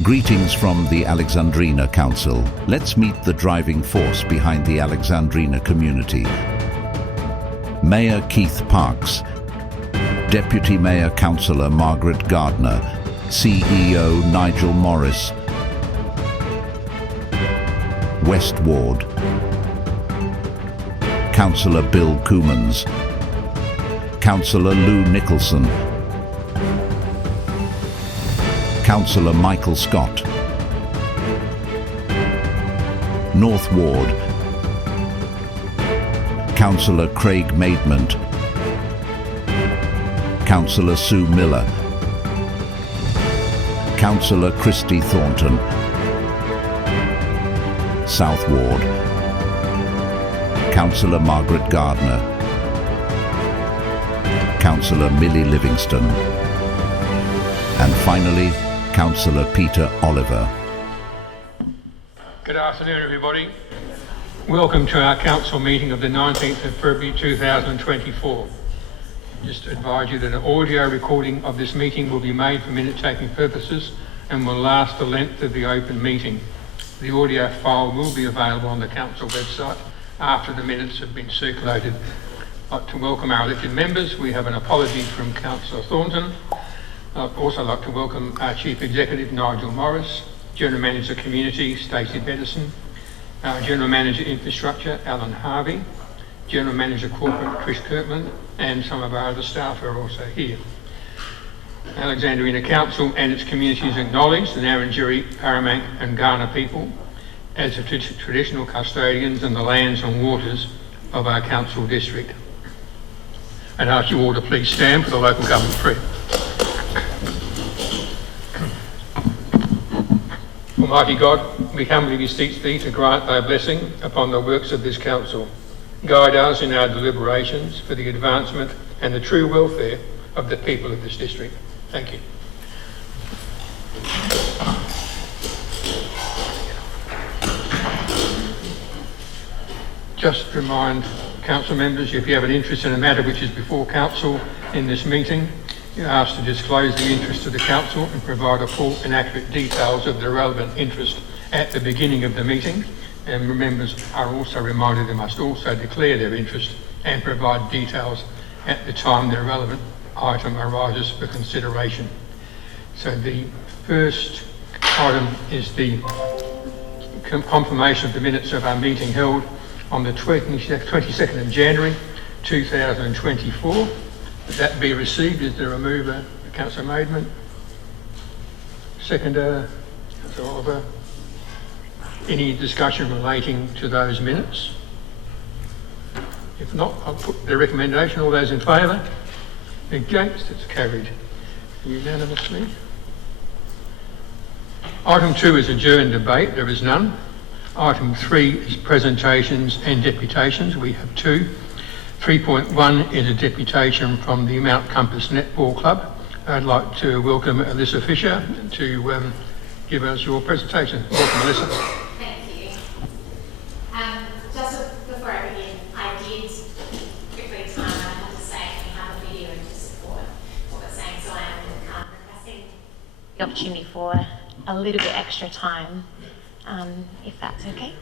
Greetings from the Alexandrina Council. Let's meet the driving force behind the Alexandrina community. Mayor Keith Parks, Deputy Mayor Councillor Margaret Gardner, CEO Nigel Morris, West Ward, Councillor Bill Coomans, Councillor Lou Nicholson, Councillor Michael Scott, North Ward, Councillor Craig Maidment, Councillor Sue Miller, Councillor Christy Thornton, South Ward, Councillor Margaret Gardner, Councillor Millie Livingston, and finally, Councillor Peter Oliver. Good afternoon, everybody. Welcome to our council meeting of the 19th of February 2024. Just to advise you that an audio recording of this meeting will be made for minute-taking purposes and will last the length of the open meeting. The audio file will be available on the council website after the minutes have been circulated. I'd like to welcome our elected members. We have an apology from Councillor Thornton. I'd also like to welcome our Chief Executive, Nigel Morris, General Manager Community, Stacey Bettison, our General Manager Infrastructure, Alan Harvey, General Manager Corporate, Chris Kirkland, and some of our other staff are also here. Alexandrina Council and its communities acknowledge the Narrandjeri, Paramount and Kaurna people as the traditional custodians and the lands and waters of our council district. And ask you all to please stand for the local government prayer. Almighty God, we humbly beseech Thee to grant Thy blessing upon the works of this council. Guide us in our deliberations for the advancement and the true welfare of the people of this district. Thank you. Just remind council members, if you have an interest in a matter which is before council in this meeting, you're asked to disclose the interest to the council and provide a full and accurate details of the relevant interest at the beginning of the meeting. And members are also reminded they must also declare their interest and provide details at the time the relevant item arises for consideration. So the first item is the confirmation of the minutes of our meeting held on the 22nd of January 2024. That be received. Is there a mover? Councillor Maidment. Seconder, Councillor Oliver. Any discussion relating to those minutes? If not, I'll put the recommendation. All those in favour? Against? It's carried unanimously. Item 2 is adjourned debate. There is none. Item 3 is presentations and deputations. We have 2. 3.1 is a deputation from the Mount Compass Netball Club. I'd like to welcome Alyssa Fisher to give us your presentation. Welcome, Alyssa. Thank you. Just before I begin, I did quickly time I had to say we have a video to support what we're saying, so I am requesting the opportunity for a little bit extra time, if that's okay.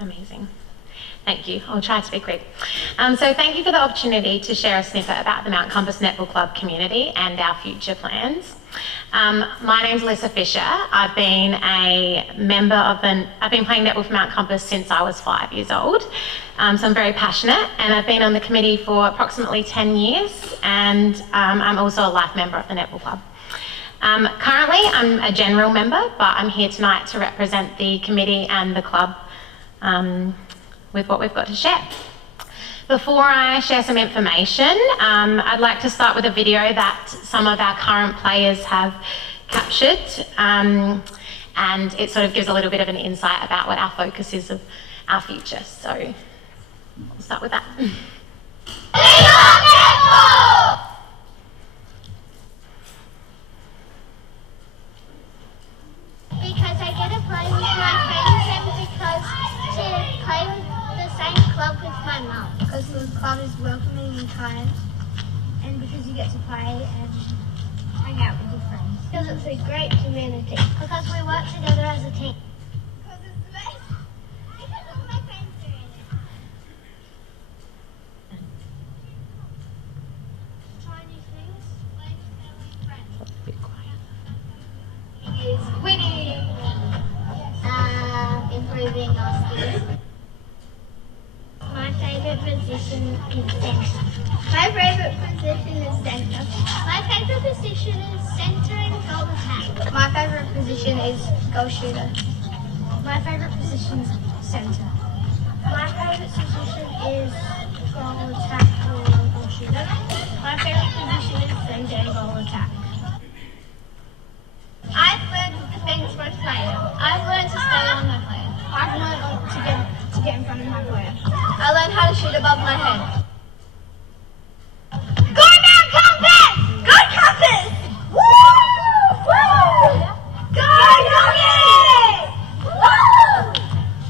Amazing. Thank you. I'll try to be quick. So thank you for the opportunity to share a snippet about the Mount Compass Netball Club community and our future plans. My name's Alyssa Fisher. I've been a member of I've been playing netball for Mount Compass since I was 5 years old. So I'm very passionate, and I've been on the committee for approximately 10 years, and I'm also a life member of the Netball Club. Currently, I'm a general member, but I'm here tonight to represent the committee and the club with what we've got to share. Before I share some information, I'd like to start with a video that some of our current players have captured, and it sort of gives a little bit of an insight about what our focus is of our future. So I'll start with that. Because I get to play with my friends and because to play with the same club with my mum. Because the club is welcoming and kind, and because you get to play and hang out with your friends. Because it's a great community. Because we work together as a team. Because it's the best. Because all my friends are in it. Try new things. Friends. Be quiet. Is winning. Improving our skills. My favourite position is centre. My favourite position is centre. My favourite position is centre and goal attack. My favourite position is goal shooter. My favourite position is centre. My favourite position is goal attack or goal shooter. My favourite position is centre and goal attack. I've learned to defend my player. I've learned to stay on my player. I've learned to get in front of my player. I learned how to shoot above my head. Go now, Compass! Go Compass! Woo! Woo! Go Doggies! Woo!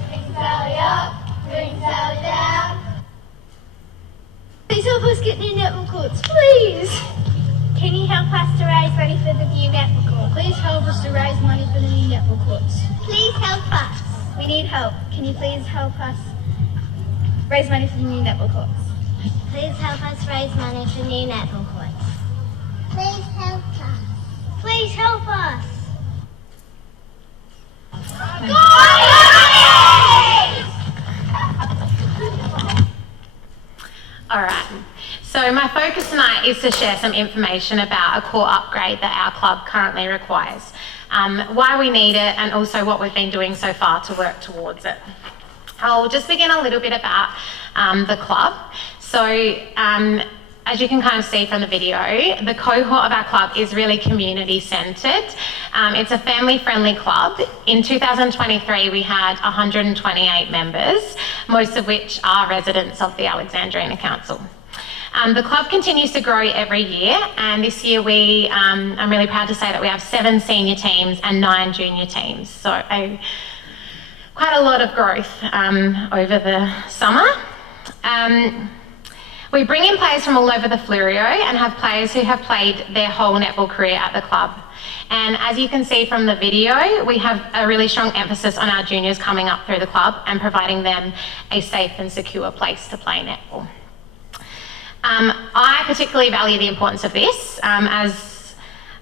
Bring Sally up, bring Sally down. Please help us get new netball courts, please! Can you help us to raise money for the new netball court? Please help us to raise money for the new netball courts. Please help us. We need help. Can you please help us raise money for the new netball courts? Please help us raise money for new netball courts. Please help us. Please help us. All right. So my focus tonight is to share some information about a core upgrade that our club currently requires, why we need it, and also what we've been doing so far to work towards it. I'll just begin a little bit about the club. So as you can kind of see from the video, the cohort of our club is really community centred. It's a family-friendly club. In 2023, we had 128 members, most of which are residents of the Alexandrina Council. The club continues to grow every year, and this year I'm really proud to say that we have 7 senior teams and 9 junior teams. So quite a lot of growth over the summer. We bring in players from all over the Fleurieu and have players who have played their whole netball career at the club. And as you can see from the video, we have a really strong emphasis on our juniors coming up through the club and providing them a safe and secure place to play netball. I particularly value the importance of this as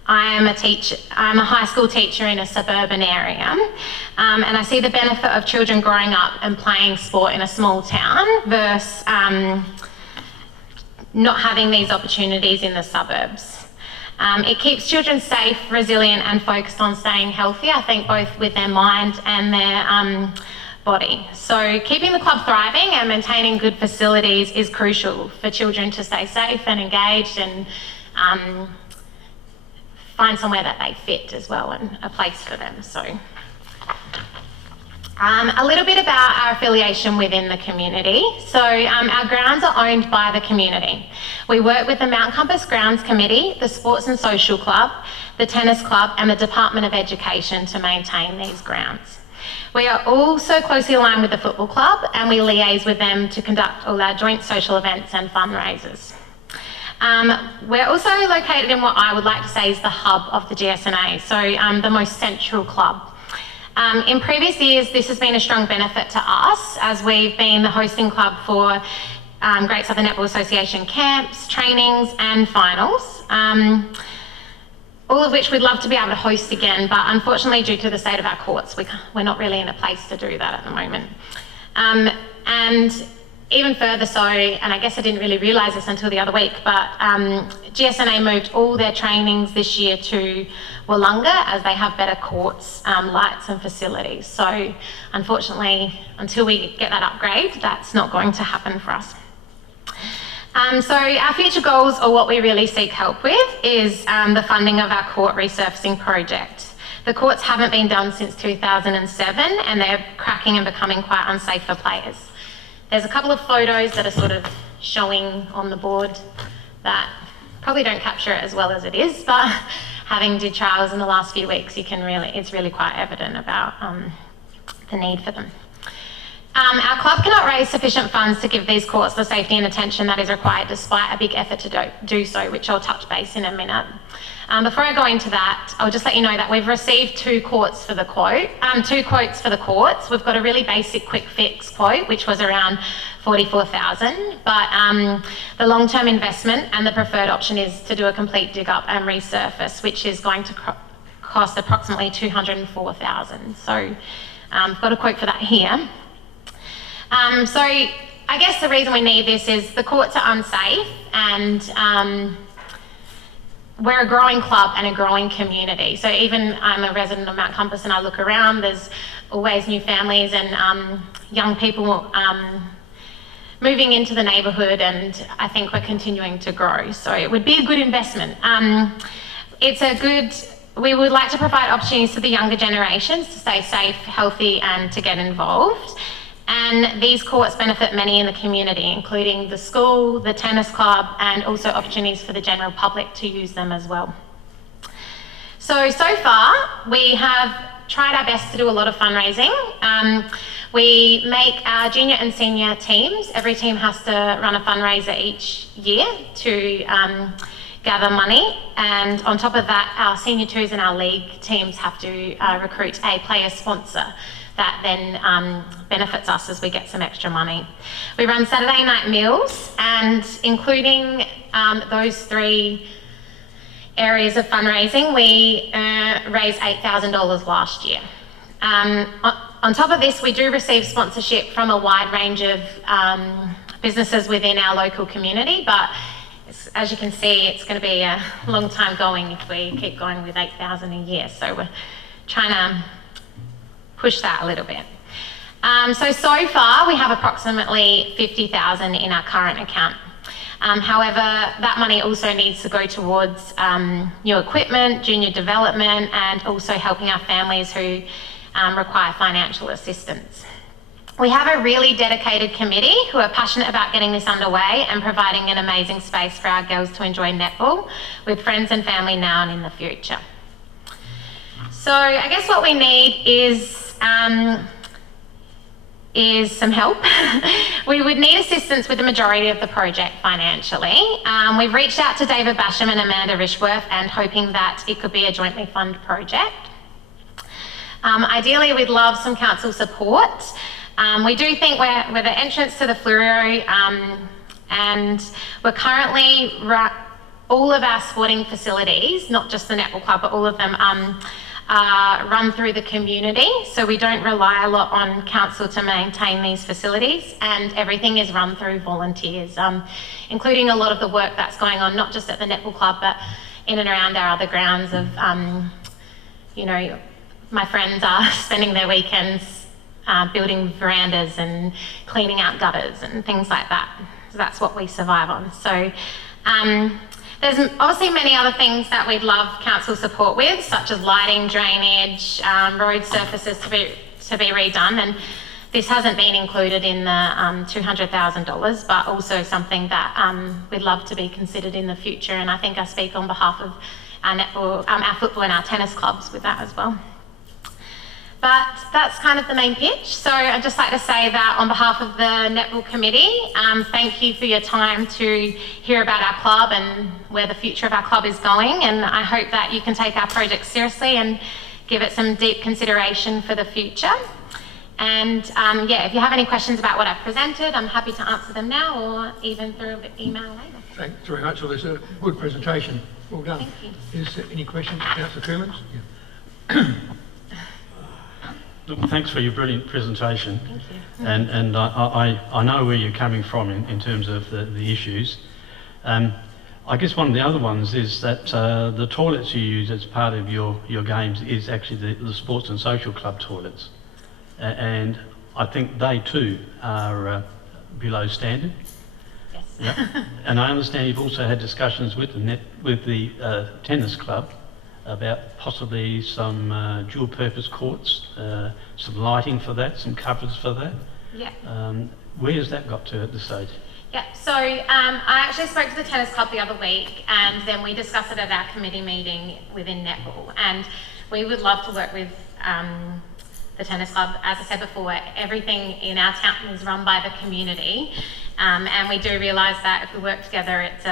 I'm a high school teacher in a suburban area, and I see the benefit of children growing up and playing sport in a small town versus not having these opportunities in the suburbs. It keeps children safe, resilient and focused on staying healthy, I think both with their mind and their body. So keeping the club thriving and maintaining good facilities is crucial for children to stay safe and engaged and find somewhere that they fit as well and a place for them. So a little bit about our affiliation within the community. So our grounds are owned by the community. We work with the Mount Compass Grounds Committee, the Sports and Social Club, the Tennis Club and the Department of Education to maintain these grounds. We are also closely aligned with the football club and we liaise with them to conduct all our joint social events and fundraisers. We're also located in what I would like to say is the hub of the GSNA, so the most central club. In previous years, this has been a strong benefit to us as we've been the hosting club for Great Southern Netball Association camps, trainings and finals. All of which we'd love to be able to host again, but unfortunately due to the state of our courts, we're not really in a place to do that at the moment. And even further so, and I guess I didn't really realise this until the other week, but GSNA moved all their trainings this year to Wollonga as they have better courts, lights and facilities. So unfortunately, until we get that upgrade, that's not going to happen for us. So our future goals, or what we really seek help with, is the funding of our court resurfacing project. The courts haven't been done since 2007 and they're cracking and becoming quite unsafe for players. There's a couple of photos that are sort of showing on the board that probably don't capture it as well as it is, but having did trials in the last few weeks, it's really quite evident about the need for them. Our club cannot raise sufficient funds to give these courts the safety and attention that is required despite a big effort to do so, which I'll touch base in a minute. Before I go into that, I'll just let you know that we've received two quotes for the courts. We've got a really basic quick fix quote, which was around 44,000, but the long-term investment and the preferred option is to do a complete dig up and resurface, which is going to cost approximately 204,000. So I've got a quote for that here. So I guess the reason we need this is the courts are unsafe, and we're a growing club and a growing community. So even I'm a resident of Mount Compass and I look around, there's always new families and young people moving into the neighbourhood, and I think we're continuing to grow. So it would be a good investment. We would like to provide opportunities to the younger generations to stay safe, healthy, and to get involved. And these courts benefit many in the community, including the school, the tennis club, and also opportunities for the general public to use them as well. So far, we have tried our best to do a lot of fundraising. We make our junior and senior teams. Every team has to run a fundraiser each year to gather money. And on top of that, our senior twos and our league teams have to recruit a player sponsor that then benefits us as we get some extra money. We run Saturday night meals, and including those three areas of fundraising, we raised $8,000 last year. On top of this, we do receive sponsorship from a wide range of businesses within our local community, but as you can see, it's going to be a long time going if we keep going with 8,000 a year. So we're trying to push that a little bit. So far, we have approximately 50,000 in our current account. However, that money also needs to go towards new equipment, junior development, and also helping our families who require financial assistance. We have a really dedicated committee who are passionate about getting this underway and providing an amazing space for our girls to enjoy netball with friends and family now and in the future. So I guess what we need is some help. We would need assistance with the majority of the project financially. We've reached out to David Basham and Amanda Rishworth and hoping that it could be a jointly funded project. Ideally, we'd love some council support. We do think we're the entrance to the Fleurieu, and we're currently, all of our sporting facilities, not just the netball club, but all of them run through the community. So we don't rely a lot on council to maintain these facilities, and everything is run through volunteers, including a lot of the work that's going on, not just at the netball club, but in and around our other grounds of, you know, my friends are spending their weekends building verandas and cleaning out gutters and things like that. So that's what we survive on. So there's obviously many other things that we'd love council support with, such as lighting, drainage, road surfaces to be redone, and this hasn't been included in the $200,000, but also something that we'd love to be considered in the future. And I think I speak on behalf of our netball, our football and our tennis clubs with that as well. But that's kind of the main pitch. So I'd just like to say that on behalf of the Netball Committee, thank you for your time to hear about our club and where the future of our club is going. And I hope that you can take our project seriously and give it some deep consideration for the future. And yeah, if you have any questions about what I've presented, I'm happy to answer them now or even through an email later. Thanks very much, Alyssa. Good presentation. Well done. Thank you. Is there any questions, Councillor Coomans? Yeah. Look, thanks for your brilliant presentation. Thank you. And I know where you're coming from in terms of the issues. I guess one of the other ones is that the toilets you use as part of your games is actually the sports and social club toilets. And I think they too are below standard. Yes. Yep. And I understand you've also had discussions with the tennis club about possibly some dual purpose courts, some lighting for that, some covers for that. Yeah. Where has that got to at this stage? Yeah, so I actually spoke to the tennis club the other week, and then we discussed it at our committee meeting within Netball, and we would love to work with the tennis club. As I said before, everything in our town is run by the community, and we do realise that if we work together, it's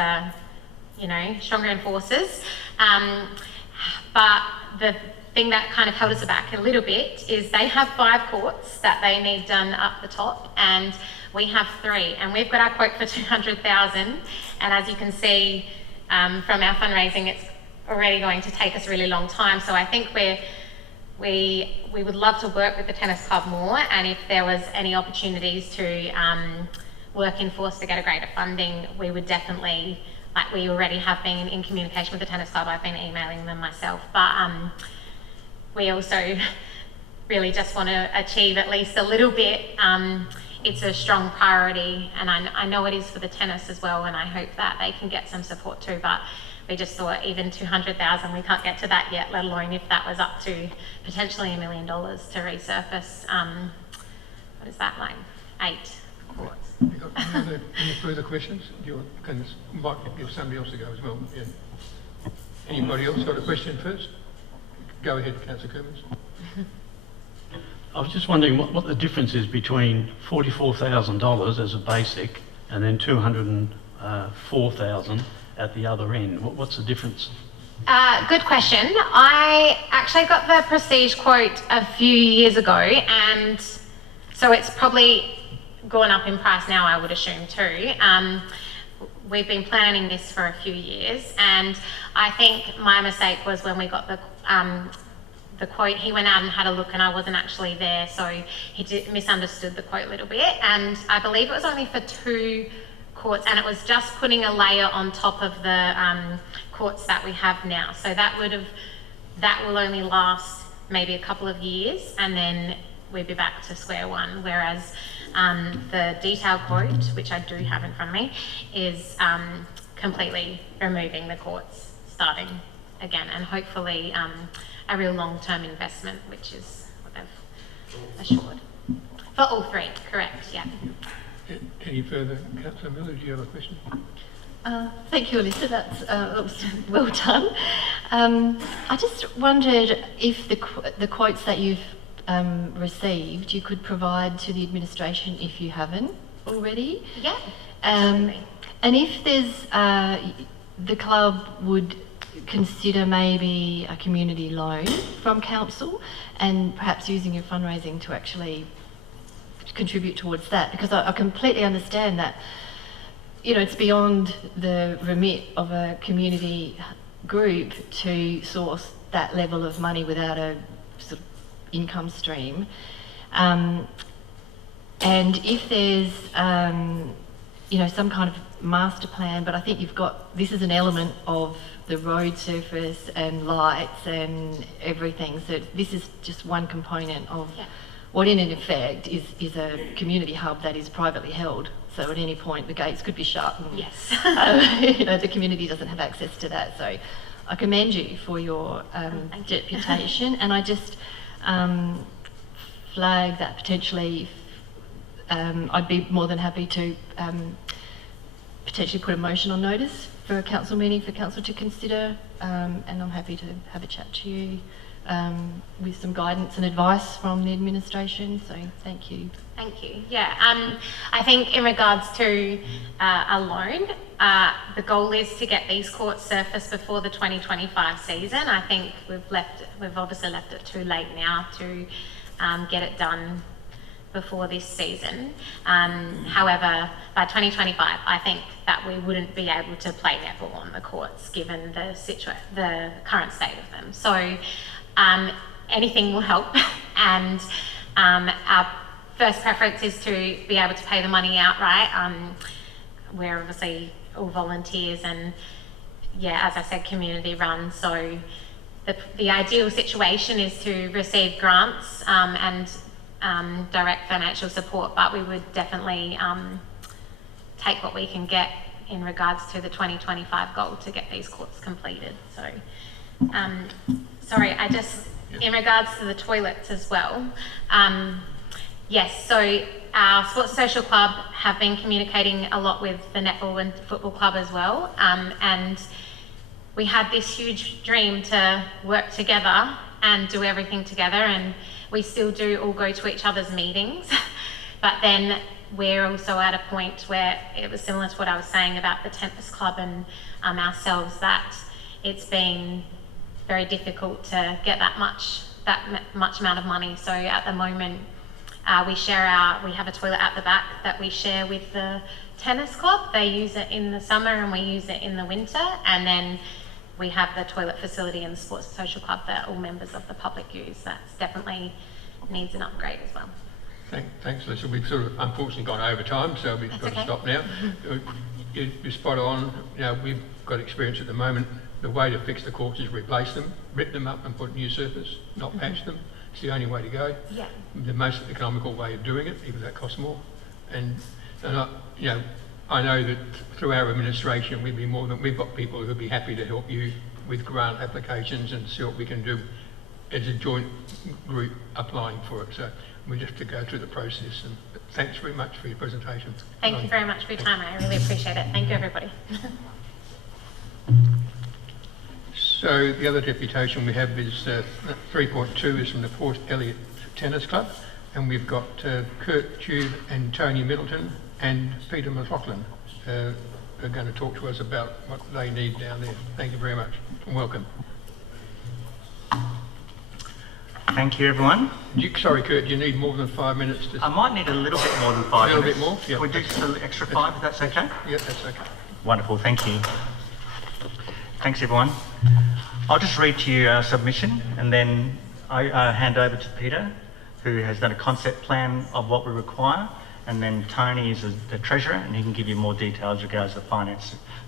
you know, stronger in forces. But the thing that kind of held us back a little bit is they have 5 courts that they need done up the top, and we have 3, and we've got our quote for 200,000. And as you can see from our fundraising, it's already going to take us a really long time. So I think we would love to work with the tennis club more, and if there was any opportunities to work in force to get a greater funding, we would definitely, like we already have been in communication with the tennis club. I've been emailing them myself, but we also really just want to achieve at least a little bit. It's a strong priority, and I know it is for the tennis as well, and I hope that they can get some support too, but we just thought even 200,000, we can't get to that yet, let alone if that was up to potentially $1 million to resurface, what is that, like 8 courts. You got any further questions? You might give somebody else to go as well. Yeah. Anybody else got a question first? Go ahead, Councillor Coomans. I was just wondering what the difference is between $44,000 as a basic and then $204,000 at the other end. What's the difference? Good question. I actually got the Prestige quote a few years ago, and so it's probably gone up in price now, I would assume too. We've been planning this for a few years, and I think my mistake was when we got the quote, he went out and had a look and I wasn't actually there, so he misunderstood the quote a little bit, and I believe it was only for 2 courts, and it was just putting a layer on top of the courts that we have now. So that will only last maybe a couple of years, and then we'd be back to square one, whereas the detailed quote, which I do have in front of me, is completely removing the courts, starting again, and hopefully a real long-term investment, which is what they've assured. For all 3, correct, yeah. Any further? Councillor Miller, do you have a question? Thank you, Alyssa. That was well done. I just wondered if the quotes that you've received, you could provide to the administration if you haven't already. Yeah, absolutely. And if there's, the club would consider maybe a community loan from council, and perhaps using your fundraising to actually contribute towards that, because I completely understand that, you know, it's beyond the remit of a community group to source that level of money without a sort of income stream. And if there's, you know, some kind of master plan, but I think you've got, this is an element of the road surface and lights and everything, so this is just one component of what in effect is a community hub that is privately held. So at any point the gates could be shut and you know, the community doesn't have access to that. So I commend you for your deputation, and I just flag that potentially I'd be more than happy to potentially put a motion on notice for a council meeting for council to consider, and I'm happy to have a chat to you with some guidance and advice from the administration, so thank you. Thank you. Yeah, I think in regards to a loan, the goal is to get these courts surfaced before the 2025 season. I think we've obviously left it too late now to get it done before this season. However, by 2025, I think that we wouldn't be able to play netball on the courts given the current state of them. So anything will help, and our first preference is to be able to pay the money outright. We're obviously all volunteers, and yeah, as I said, community run. So the ideal situation is to receive grants and direct financial support, but we would definitely take what we can get in regards to the 2025 goal to get these courts completed. So, sorry, in regards to the toilets as well, yes, so our Sports Social Club have been communicating a lot with the Netball and Football Club as well, and we had this huge dream to work together and do everything together, and we still do all go to each other's meetings, but then we're also at a point where it was similar to what I was saying about the Tennis Club and ourselves, that it's been very difficult to get that much amount of money. So at the moment, we have a toilet at the back that we share with the tennis club. They use it in the summer and we use it in the winter. And then we have the toilet facility in the Sports and Social Club that all members of the public use. That's definitely needs an upgrade as well. Thanks, Lisa. We've sort of unfortunately gone over time, so we've got to stop now. You're spot on. We've got experience at the moment. The way to fix the courts is replace them, rip them up and put new surface, not patch them. It's the only way to go. Yeah. The most economical way of doing it, even though that costs more. And I know that through our administration, we've got people who would be happy to help you with grant applications and see what we can do as a joint group applying for it. So we just have to go through the process. And thanks very much for your presentation. Thank you very much for your time. I really appreciate it. Thank you, everybody. So the other deputation we have is 3.2 is from the Port Elliot Tennis Club, and we've got Kurt Tube and Tony Middleton and Peter McLaughlin are going to talk to us about what they need down there. Thank you very much and welcome. Thank you, everyone. Sorry, Kurt, do you need more than 5 minutes? I might need a little bit more than 5 minutes. A little bit more? Yeah. Can we do just an extra 5 if that's okay? Yeah, that's okay. Wonderful, thank you. Thanks, everyone. I'll just read to you our submission and then I hand over to Peter, who has done a concept plan of what we require, and then Tony is the treasurer and he can give you more details regards to the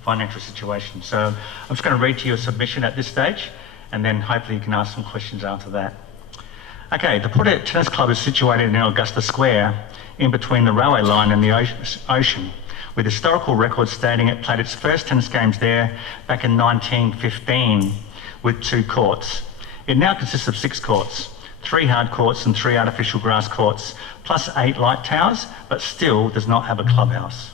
financial situation. So I'm just going to read to you a submission at this stage and then hopefully you can ask some questions after that. Okay, the Port Elliot Tennis Club is situated in Augusta Square, in between the railway line and the ocean, with historical records stating it played its first tennis games there back in 1915 with 2 courts. It now consists of 6 courts, 3 hard courts and 3 artificial grass courts, plus 8 light towers, but still does not have a clubhouse.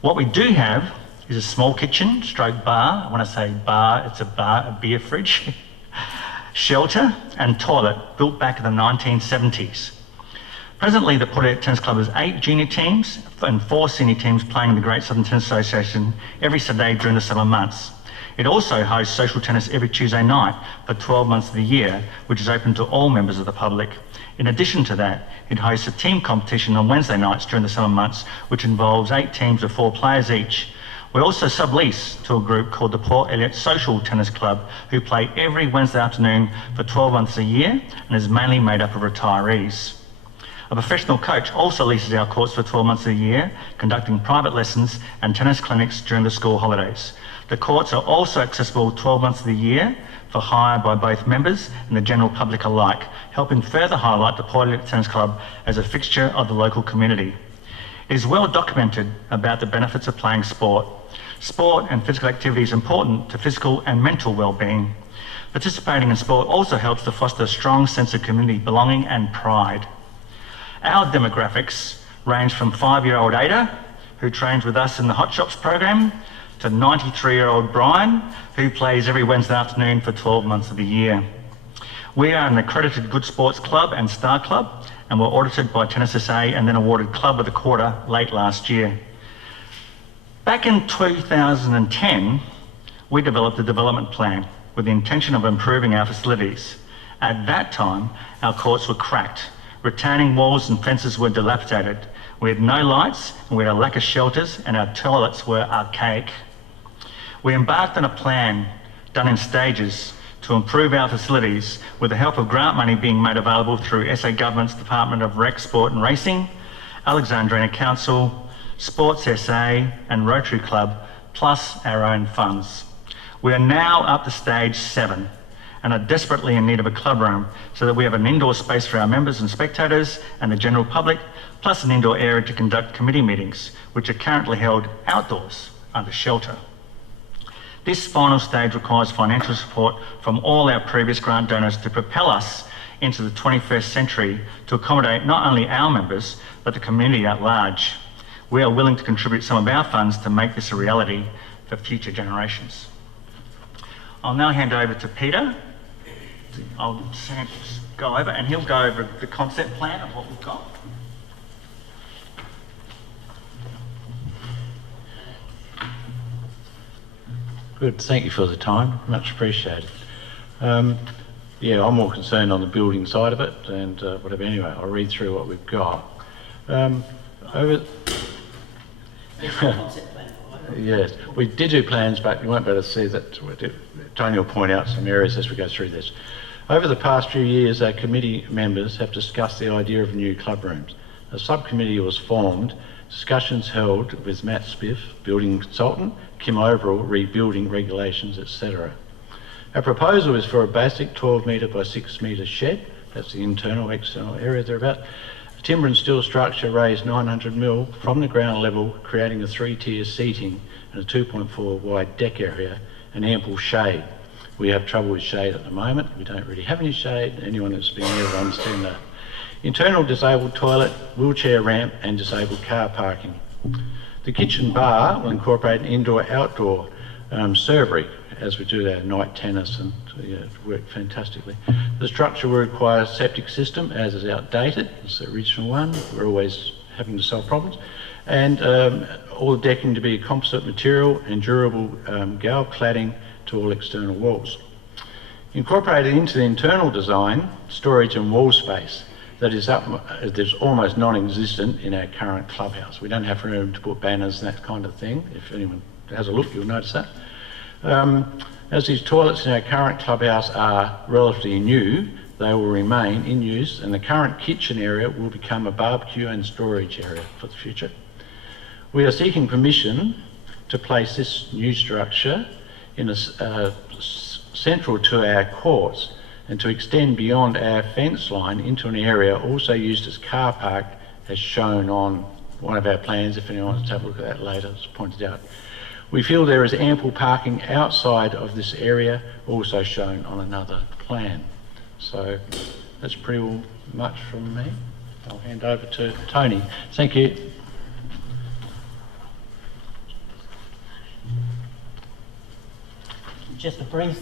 What we do have is a small kitchen, stroke bar. When I say bar, it's a bar, a beer fridge, shelter and toilet built back in the 1970s. Presently, the Port Elliot Tennis Club has 8 junior teams and 4 senior teams playing in the Great Southern Tennis Association every Saturday during the summer months. It also hosts social tennis every Tuesday night for 12 months of the year, which is open to all members of the public. In addition to that, it hosts a team competition on Wednesday nights during the summer months, which involves 8 teams of 4 players each. We also sublease to a group called the Port Elliot Social Tennis Club, who play every Wednesday afternoon for 12 months a year and is mainly made up of retirees. A professional coach also leases our courts for 12 months a year, conducting private lessons and tennis clinics during the school holidays. The courts are also accessible 12 months of the year for hire by both members and the general public alike, helping further highlight the Port Elliot Tennis Club as a fixture of the local community. It is well documented about the benefits of playing sport. Sport and physical activity is important to physical and mental well-being. Participating in sport also helps to foster a strong sense of community belonging and pride. Our demographics range from 5-year-old Ada, who trains with us in the Hot Shops program, to 93-year-old Brian, who plays every Wednesday afternoon for 12 months of the year. We are an accredited Good Sports Club and Star Club, and were audited by Tennis SA and then awarded Club of the Quarter late last year. Back in 2010, we developed a development plan with the intention of improving our facilities. At that time, our courts were cracked. Retaining walls and fences were dilapidated. We had no lights and we had a lack of shelters, and our toilets were archaic. We embarked on a plan done in stages to improve our facilities with the help of grant money being made available through SA Government's Department of Rec, Sport and Racing, Alexandrina Council, Sports SA and Rotary Club, plus our own funds. We are now up to stage 7 and are desperately in need of a club room so that we have an indoor space for our members and spectators and the general public, plus an indoor area to conduct committee meetings, which are currently held outdoors under shelter. This final stage requires financial support from all our previous grant donors to propel us into the 21st century to accommodate not only our members, but the community at large. We are willing to contribute some of our funds to make this a reality for future generations. I'll now hand over to Peter. I'll just go over and he'll go over the concept plan of what we've got. Good, thank you for the time, much appreciated. Yeah, I'm more concerned on the building side of it and whatever. Anyway, I'll read through what we've got. Yes, we did do plans, but you won't be able to see that. Tony will point out some areas as we go through this. Over the past few years, our committee members have discussed the idea of new club rooms. A subcommittee was formed, discussions held with Matt Spiff, building consultant, Kim Overall, rebuilding regulations, etc. Our proposal is for a basic 12 metre by 6 metre shed, that's the internal, external area thereabout. A timber and steel structure raised 900mm from the ground level, creating a 3-tier seating and a 2.4 wide deck area and ample shade. We have trouble with shade at the moment. We don't really have any shade. Anyone who's been there will understand that. Internal disabled toilet, wheelchair ramp and disabled car parking. The kitchen bar will incorporate an indoor-outdoor servery, as we do our night tennis, and it worked fantastically. The structure will require a septic system, as is outdated. It's the original one. We're always having to solve problems. And all the decking to be a composite material and durable gal cladding to all external walls. Incorporated into the internal design, storage and wall space that is almost non-existent in our current clubhouse. We don't have room to put banners and that kind of thing. If anyone has a look, you'll notice that. As these toilets in our current clubhouse are relatively new, they will remain in use, and the current kitchen area will become a barbecue and storage area for the future. We are seeking permission to place this new structure in a central to our courts and to extend beyond our fence line into an area also used as car park, as shown on one of our plans. If anyone wants to have a look at that later, it's pointed out. We feel there is ample parking outside of this area, also shown on another plan. So that's pretty much from me. I'll hand over to Tony. Thank you. Just a brief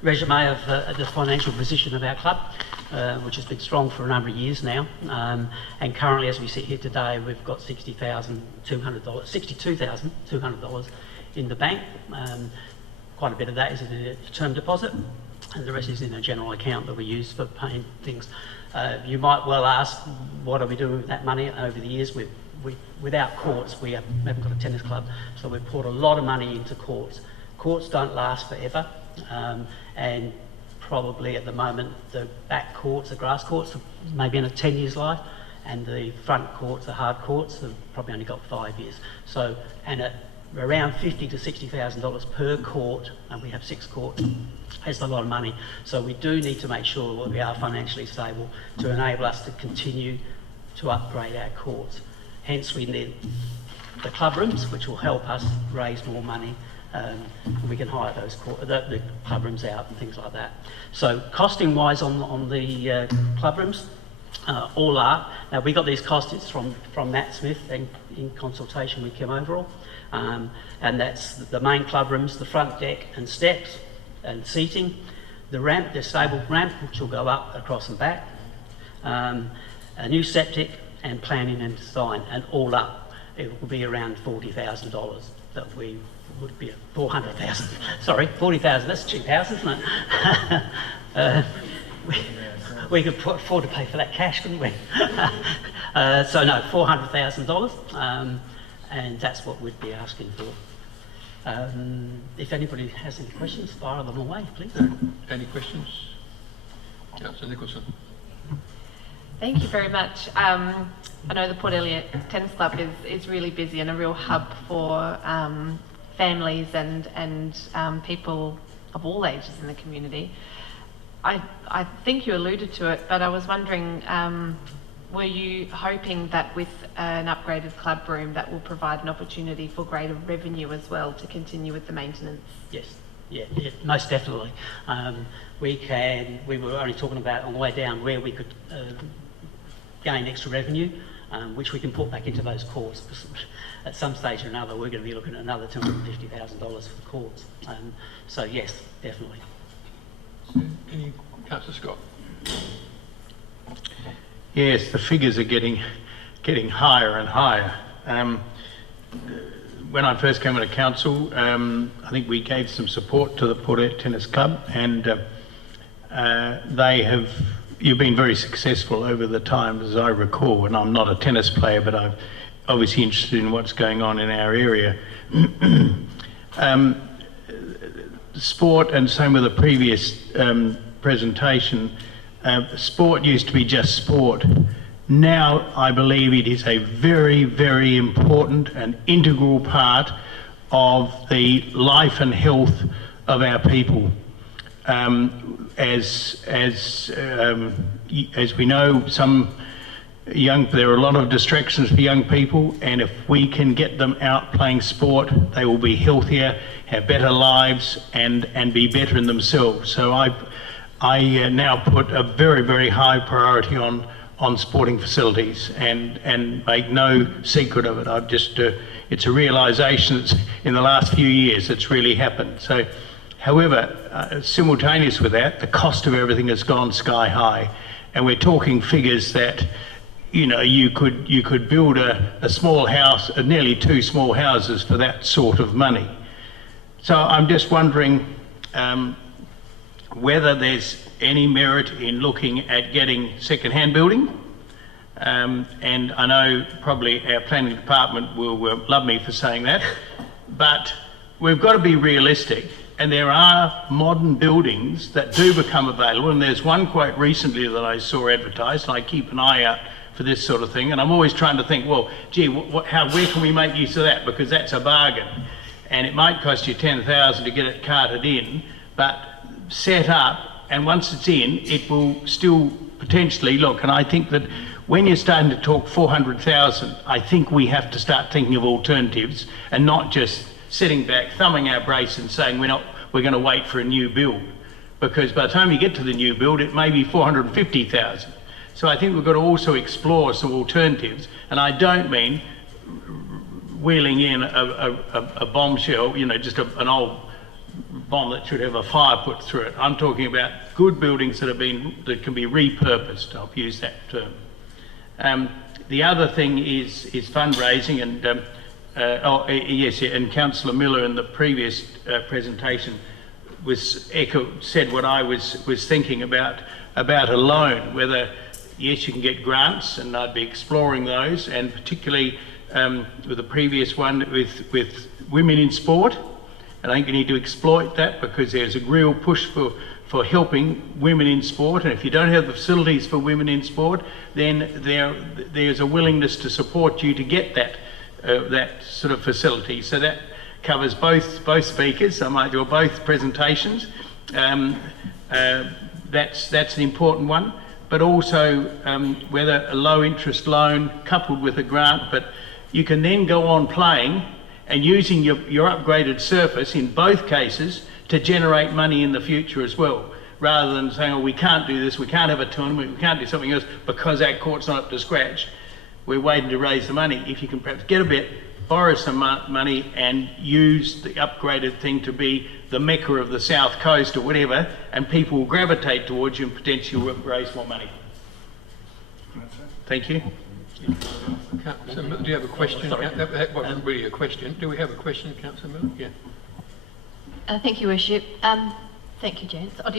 resume of the financial position of our club, which has been strong for a number of years now. And currently, as we sit here today, we've got $62,200 in the bank. Quite a bit of that is in a term deposit, and the rest is in a general account that we use for paying things. You might well ask, what are we doing with that money? Over the years, without courts, we haven't got a tennis club, so we've poured a lot of money into courts. Courts don't last forever, and probably at the moment the back courts, the grass courts, maybe in a 10 years life, and the front courts, the hard courts, have probably only got 5 years. So, and at around $50,000 to $60,000 per court, and we have 6 courts, that's a lot of money. So we do need to make sure that we are financially stable to enable us to continue to upgrade our courts. Hence we need the club rooms, which will help us raise more money. We can hire those the club rooms out and things like that. So costing wise on the club rooms, all are. Now we got these costings from Matt Smith in consultation with Kim Overall, and that's the main club rooms, the front deck and steps and seating, the ramp, the stable ramp, which will go up across and back, a new septic and planning and design, and all up it will be around $40,000 that we would be 400,000. Sorry, 40,000. That's a cheap house, isn't it? We could afford to pay for that cash, couldn't we? So no, $400,000, and that's what we'd be asking for. If anybody has any questions, fire them away, please. Any questions? Councillor Nicholson. Thank you very much. I know the Port Elliot Tennis Club is really busy and a real hub for families and people of all ages in the community. I think you alluded to it, but I was wondering, were you hoping that with an upgraded club room that will provide an opportunity for greater revenue as well to continue with the maintenance? Yes, yeah, most definitely. We were only talking about on the way down where we could gain extra revenue, which we can put back into those courts. At some stage or another, we're going to be looking at another $250,000 for the courts. So yes, definitely. Any Councillor Scott? Yes, the figures are getting higher and higher. when I first came into council, I think we gave some support to the Port Elliot Tennis Club, and you've been very successful over the time, as I recall, and I'm not a tennis player, but I'm obviously interested in what's going on in our area. Sport, and same with the previous presentation, sport used to be just sport. Now I believe it is a very, very important and integral part of the life and health of our people. As we know, there are a lot of distractions for young people, and if we can get them out playing sport, they will be healthier, have better lives, and be better in themselves. So I now put a very, very high priority on sporting facilities, and make no secret of it. It's a realisation that's in the last few years it's really happened. So, however, simultaneous with that, the cost of everything has gone sky high, and we're talking figures that, you know, you could build a small house, nearly 2 small houses for that sort of money. So I'm just wondering whether there's any merit in looking at getting second-hand building. And I know probably our planning department will love me for saying that, but we've got to be realistic, and there are modern buildings that do become available, and there's one quite recently that I saw advertised, and I keep an eye out for this sort of thing, and I'm always trying to think, well, gee, where can we make use of that, because that's a bargain, and it might cost you $10,000 to get it carted in, but set up, and once it's in, it will still potentially look. And I think that when you're starting to talk 400,000, I think we have to start thinking of alternatives and not just sitting back, thumbing our brace and saying we're going to wait for a new build, because by the time you get to the new build, it may be 450,000. So I think we've got to also explore some alternatives, and I don't mean wheeling in a bombshell, you know, just an old bomb that should have a fire put through it. I'm talking about good buildings that can be repurposed. I'll use that term. The other thing is fundraising, and and Councillor Miller in the previous presentation said what I was thinking about a loan, whether yes, you can get grants, and I'd be exploring those, and particularly with the previous one with women in sport. And I think you need to exploit that, because there's a real push for helping women in sport, and if you don't have the facilities for women in sport, then there's a willingness to support you to get that sort of facility. So that covers both speakers. I might do both presentations. That's an important one. But also whether a low interest loan coupled with a grant, but you can then go on playing and using your upgraded surface in both cases to generate money in the future as well, rather than saying, oh, we can't do this, we can't have a tournament, we can't do something else because our court's not up to scratch. We're waiting to raise the money. If you can perhaps get a bit, borrow some money and use the upgraded thing to be the mecca of the south coast or whatever, and people will gravitate towards you and potentially raise more money. Thank you. Councillor Miller, do you have a question? That wasn't really a question. Do we have a question, Councillor Miller? Yeah. Thank you, Worship. Thank you, gents. I'll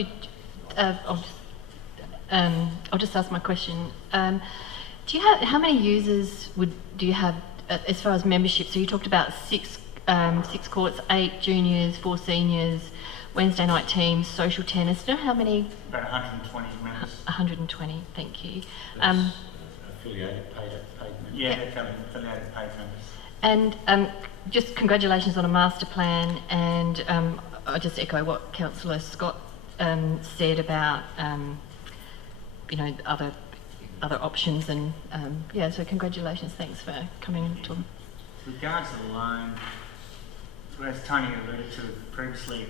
just ask my question. Do you have, how many users do you have as far as membership? So you talked about six courts, 8 juniors, 4 seniors, Wednesday night teams, social tennis. Do you know how many? About 120 members. 120. Thank you. Affiliated paid members. Yeah, affiliated paid members. And just congratulations on a master plan, and I just echo what Councillor Scott said about you know, other options, and so congratulations. Thanks for coming to. Regards to the loan, as Tony alluded to previously,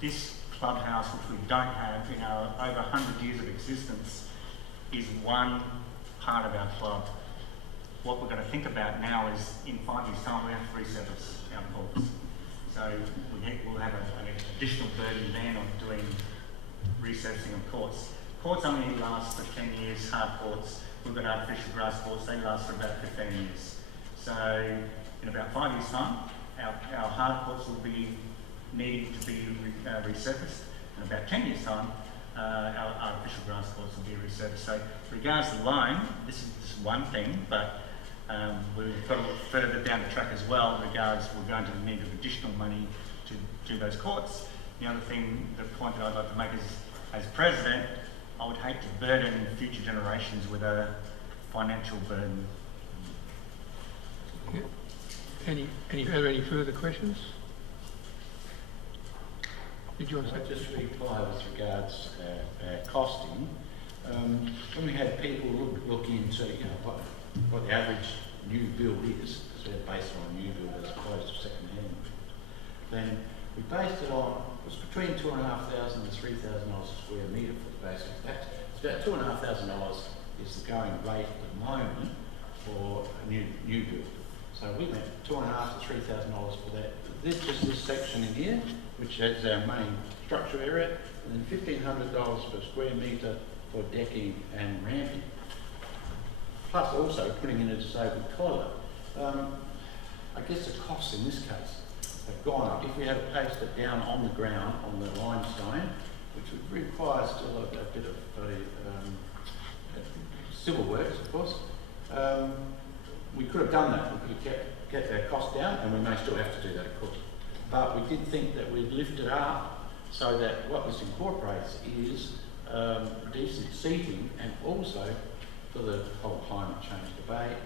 this clubhouse, which we don't have in our over 100 years of existence, is one part of our club. What we're going to think about now is, in 5 years' time, we have to resurface our courts. So we'll have an additional burden then of doing resurfacing of courts. Courts only last for 10 years, hard courts. We've got artificial grass courts, they last for about 15 years. So in about 5 years' time, our hard courts will be needing to be resurfaced. In about 10 years' time, our artificial grass courts will be resurfaced. So, regards to the loan, this is just one thing, but we've got to look further down the track as well. Regards, we're going to need additional money to do those courts. The other thing, the point that I'd like to make is, as president, I would hate to burden future generations with a financial burden. Yeah. Any further questions? Did you want to say? Just reply with regards costing. When we had people look into, what the average new build is, so we're based on a new build as opposed to second-hand, then we based it on, it was between $2,500 and $3,000 a square metre for the basic. It's about $2,500 is the going rate at the moment for a new build. So we went $2,500 to $3,000 for that. This section in here, which is our main structure area, and then $1,500 per square metre for decking and ramping. Plus also putting in a disabled toilet. I guess the costs in this case have gone up. If we had placed it down on the ground, on the limestone, which would require still a bit of civil works, of course, we could have done that. We could have kept our cost down, and we may still have to do that, of course. But we did think that we'd lift it up so that what this incorporates is decent seating, and also for the whole climate change debate,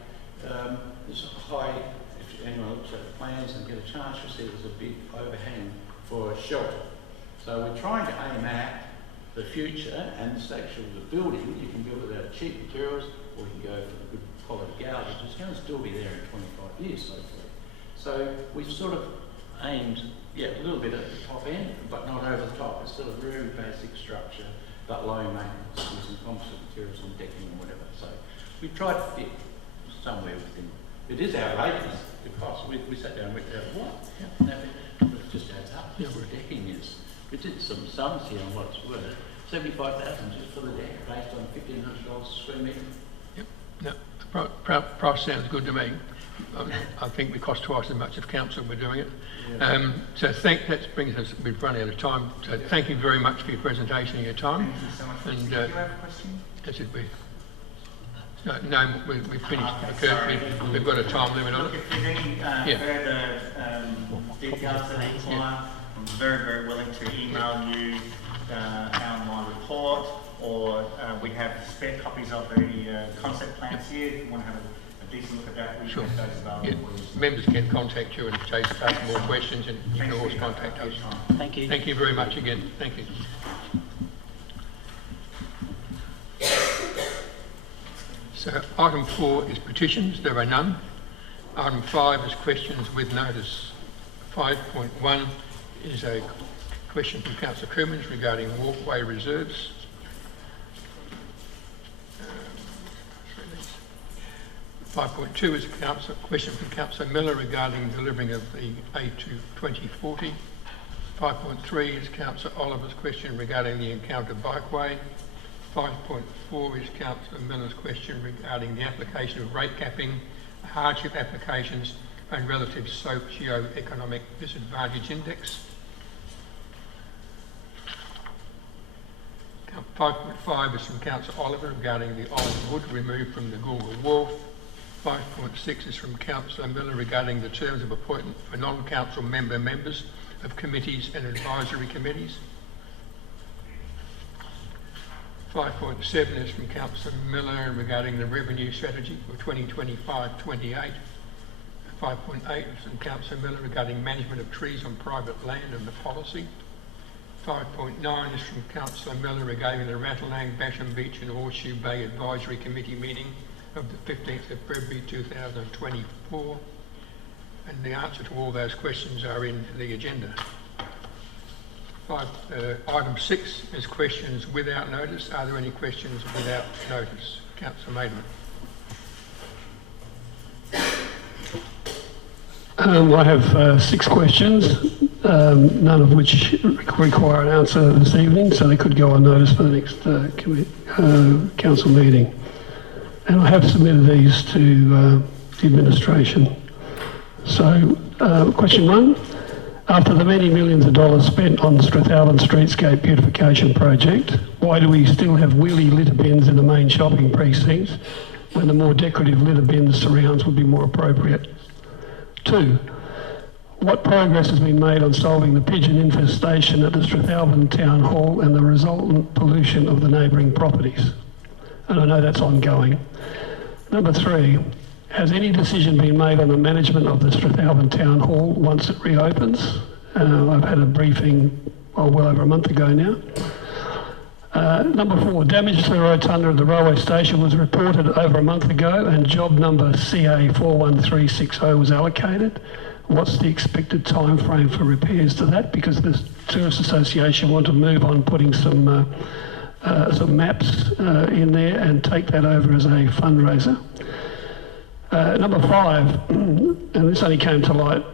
there's a high, if anyone looks at the plans and get a chance, you'll see there's a big overhang for shelter. So we're trying to aim at the future, and this actually, the building, you can build it out of cheap materials, or you can go for the good quality gouges. It's going to still be there in 25 years, hopefully. So we've sort of aimed, a little bit at the top end, but not over the top. It's still a very basic structure, but low maintenance, using composite materials and decking and whatever. So we tried to fit somewhere within. It is outrageous, the cost. We sat down and worked out, what? But it just adds up. Yeah, where decking is. We did some sums here on what it's worth. 75,000 just for the deck, based on $1,500 a square metre. Yep. No, the price sounds good to me. I think we cost twice as much as council were doing it. Yeah. So that brings us, we've run out of time. So thank you very much for your presentation and your time. Thank you so much. And, do you have a question? That should be. No, we've finished. We've got a time limit on it. If there's any further details that you require, I'm very, very willing to email you my report, or we have spare copies of the concept plans here. If you want to have a decent look at that, we have those available. Members can contact you and ask more questions, and you can always contact us. Thank you. Thank you very much again. Thank you. So item 4 is petitions. There are none. Item 5 is questions with notice. 5.1 is a question from Councillor Coomans regarding Walkway reserves. 5.2 is a question from Councillor Miller regarding delivering of the A2 2040. 5.3 is Councillor Oliver's question regarding the Encounter Bikeway. 5.4 is Councillor Miller's question regarding the application of rate capping, hardship applications and relative socio-economic disadvantage index. 5.5 is from Councillor Oliver regarding the old wood removed from the Goolwa Wharf. 5.6 is from Councillor Miller regarding the terms of appointment for non-council members of committees and advisory committees. 5.7 is from Councillor Miller regarding the revenue strategy for 2025-28. 5.8 is from Councillor Miller regarding management of trees on private land and the policy. 5.9 is from Councillor Miller regarding the Ratalang, Basham Beach and Horseshoe Bay Advisory Committee meeting of the 15th of February 2024. And the answer to all those questions are in the agenda. Item 6 is questions without notice. Are there any questions without notice? Councillor Maidment. I have 6 questions, none of which require an answer this evening, so they could go on notice for the next council meeting. And I have submitted these to the administration. So, question one. After the many millions of dollars spent on the Strathalbyn streetscape beautification project, why do we still have wheelie litter bins in the main shopping precincts when the more decorative litter bin surrounds would be more appropriate? 2. What progress has been made on solving the pigeon infestation at the Strathalbyn Town Hall and the resultant pollution of the neighbouring properties? And I know that's ongoing. Number 3. Has any decision been made on the management of the Strathalbyn Town Hall once it reopens? I've had a briefing well over a month ago now. Number 4, damage to the rotunda of the railway station was reported over a month ago and job number CA 41360 was allocated. What's the expected time frame for repairs to that? Because the Tourist Association want to move on putting some maps in there and take that over as a fundraiser. Number 5, and this only came to light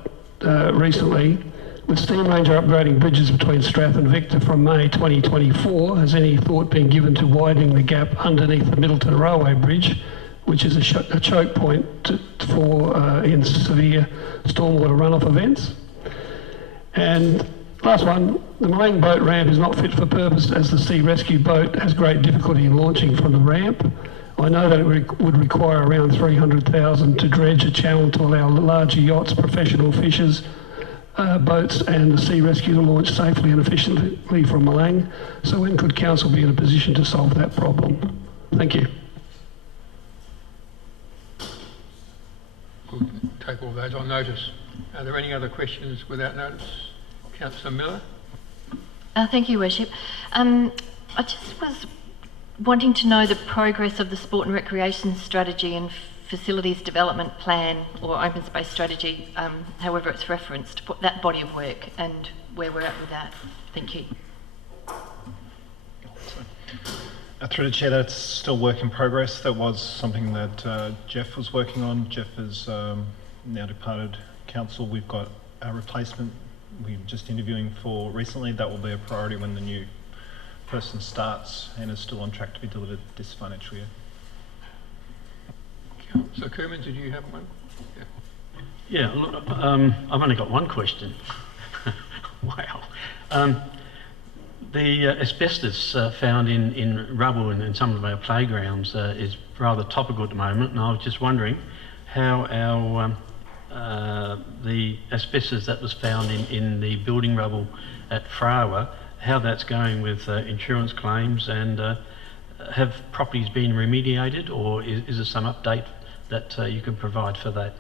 recently, with Steam Ranger upgrading bridges between Strath and Victor from May 2024, has any thought been given to widening the gap underneath the Middleton Railway Bridge, which is a choke point for in severe stormwater runoff events? And last one, the Malang boat ramp is not fit for purpose as the sea rescue boat has great difficulty in launching from the ramp. I know that it would require around $300,000 to dredge a channel to allow larger yachts, professional fishers, boats and the sea rescue to launch safely and efficiently from Malang. So when could Council be in a position to solve that problem? Thank you. We'll take all those on notice. Are there any other questions without notice? Councillor Miller? Thank you, Worship. I just was wanting to know the progress of the sport and recreation strategy and facilities development plan or open space strategy, however it's referenced, that body of work and where we're at with that. Thank you. Through the Chair, that's still work in progress. That was something that Jeff was working on. Jeff has now departed Council. We've got a replacement we're just interviewing for recently. That will be a priority when the new person starts and is still on track to be delivered this financial year. So Coomans, did you have one? Yeah, look, I've only got one question. Wow. The asbestos found in rubble and some of our playgrounds is rather topical at the moment, and I was just wondering how our the asbestos that was found in the building rubble at Fleurieu, how that's going with insurance claims, and have properties been remediated, or is there some update that you can provide for that?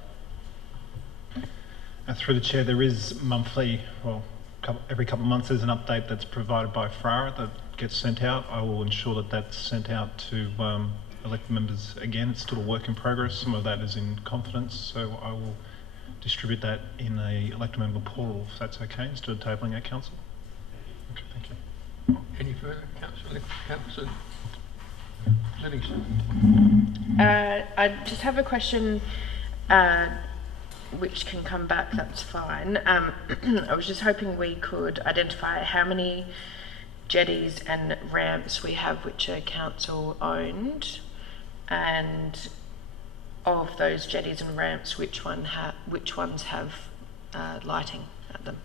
Through the Chair, there is monthly, well, every couple of months there's an update that's provided by Fleurieu that gets sent out. I will ensure that that's sent out to elected members again. It's still a work in progress. Some of that is in confidence, so I will distribute that in a elected member portal, if that's okay, instead of tabling at Council. Okay, thank you. Any further? Councillor Livingston. I just have a question which can come back, that's fine. I was just hoping we could identify how many jetties and ramps we have which are council owned, and of those jetties and ramps, which ones have lighting at them.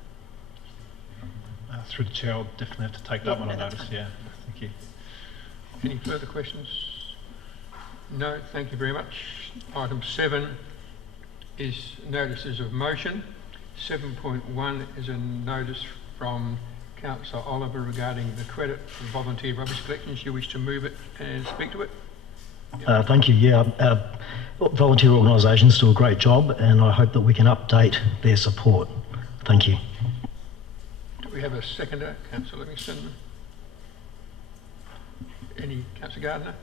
Through the Chair, I'll definitely have to take that one on notice. Fine. Yeah, thank you. Any further questions? No, thank you very much. Item 7 is notices of motion. 7.1 is a notice from Councillor Oliver regarding the credit for volunteer rubbish collections. You wish to move it and speak to it? Thank you. Yeah, our volunteer organisations do a great job, and I hope that we can update their support. Thank you. Do we have a seconder, Councillor Livingston? Any, Councillor Gardner?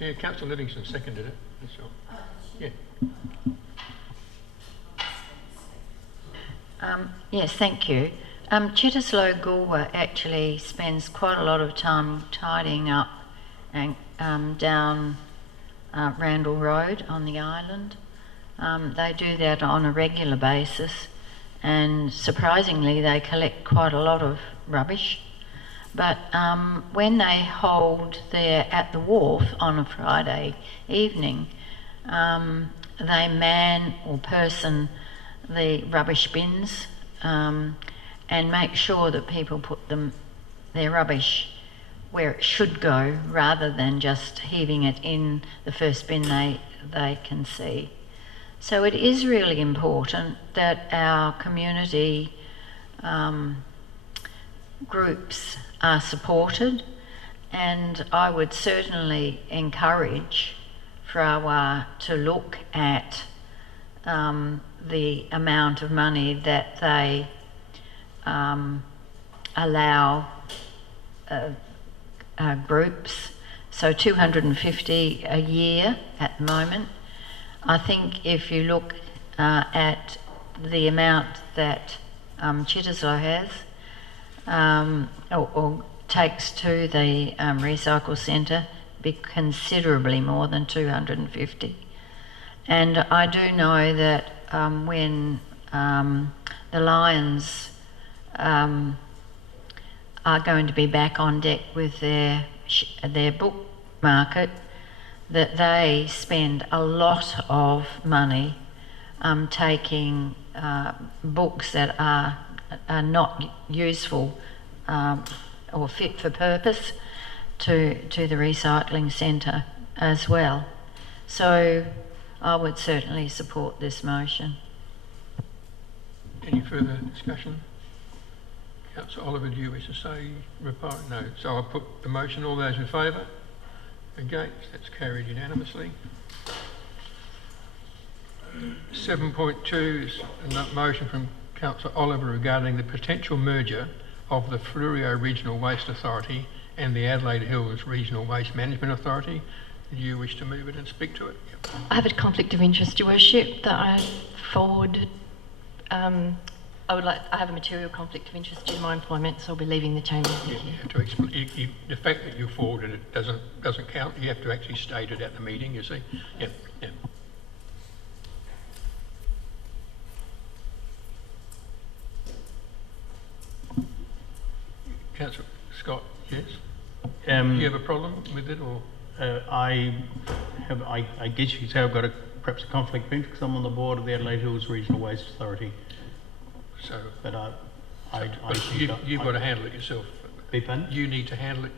Yeah, Councillor Livingston seconded it, that's all. Yeah. Yes, thank you. Chittislow Goolwa actually spends quite a lot of time tidying up and down Randall Road on the island. They do that on a regular basis, and surprisingly they collect quite a lot of rubbish. But when they hold there at the wharf on a Friday evening, they man or person the rubbish bins and make sure that people put their rubbish where it should go, rather than just heaving it in the first bin they can see. So it is really important that our community groups are supported, and I would certainly encourage Fleurieu to look at the amount of money that they allow groups. So 250 a year at the moment. I think if you look at the amount that Chitterslow has, or takes to the recycle centre, be considerably more than 250. And I do know that when the Lions are going to be back on deck with their book market, that they spend a lot of money taking books that are not useful or fit for purpose to the recycling centre as well. So I would certainly support this motion. Any further discussion? Councillor Oliver, do you wish to say reply? No. So I'll put the motion. All those in favour? Against? That's carried unanimously. 7.2 is a motion from Councillor Oliver regarding the potential merger of the Fleurieu Regional Waste Authority and the Adelaide Hills Regional Waste Management Authority. Do you wish to move it and speak to it? Yep. I have a conflict of interest, Your Worship, that I forwarded. I have a material conflict of interest due to my employment, so I'll be leaving the chamber. You have to explain. The fact that you forwarded it doesn't count. You have to actually state it at the meeting. You see. Yep. Yep. Councillor Scott, yes. Do you have a problem with it, or? I guess you could say I've got perhaps a conflict of interest because I'm on the board of the Adelaide Hills Regional Waste Authority. So, but you've got to handle it yourself. You need to handle it.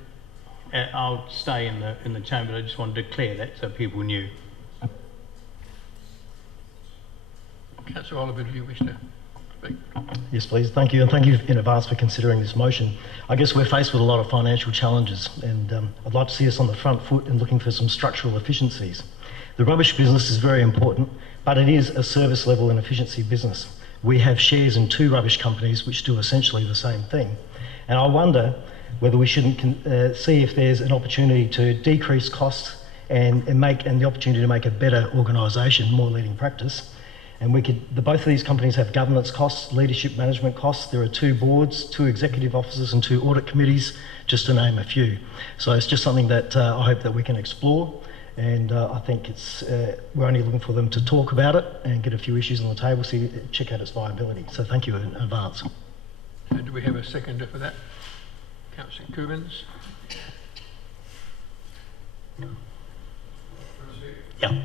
I'll stay in the chamber. I just want to declare that so people knew. Councillor Oliver, do you wish to speak? Yes, please. Thank you, and thank you in advance for considering this motion. I guess we're faced with a lot of financial challenges, and I'd like to see us on the front foot and looking for some structural efficiencies. The rubbish business is very important, but it is a service level and efficiency business. We have shares in 2 rubbish companies which do essentially the same thing. And I wonder whether we shouldn't see if there's an opportunity to decrease costs and the opportunity to make a better organisation, more leading practice. And both of these companies have governance costs, leadership management costs. There are 2 boards, 2 executive officers and 2 audit committees, just to name a few. So it's just something that I hope that we can explore. And I think we're only looking for them to talk about it and get a few issues on the table, check out its viability. So thank you in advance. Do we have a seconder for that? Councillor Coomans. Yeah.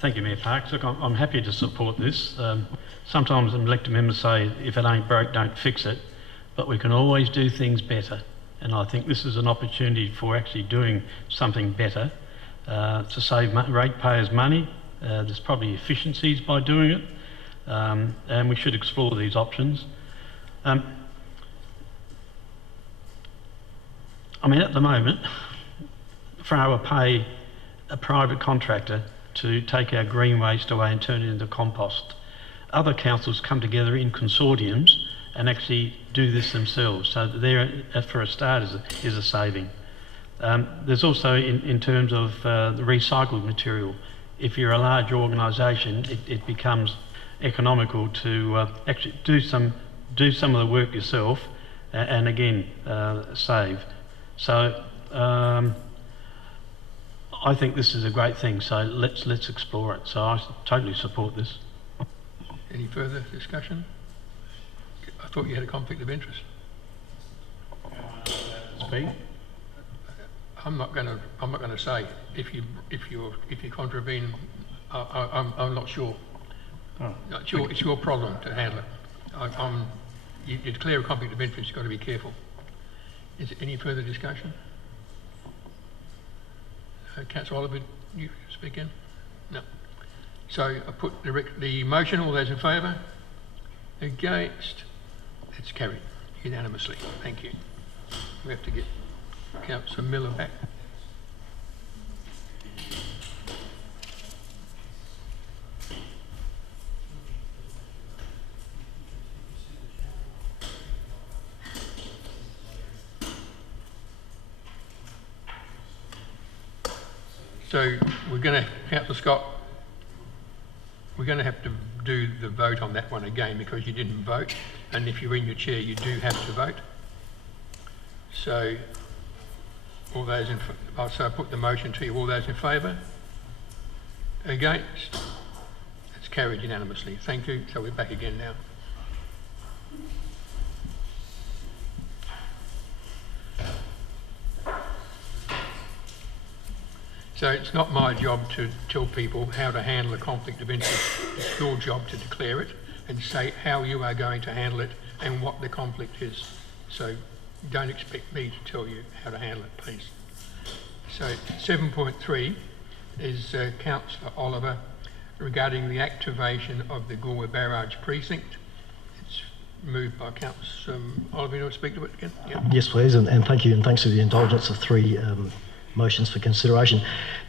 Thank you, Mayor Parks. Look, I'm happy to support this. Sometimes elected members say, if it ain't broke, don't fix it. But we can always do things better. And I think this is an opportunity for actually doing something better. To save ratepayers money. There's probably efficiencies by doing it, and we should explore these options. I mean, at the moment, Fleurieu pay a private contractor to take our green waste away and turn it into compost. Other councils come together in consortiums and actually do this themselves, so there, for a start, is a saving. There's also, in terms of the recycled material, if you're a large organisation, it becomes economical to actually do some of the work yourself, and again save. So I think this is a great thing. So let's explore it. So I totally support this. Any further discussion? I thought you had a conflict of interest. speak? I'm not going to say if you contravene. I'm not sure. Oh. It's your problem to handle it. You declare a conflict of interest. You've got to be careful. Is there any further discussion? Councillor Oliver, you speak in? No. So I put the motion. All those in favour? Against? It's carried unanimously. Thank you. We have to get Councillor Miller back. So we're going to, Councillor Scott, we're going to have to do the vote on that one again because you didn't vote, and if you're in your chair you do have to vote. So all those in, so I put the motion to you. All those in favour? Against? It's carried unanimously. Thank you. So we're back again now. So it's not my job to tell people how to handle a conflict of interest. It's your job to declare it and say how you are going to handle it and what the conflict is. So don't expect me to tell you how to handle it, please. So 7.3 is Councillor Oliver regarding the activation of the Goolwa Barrage Precinct. It's moved by Councillor Oliver. You want to speak to it again? Yeah. Yes, please, and thank you, and thanks for the indulgence of three motions for consideration.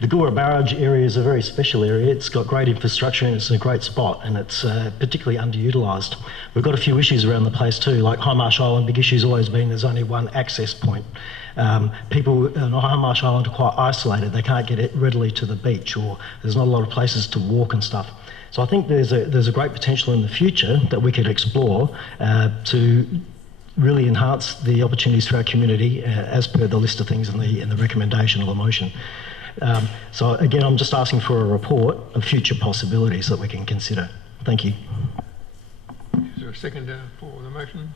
The Goolwa Barrage area is a very special area. It's got great infrastructure and it's in a great spot, and it's particularly underutilised. We've got a few issues around the place too, like High Marsh Island. Big issue's always been there's only one access point. People on High Marsh Island are quite isolated. They can't get readily to the beach, or there's not a lot of places to walk and stuff. So I think there's a great potential in the future that we could explore to really enhance the opportunities for our community as per the list of things in the recommendation or the motion. So again, I'm just asking for a report of future possibilities that we can consider. Thank you. Is there a second for the motion?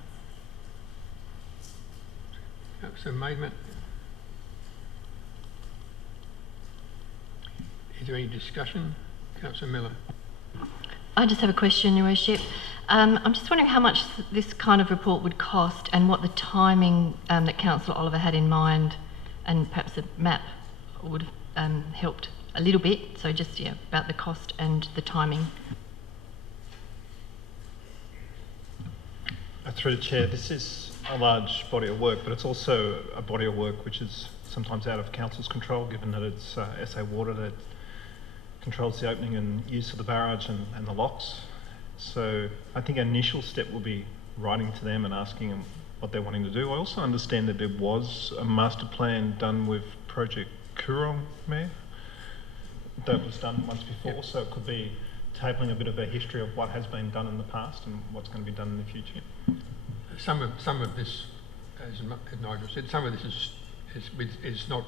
So Maidment. Is there any discussion? Councillor Miller. I just have a question, Your Worship. I'm just wondering how much this kind of report would cost and what the timing that Councillor Oliver had in mind, and perhaps the map would have helped a little bit. So just about the cost and the timing. Through the Chair, this is a large body of work, but it's also a body of work which is sometimes out of Council's control, given that it's SA Water that controls the opening and use of the barrage and the locks. So I think our initial step will be writing to them and asking them what they're wanting to do. I also understand that there was a master plan done with Project Coorong, Mayor, that was done once before, so it could be tabling a bit of a history of what has been done in the past and what's going to be done in the future. Some of this, as Nigel said, some of this is not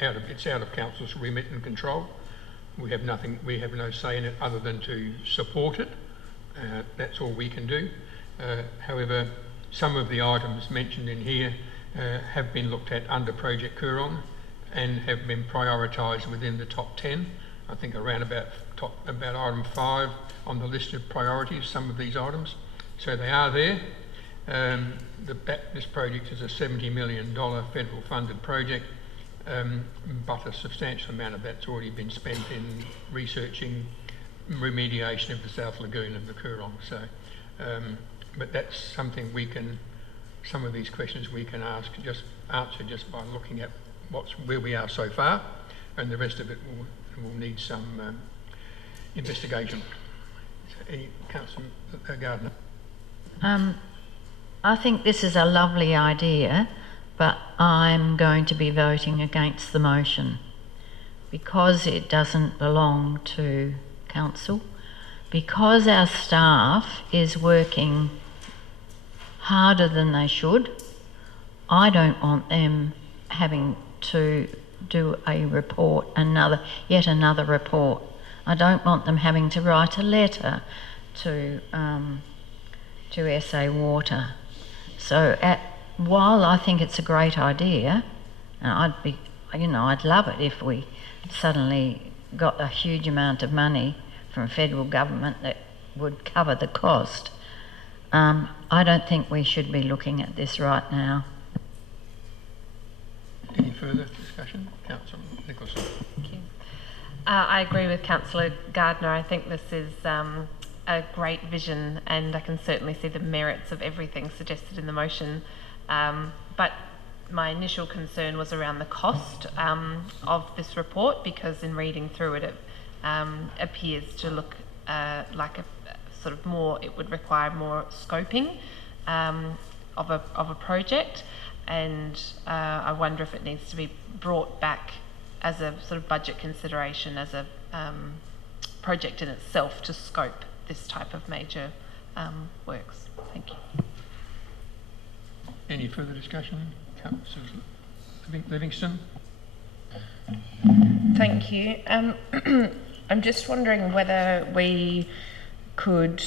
out of, it's out of Council's remit and control. We have no say in it other than to support it. That's all we can do. However, some of the items mentioned in here have been looked at under Project Coorong and have been prioritised within the top 10. I think around about item 5 on the list of priorities, some of these items. So they are there. This project is a $70 million federal funded project, but a substantial amount of that's already been spent in researching remediation of the South Lagoon and the Coorong. So, but that's something we can, some of these questions we can answer just by looking at where we are so far, and the rest of it will need some investigation. Any Councillor Gardner? I think this is a lovely idea, but I'm going to be voting against the motion because it doesn't belong to Council, because our staff is working harder than they should. I don't want them having to do a report, yet another report. I don't want them having to write a letter to SA Water. So while I think it's a great idea, and I'd love it if we suddenly got a huge amount of money from federal government that would cover the cost. I don't think we should be looking at this right now. Any further discussion? Councillor Nicholson. Thank you. I agree with Councillor Gardner. I think this is a great vision, and I can certainly see the merits of everything suggested in the motion. But my initial concern was around the cost of this report, because in reading through it, it appears to look like a sort of more, it would require more scoping of a project, and I wonder if it needs to be brought back as a sort of budget consideration, as a project in itself to scope this type of major works. Thank you. Any further discussion? Councillor Livingston. Thank you. I'm just wondering whether we could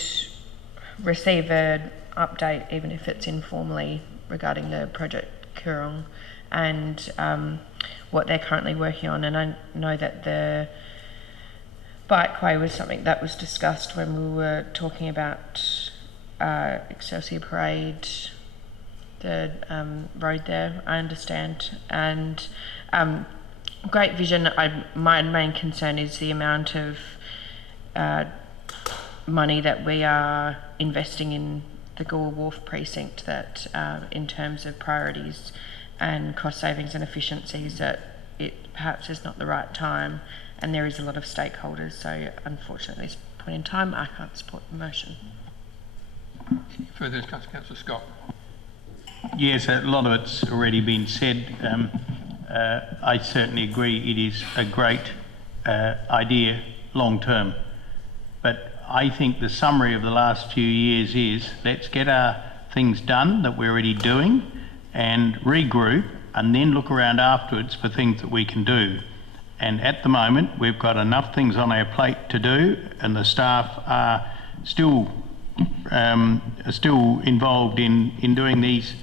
receive an update, even if it's informally, regarding the project Coorong and what they're currently working on. And I know that the Bikeway was something that was discussed when we were talking about Excelsior Parade, the road there, I understand. And great vision. My main concern is the amount of money that we are investing in the Goolwa Wharf precinct, that in terms of priorities and cost savings and efficiencies, that it perhaps is not the right time, and there is a lot of stakeholders. So unfortunately at this point in time I can't support the motion. Any further discussion? Councillor Scott. Yes, a lot of it's already been said. I certainly agree it is a great idea long term, but I think the summary of the last few years is, let's get our things done that we're already doing and regroup, and then look around afterwards for things that we can do. And at the moment we've got enough things on our plate to do, and the staff are still involved in doing these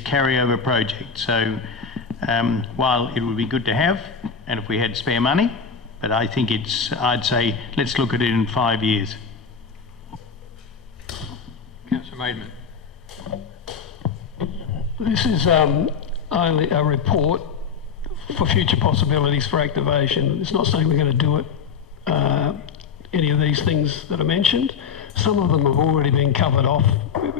carryover projects. So while it would be good to have, and if we had spare money, but I think I'd say let's look at it in 5 years. Councillor Maidment. This is only a report for future possibilities for activation. It's not saying we're going to do it, any of these things that are mentioned. Some of them have already been covered off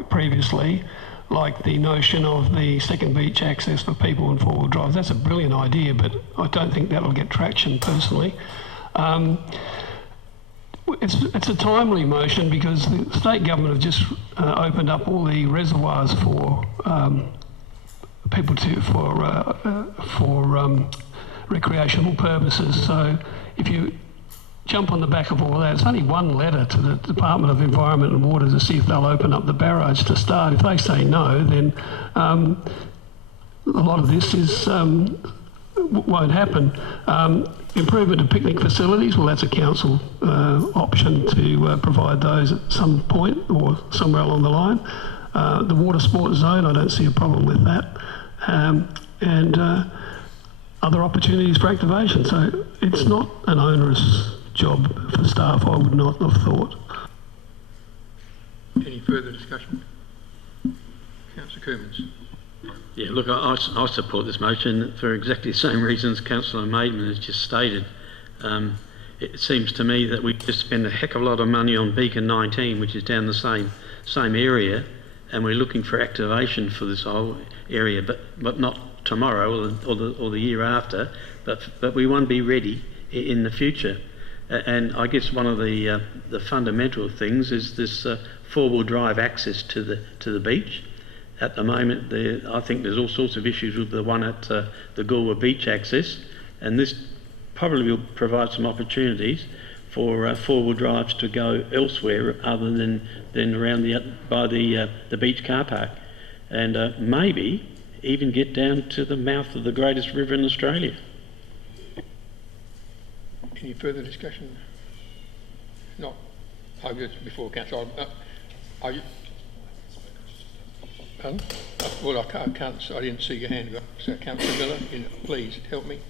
previously, like the notion of the second beach access for people in four-wheel drives. That's a brilliant idea, but I don't think that'll get traction personally. It's a timely motion because the state government have just opened up all the reservoirs for people for recreational purposes. So if you jump on the back of all that, it's only one letter to the Department of Environment and Water to see if they'll open up the barrage to start. If they say no, then a lot of this won't happen. Improvement of picnic facilities, well, that's a council option to provide those at some point or somewhere along the line. The water sports zone, I don't see a problem with that. And other opportunities for activation. So it's not an onerous job for staff, I would not have thought. Any further discussion? Councillor Coomans. Yeah, look, I support this motion for exactly the same reasons Councillor Maidment has just stated. It seems to me that we just spend a heck of a lot of money on Beacon 19, which is down the same area, and we're looking for activation for this whole area, but not tomorrow or the year after, but we want to be ready in the future. And I guess one of the fundamental things is this four-wheel drive access to the beach. At the moment, I think there's all sorts of issues with the one at the Goolwa beach access, and this probably will provide some opportunities for four-wheel drives to go elsewhere other than around by the beach car park, and maybe even get down to the mouth of the greatest river in Australia. Any further discussion? No. I'll go before Councillor. Are you? Pardon? Well, I didn't see your hand go up. So, Councillor Miller, please help me.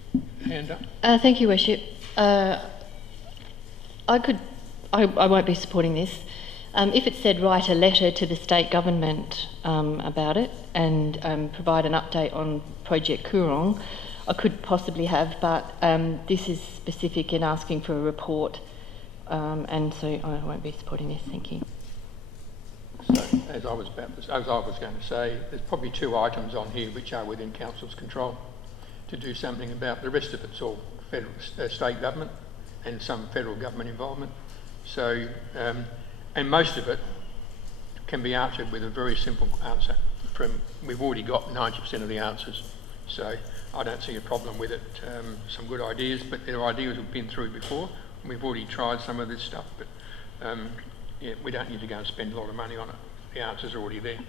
Hand up. Thank you, Worship. I won't be supporting this. If it said write a letter to the state government about it and provide an update on Project Coorong, I could possibly have, but this is specific in asking for a report, and so I won't be supporting this. Thank you. So, as I was going to say, there's probably 2 items on here which are within Council's control to do something about. The rest of it's all federal, state government and some federal government involvement. So, and most of it can be answered with a very simple answer. We've already got 90% of the answers, so I don't see a problem with it. Some good ideas, but they're ideas we've been through before. We've already tried some of this stuff, but yeah, we don't need to go and spend a lot of money on it. The answers are already there.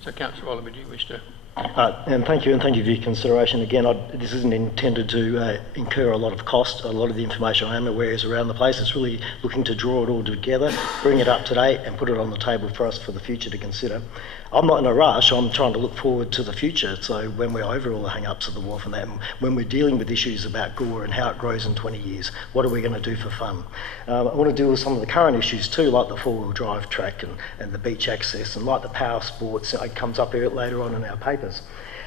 So, Councillor Oliver, do you wish to? And thank you for your consideration. Again, this isn't intended to incur a lot of cost. A lot of the information I am aware is around the place. It's really looking to draw it all together, bring it up to date and put it on the table for us for the future to consider. I'm not in a rush. I'm trying to look forward to the future. So when we're over all the hang-ups of the wharf and that, and when we're dealing with issues about Goolwa and how it grows in 20 years, what are we going to do for fun? I want to deal with some of the current issues too, like the four-wheel drive track and the beach access, and like the power sports. It comes up here later on in our papers.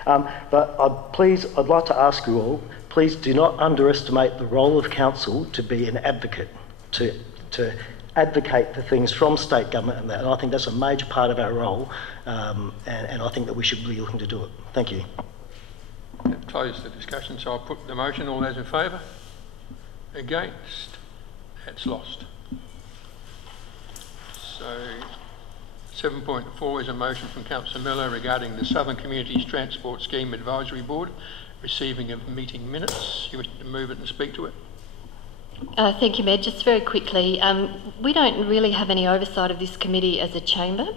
But I'd like to ask you all, please do not underestimate the role of council to be an advocate, to advocate for things from state government and that. And I think that's a major part of our role, and I think that we should be looking to do it. Thank you. Close the discussion, so I'll put the motion. All those in favour? Against? That's lost. So 7.4 is a motion from Councillor Miller regarding the Southern Communities Transport Scheme Advisory Board receiving of meeting minutes. You wish to move it and speak to it? Thank you, Mayor. Just very quickly, we don't really have any oversight of this committee as a chamber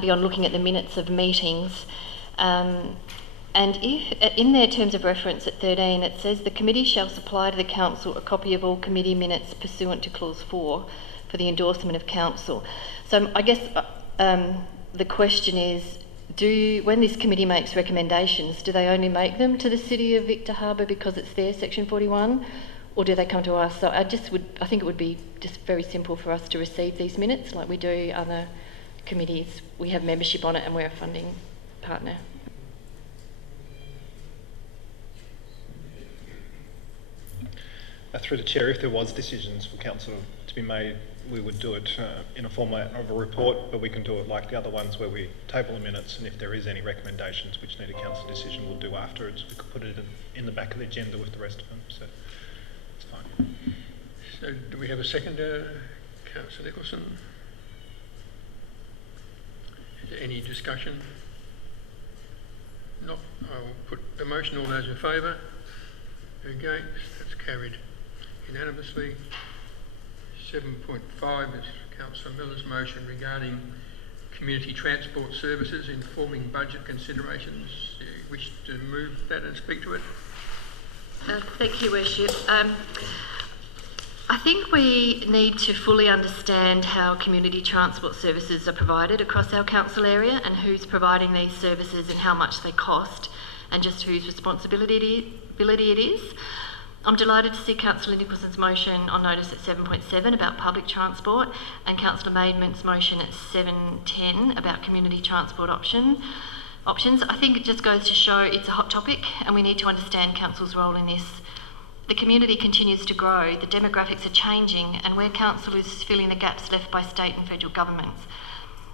beyond looking at the minutes of meetings. And if in their terms of reference at 13, it says the committee shall supply to the council a copy of all committee minutes pursuant to clause 4 for the endorsement of council. So I guess the question is, when this committee makes recommendations, do they only make them to the City of Victor Harbor because it's their section 41? Or do they come to us? So I think it would be just very simple for us to receive these minutes like we do other committees. We have membership on it and we're a funding partner. Through the Chair, if there was decisions for Council to be made, we would do it in a format of a report, but we can do it like the other ones where we table the minutes, and if there is any recommendations which need a Council decision, we'll do afterwards. We could put it in the back of the agenda with the rest of them. So. So, do we have a second, Councillor Nicholson? Is there any discussion? No. I'll put the motion. All those in favour? Against? That's carried unanimously. 7.5 is Councillor Miller's motion regarding community transport services informing budget considerations. Do you wish to move that and speak to it? Thank you, Worship. I think we need to fully understand how community transport services are provided across our council area and who's providing these services and how much they cost and just whose responsibility it is. I'm delighted to see Councillor Nicholson's motion on notice at 7.7 about public transport and Councillor Maidment's motion at 7.10 about community transport options. I think it just goes to show it's a hot topic and we need to understand council's role in this. The community continues to grow, the demographics are changing, and where council is filling the gaps left by state and federal governments.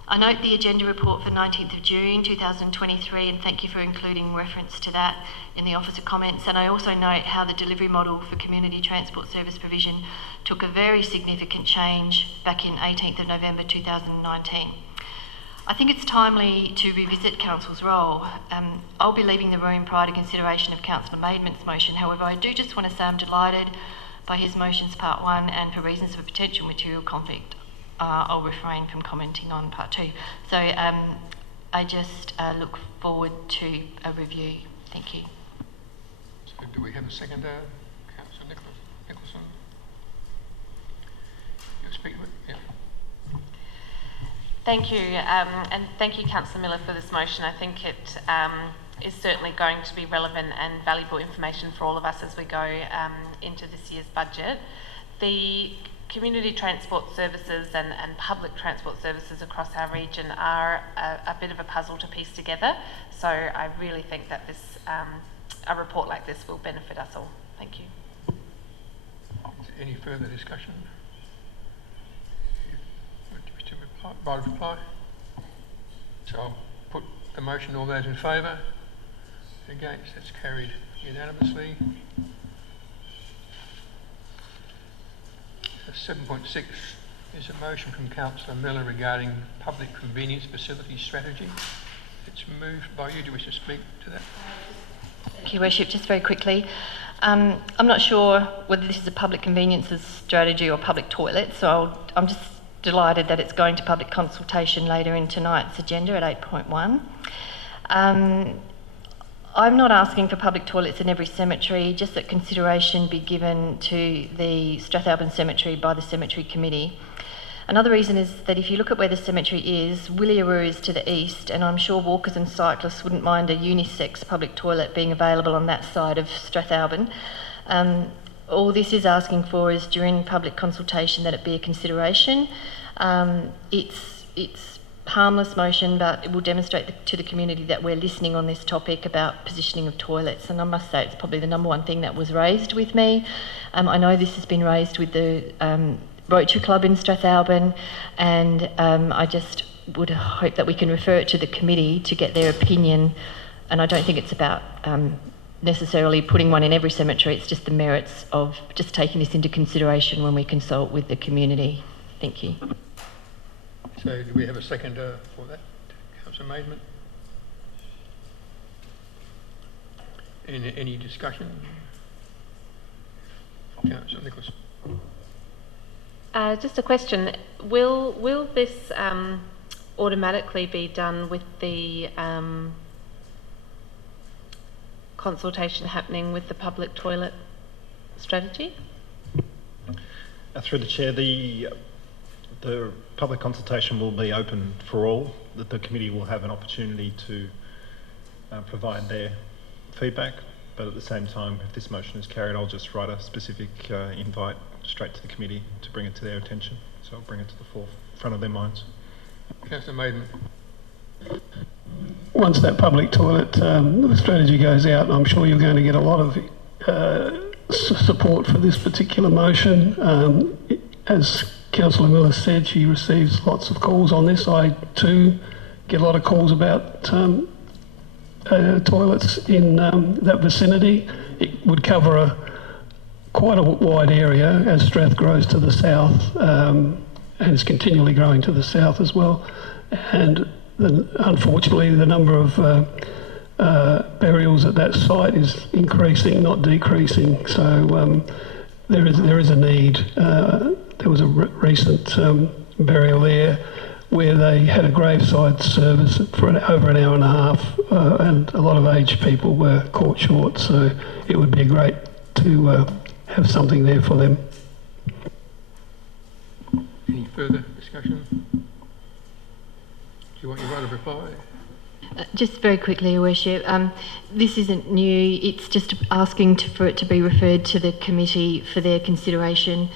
I note the agenda report for 19th of June 2023 and thank you for including reference to that in the officer comments, and I also note how the delivery model for community transport service provision took a very significant change back in 18th of November 2019. I think it's timely to revisit Council's role. I'll be leaving the room prior to consideration of Councillor Maidment's motion. However, I do just want to say I'm delighted by his motions part 1 and for reasons of a potential material conflict, I'll refrain from commenting on part 2. So I just look forward to a review. Thank you. So do we have a second, Councillor Nicholson? You'll speak to it? Yeah. Thank you, and thank you, Councillor Miller, for this motion. I think it is certainly going to be relevant and valuable information for all of us as we go into this year's budget. The community transport services and public transport services across our region are a bit of a puzzle to piece together, so I really think that this a report like this will benefit us all. Thank you. Is there any further discussion? By reply. So I'll put the motion. All those in favour? Against? That's carried unanimously. 7.6 is a motion from Councillor Miller regarding public convenience facility strategy. It's moved by you. Do you wish to speak to that? Thank you, Worship. Just very quickly. I'm not sure whether this is a public conveniences strategy or public toilets, so I'm just delighted that it's going to public consultation later in tonight's agenda at 8.1. I'm not asking for public toilets in every cemetery, just that consideration be given to the Strathalbyn Cemetery by the Cemetery Committee. Another reason is that if you look at where the cemetery is, Fleurieu is to the east, and I'm sure walkers and cyclists wouldn't mind a unisex public toilet being available on that side of Strathalbyn. All this is asking for is during public consultation that it be a consideration. It's harmless motion, but it will demonstrate to the community that we're listening on this topic about positioning of toilets, and I must say it's probably the number one thing that was raised with me. I know this has been raised with the Rotary Club in Strathalbyn, and I just would hope that we can refer it to the committee to get their opinion, and I don't think it's about necessarily putting one in every cemetery. It's just the merits of just taking this into consideration when we consult with the community. Thank you. So do we have a seconder for that? Councillor Maidment? Any discussion? Councillor Nicholson. Just a question. Will this automatically be done with the consultation happening with the public toilet strategy? Through the chair, the public consultation will be open for all. That the committee will have an opportunity to provide their feedback, but at the same time, if this motion is carried, I'll just write a specific invite straight to the committee to bring it to their attention. So I'll bring it to the forefront of their minds. Councillor Maidment. Once that public toilet strategy goes out, I'm sure you're going to get a lot of support for this particular motion. As Councillor Miller said, she receives lots of calls on this. I too get a lot of calls about toilets in that vicinity. It would cover quite a wide area as Strath grows to the south, and is continually growing to the south as well. And unfortunately, the number of burials at that site is increasing, not decreasing. So there is a need. There was a recent burial there where they had a graveside service for over an hour and a half, and a lot of aged people were caught short. So it would be great to have something there for them. Any further discussion? Do you want your right of reply? Just very quickly, Your Worship, this isn't new. It's just asking for it to be referred to the committee for their consideration.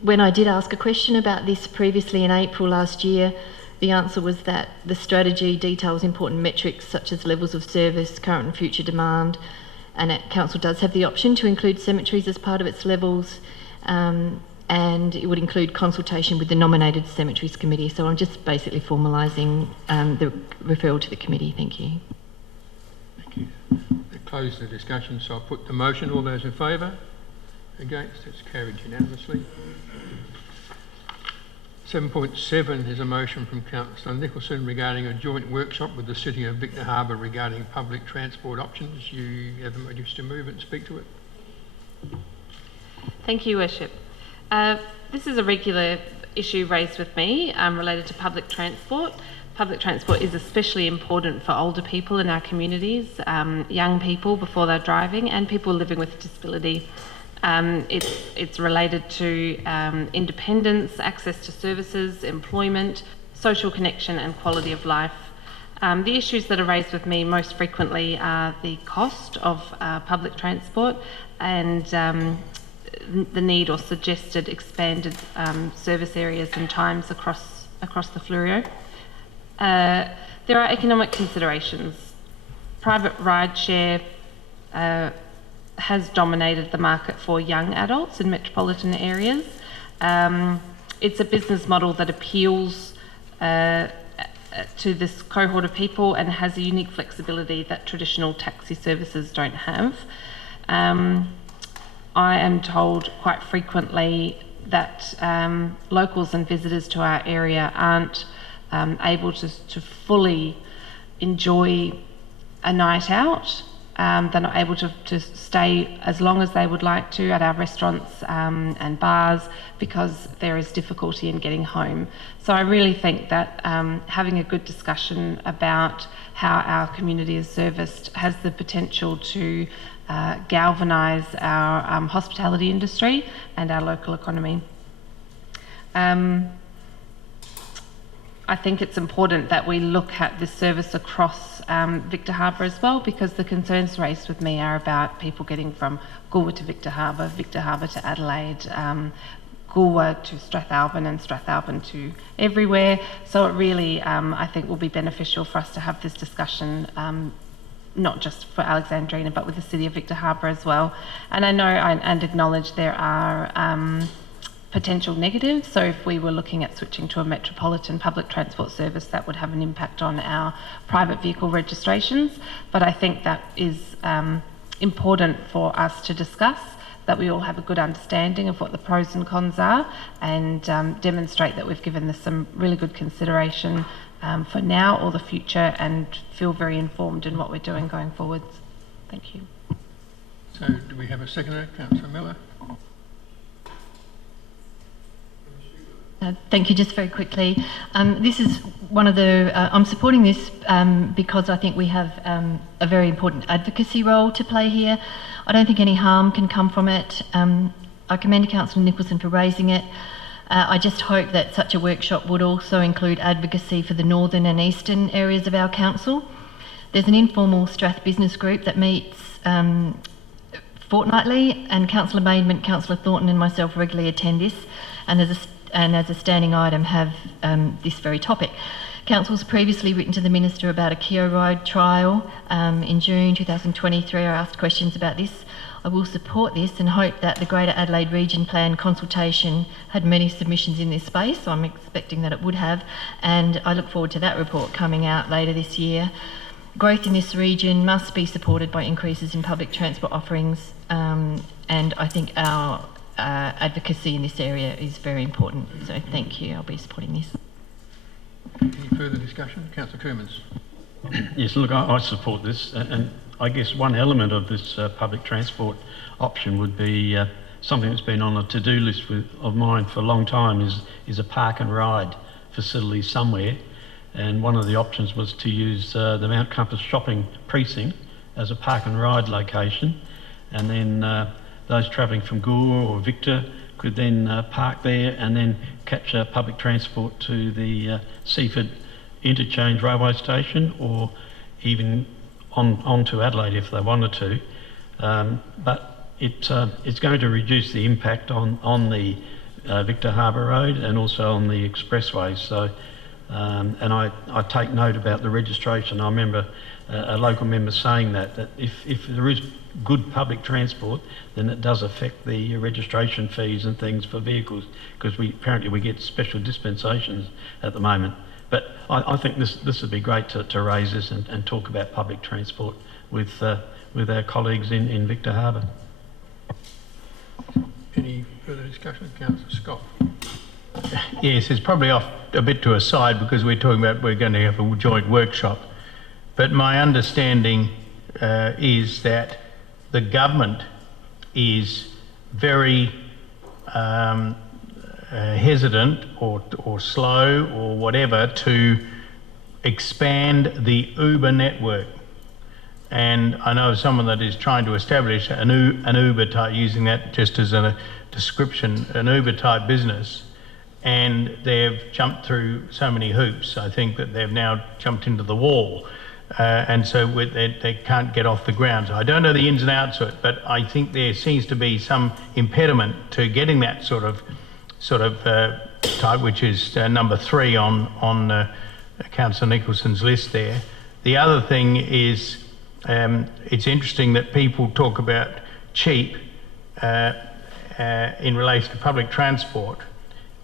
When I did ask a question about this previously in April last year, the answer was that the strategy details important metrics such as levels of service, current and future demand, and Council does have the option to include cemeteries as part of its levels, and it would include consultation with the nominated Cemeteries Committee. So I'm just basically formalising the referral to the committee. Thank you. Thank you. We close the discussion, so I'll put the motion. All those in favour? Against? It's carried unanimously. 7.7 is a motion from Councillor Nicholson regarding a joint workshop with the City of Victor Harbor regarding public transport options. You have a wish to move it and speak to it? Thank you, Worship. This is a regular issue raised with me related to public transport. Public transport is especially important for older people in our communities, young people before they're driving, and people living with disability. It's related to independence, access to services, employment, social connection and quality of life. The issues that are raised with me most frequently are the cost of public transport and the need or suggested expanded service areas and times across the Fleurieu. There are economic considerations. Private rideshare has dominated the market for young adults in metropolitan areas. It's a business model that appeals to this cohort of people and has a unique flexibility that traditional taxi services don't have. I am told quite frequently that locals and visitors to our area aren't able to fully enjoy a night out. They're not able to stay as long as they would like to at our restaurants and bars because there is difficulty in getting home. So I really think that having a good discussion about how our community is serviced has the potential to galvanise our hospitality industry and our local economy. I think it's important that we look at this service across Victor Harbour as well, because the concerns raised with me are about people getting from Goolwa to Victor Harbour to Adelaide, Goolwa to Strathalbyn and Strathalbyn to everywhere. So it really, I think, will be beneficial for us to have this discussion, not just for Alexandrina, but with the City of Victor Harbour as well. And I know and acknowledge there are potential negatives. So if we were looking at switching to a metropolitan public transport service, that would have an impact on our private vehicle registrations. But I think that is important for us to discuss, that we all have a good understanding of what the pros and cons are, and demonstrate that we've given this some really good consideration for now or the future, and feel very informed in what we're doing going forwards. Thank you. So do we have a seconder, Councillor Miller? Thank you. Just very quickly, this is one of the, I'm supporting this because I think we have a very important advocacy role to play here. I don't think any harm can come from it. I commend Councillor Nicholson for raising it. I just hope that such a workshop would also include advocacy for the northern and eastern areas of our council. There's an informal Strath business group that meets fortnightly, and Councillor Maidment, Councillor Thornton and myself regularly attend this, and as a standing item have this very topic. Council's previously written to the Minister about a Keogh Road trial in June 2023. I asked questions about this. I will support this and hope that the Greater Adelaide Region Plan consultation had many submissions in this space, so I'm expecting that it would have, and I look forward to that report coming out later this year. Growth in this region must be supported by increases in public transport offerings, and I think our advocacy in this area is very important. So thank you. I'll be supporting this. Any further discussion? Councillor Coomans. Yes, look, I support this, and I guess one element of this public transport option would be something that's been on a to-do list of mine for a long time is a park and ride facility somewhere, and one of the options was to use the Mount Compass shopping precinct as a park and ride location, and then those travelling from Goolwa or Victor could then park there and then catch public transport to the Seaford interchange railway station, or even on to Adelaide if they wanted to. But it's going to reduce the impact on the Victor Harbour Road and also on the expressway. So, and I take note about the registration. I remember a local member saying that if there is good public transport, then it does affect the registration fees and things for vehicles, because apparently we get special dispensations at the moment. But I think this would be great to raise this and talk about public transport with our colleagues in Victor Harbour. Any further discussion? Councillor Scott. Yes, it's probably off a bit to a side because we're talking about we're going to have a joint workshop. But my understanding is that the government is very hesitant or slow or whatever to expand the Uber network. and I know of someone that is trying to establish an Uber type, using that just as a description, an Uber type business, and they've jumped through so many hoops. I think that they've now jumped into the wall, and so they can't get off the ground. So I don't know the ins and outs of it, but I think there seems to be some impediment to getting that sort of type, which is number 3 on Councillor Nicholson's list there. The other thing is, it's interesting that people talk about cheap in relation to public transport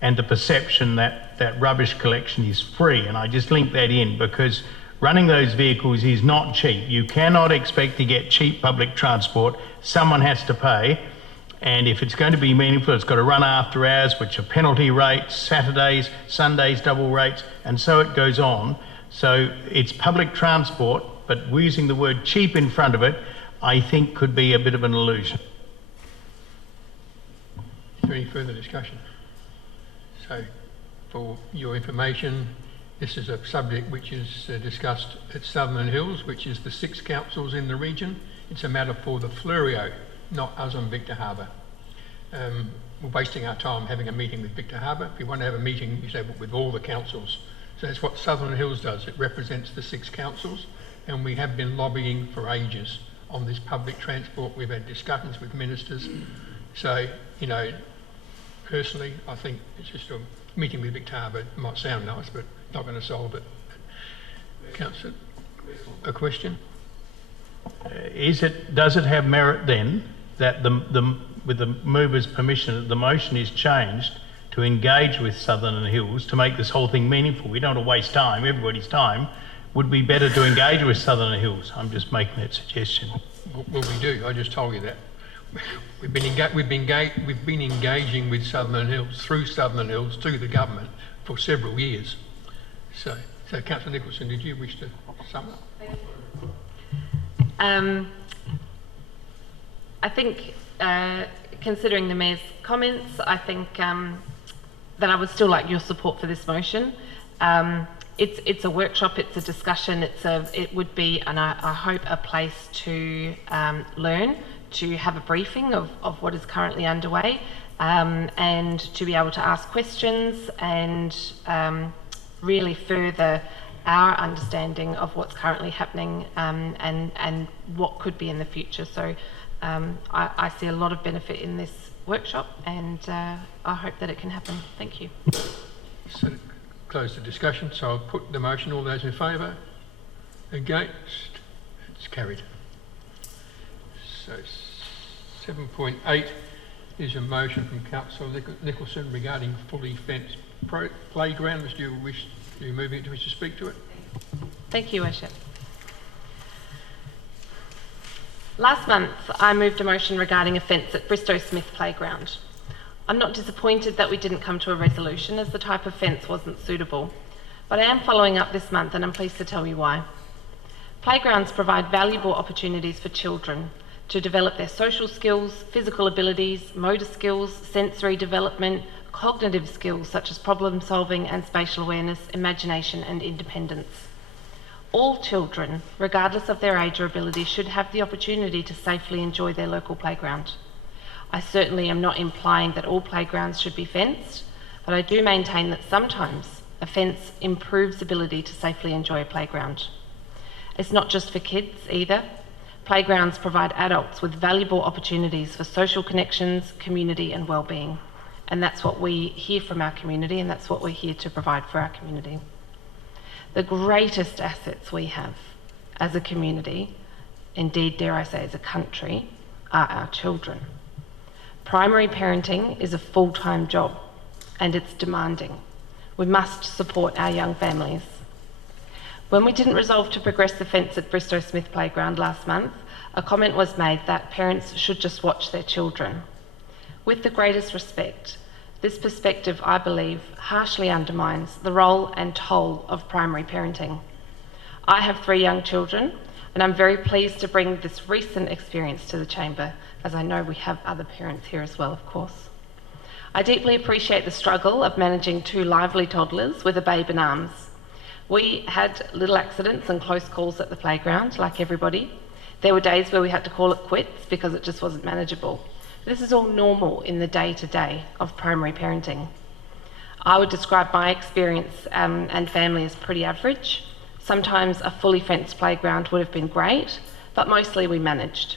and the perception that rubbish collection is free. And I just link that in, because running those vehicles is not cheap. You cannot expect to get cheap public transport. Someone has to pay. And if it's going to be meaningful, it's got to run after hours, which are penalty rates, Saturdays, Sundays, double rates, and so it goes on. So it's public transport, but using the word cheap in front of it, I think could be a bit of an illusion. Is there any further discussion? So, for your information, this is a subject which is discussed at Sutherland Hills, which is the 6 councils in the region. It's a matter for the Fleurieu, not us on Victor Harbour. We're wasting our time having a meeting with Victor Harbour. If you want to have a meeting, you say with all the councils. So that's what Sutherland Hills does. It represents the 6 councils, and we have been lobbying for ages on this public transport. We've had discussions with ministers. So, you know, personally, I think it's just a meeting with Victor Harbour. It might sound nice, but not going to solve it. Councillor, a question? Does it have merit then that with the mover's permission, the motion is changed to engage with Sutherland Hills to make this whole thing meaningful? We don't want to waste time, everybody's time. Would be better to engage with Sutherland Hills. I'm just making that suggestion. Well, we do. I just told you that. We've been engaging with Sutherland Hills, through Sutherland Hills, to the government for several years. So Councillor Nicholson, did you wish to sum up? I think, considering the Mayor's comments, I think that I would still like your support for this motion. It's a workshop, it's a discussion, it would be, and I hope, a place to learn, to have a briefing of what is currently underway, and to be able to ask questions and really further our understanding of what's currently happening, and what could be in the future. So I see a lot of benefit in this workshop, and I hope that it can happen. Thank you. So close the discussion, so I'll put the motion. All those in favour? Against? It's carried. So 7.8 is a motion from Councillor Nicholson regarding fully fenced playground. Do you wish to speak to it? Thank you, Worship. Last month, I moved a motion regarding a fence at Bristow Smith Playground. I'm not disappointed that we didn't come to a resolution, as the type of fence wasn't suitable, but I am following up this month, and I'm pleased to tell you why. Playgrounds provide valuable opportunities for children to develop their social skills, physical abilities, motor skills, sensory development, cognitive skills such as problem solving and spatial awareness, imagination and independence. All children, regardless of their age or ability, should have the opportunity to safely enjoy their local playground. I certainly am not implying that all playgrounds should be fenced, but I do maintain that sometimes a fence improves ability to safely enjoy a playground. It's not just for kids either. Playgrounds provide adults with valuable opportunities for social connections, community and well-being. And that's what we hear from our community, and that's what we're here to provide for our community. The greatest assets we have as a community, indeed dare I say as a country, are our children. Primary parenting is a full-time job, and it's demanding. We must support our young families. When we didn't resolve to progress the fence at Bristow Smith Playground last month, a comment was made that parents should just watch their children. With the greatest respect, this perspective, I believe, harshly undermines the role and toll of primary parenting. I have 3 young children, and I'm very pleased to bring this recent experience to the Chamber, as I know we have other parents here as well, of course. I deeply appreciate the struggle of managing 2 lively toddlers with a babe in arms. We had little accidents and close calls at the playground, like everybody, There were days where we had to call it quits because it just wasn't manageable. This is all normal in the day-to-day of primary parenting. I would describe my experience and family as pretty average. Sometimes a fully fenced playground would have been great, but mostly we managed.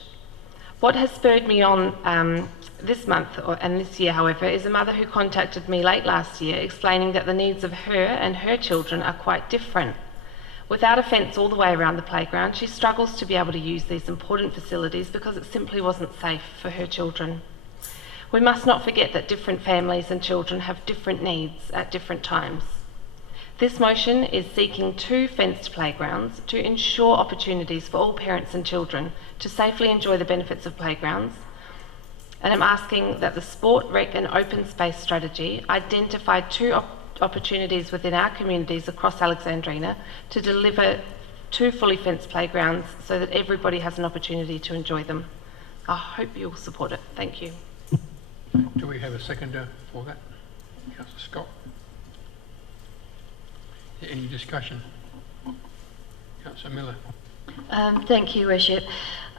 What has spurred me on this month and this year, however, is a mother who contacted me late last year explaining that the needs of her and her children are quite different. Without a fence all the way around the playground, she struggles to be able to use these important facilities because it simply wasn't safe for her children. We must not forget that different families and children have different needs at different times. This motion is seeking 2 fenced playgrounds to ensure opportunities for all parents and children to safely enjoy the benefits of playgrounds. And I'm asking that the Sport, Rec and Open Space strategy identify 2 opportunities within our communities across Alexandrina to deliver 2 fully fenced playgrounds so that everybody has an opportunity to enjoy them. I hope you'll support it. Thank you. Do we have a seconder for that? Councillor Scott. Any discussion? Councillor Miller. Thank you, Worship.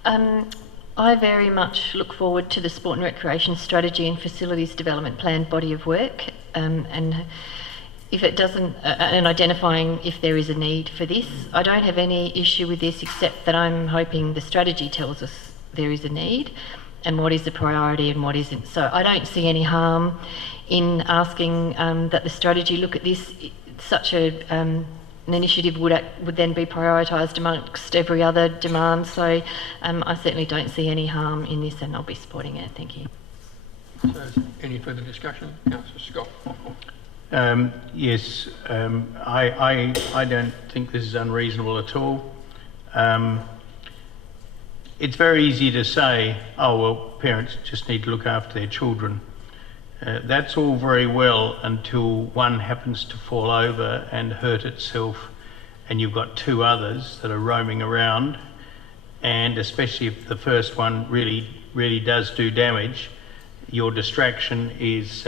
I very much look forward to the Sport and Recreation Strategy and Facilities Development Plan body of work, and if it doesn't, and identifying if there is a need for this. I don't have any issue with this, except that I'm hoping the strategy tells us there is a need and what is the priority and what isn't. So I don't see any harm in asking that the strategy look at this. Such an initiative would then be prioritised amongst every other demand. So I certainly don't see any harm in this, and I'll be supporting it. Thank you. So, any further discussion? Councillor Scott. Yes, I don't think this is unreasonable at all. It's very easy to say, oh well, parents just need to look after their children. That's all very well until one happens to fall over and hurt itself, and you've got 2 others that are roaming around, and especially if the first one really does do damage, your distraction is,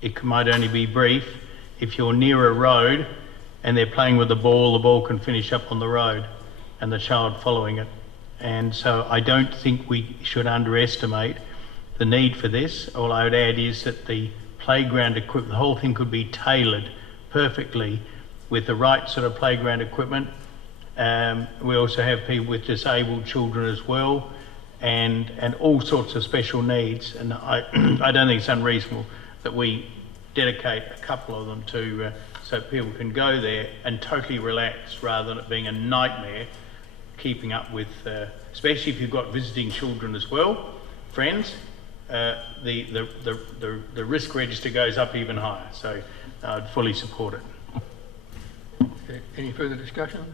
it might only be brief. If you're near a road and they're playing with the ball can finish up on the road and the child following it. And so I don't think we should underestimate the need for this. All I would add is that the playground equipment, the whole thing could be tailored perfectly with the right sort of playground equipment. We also have people with disabled children as well, and all sorts of special needs. And I don't think it's unreasonable that we dedicate a couple of them to so people can go there and totally relax rather than it being a nightmare keeping up with, especially if you've got visiting children as well, friends. The risk register goes up even higher, so I'd fully support it. Okay. Any further discussion?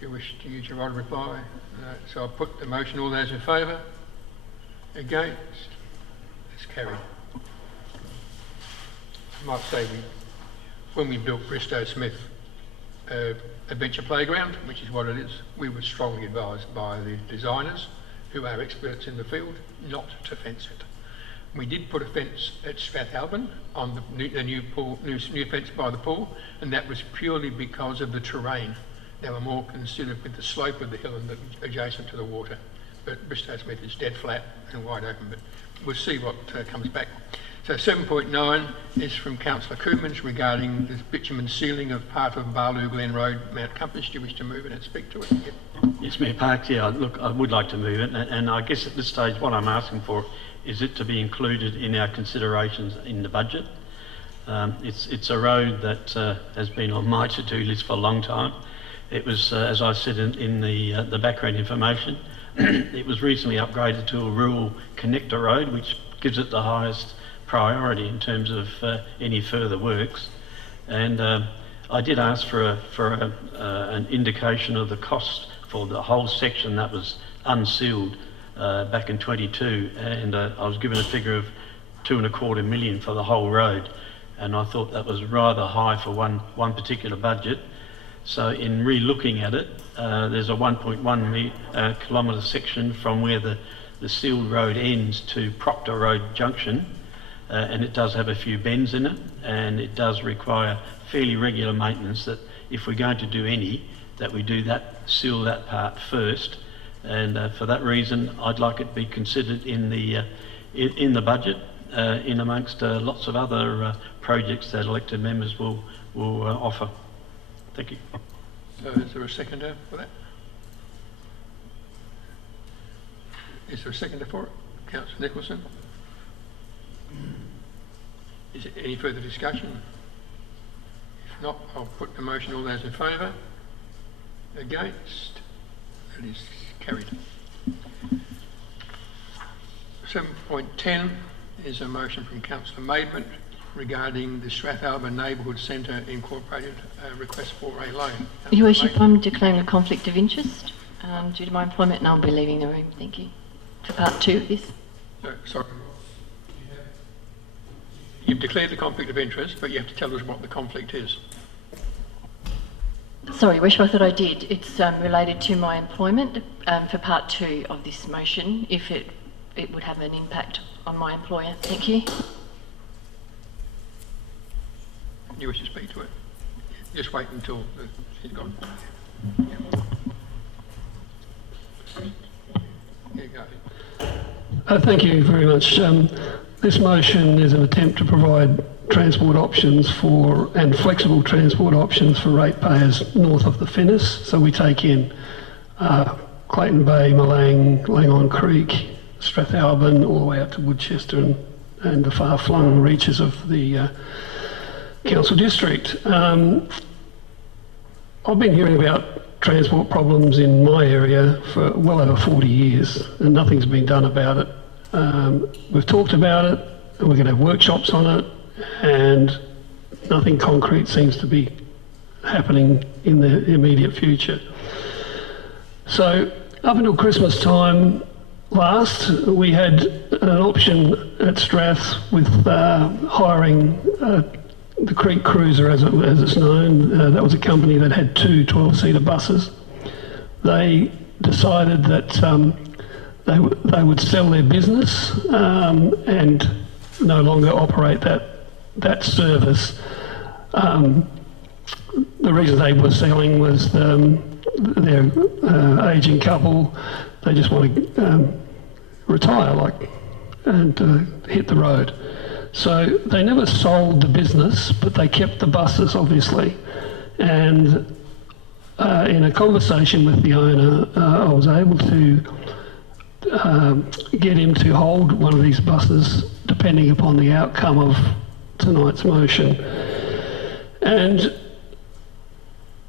Do you wish to use your right of reply? No. So I'll put the motion. All those in favour? Against? It's carried. I might say when we built Bristow Smith Adventure Playground, which is what it is, we were strongly advised by the designers, who are experts in the field, not to fence it. We did put a fence at Strathalbyn on the new fence by the pool, and that was purely because of the terrain. They were more considered with the slope of the hill and adjacent to the water. But Bristow Smith is dead flat and wide open, but we'll see what comes back. So 7.9 is from Councillor Coomans regarding the bitumen sealing of part of Bahloo Glen Road, Mount Compass. Do you wish to move it and speak to it? Yep. Yes, Mayor Parks, yeah, look, I would like to move it, and I guess at this stage what I'm asking for is it to be included in our considerations in the budget. It's a road that has been on my to-do list for a long time. It was, as I said in the background information, it was recently upgraded to a rural connector road, which gives it the highest priority in terms of any further works. And I did ask for an indication of the cost for the whole section that was unsealed back in 22, and I was given a figure of $2.25 million for the whole road, and I thought that was rather high for one particular budget. So in re-looking at it, there's a 1.1 kilometre section from where the sealed road ends to Proctor Road Junction, and it does have a few bends in it, and it does require fairly regular maintenance that if we're going to do any, that we do that, seal that part first. And for that reason, I'd like it to be considered in the budget, in amongst lots of other projects that elected members will offer. Thank you. So is there a seconder for that? Is there a seconder for it? Councillor Nicholson? Is there any further discussion? If not, I'll put the motion. All those in favour? Against? It is carried. 7.10 is a motion from Councillor Maidment regarding the Strathalbyn Neighbourhood Centre Incorporated request for a loan. Your Worship, I'm declaring a conflict of interest due to my employment, and I'll be leaving the room. Thank you. For part 2 of this. Sorry. You've declared the conflict of interest, but you have to tell us what the conflict is. Sorry, Worship, I thought I did. It's related to my employment for part 2 of this motion, if it would have an impact on my employer. Thank you. You wish to speak to it? Just wait until she's gone. Here you go. Thank you very much. This motion is an attempt to provide transport options and flexible transport options for ratepayers north of the Finnis. So we take in Clayton Bay, Malang, Langhorne Creek, Strathalbyn, all the way out to Woodchester and the far-flung reaches of the council district. I've been hearing about transport problems in my area for well over 40 years, and nothing's been done about it. We've talked about it, and we're going to have workshops on it, and nothing concrete seems to be happening in the immediate future. So up until Christmas time last, we had an option at Strath with hiring the Creek Cruiser, as it's known. That was a company that had 2 12-seater buses. They decided that they would sell their business and no longer operate that service. The reason they were selling was their ageing couple. They just want to retire, and hit the road. So they never sold the business, but they kept the buses, obviously. And in a conversation with the owner, I was able to get him to hold one of these buses, depending upon the outcome of tonight's motion. And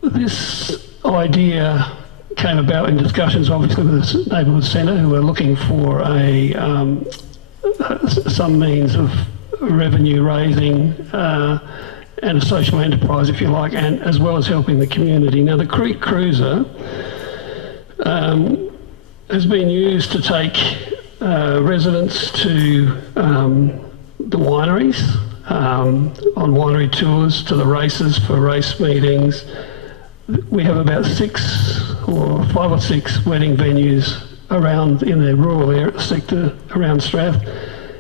this idea came about in discussions, obviously, with the Neighbourhood Centre, who were looking for some means of revenue raising and a social enterprise, if you like, and as well as helping the community. Now, the Creek Cruiser has been used to take residents to the wineries, on winery tours, to the races for race meetings. We have about 5 or 6 wedding venues around in the rural sector around Strath.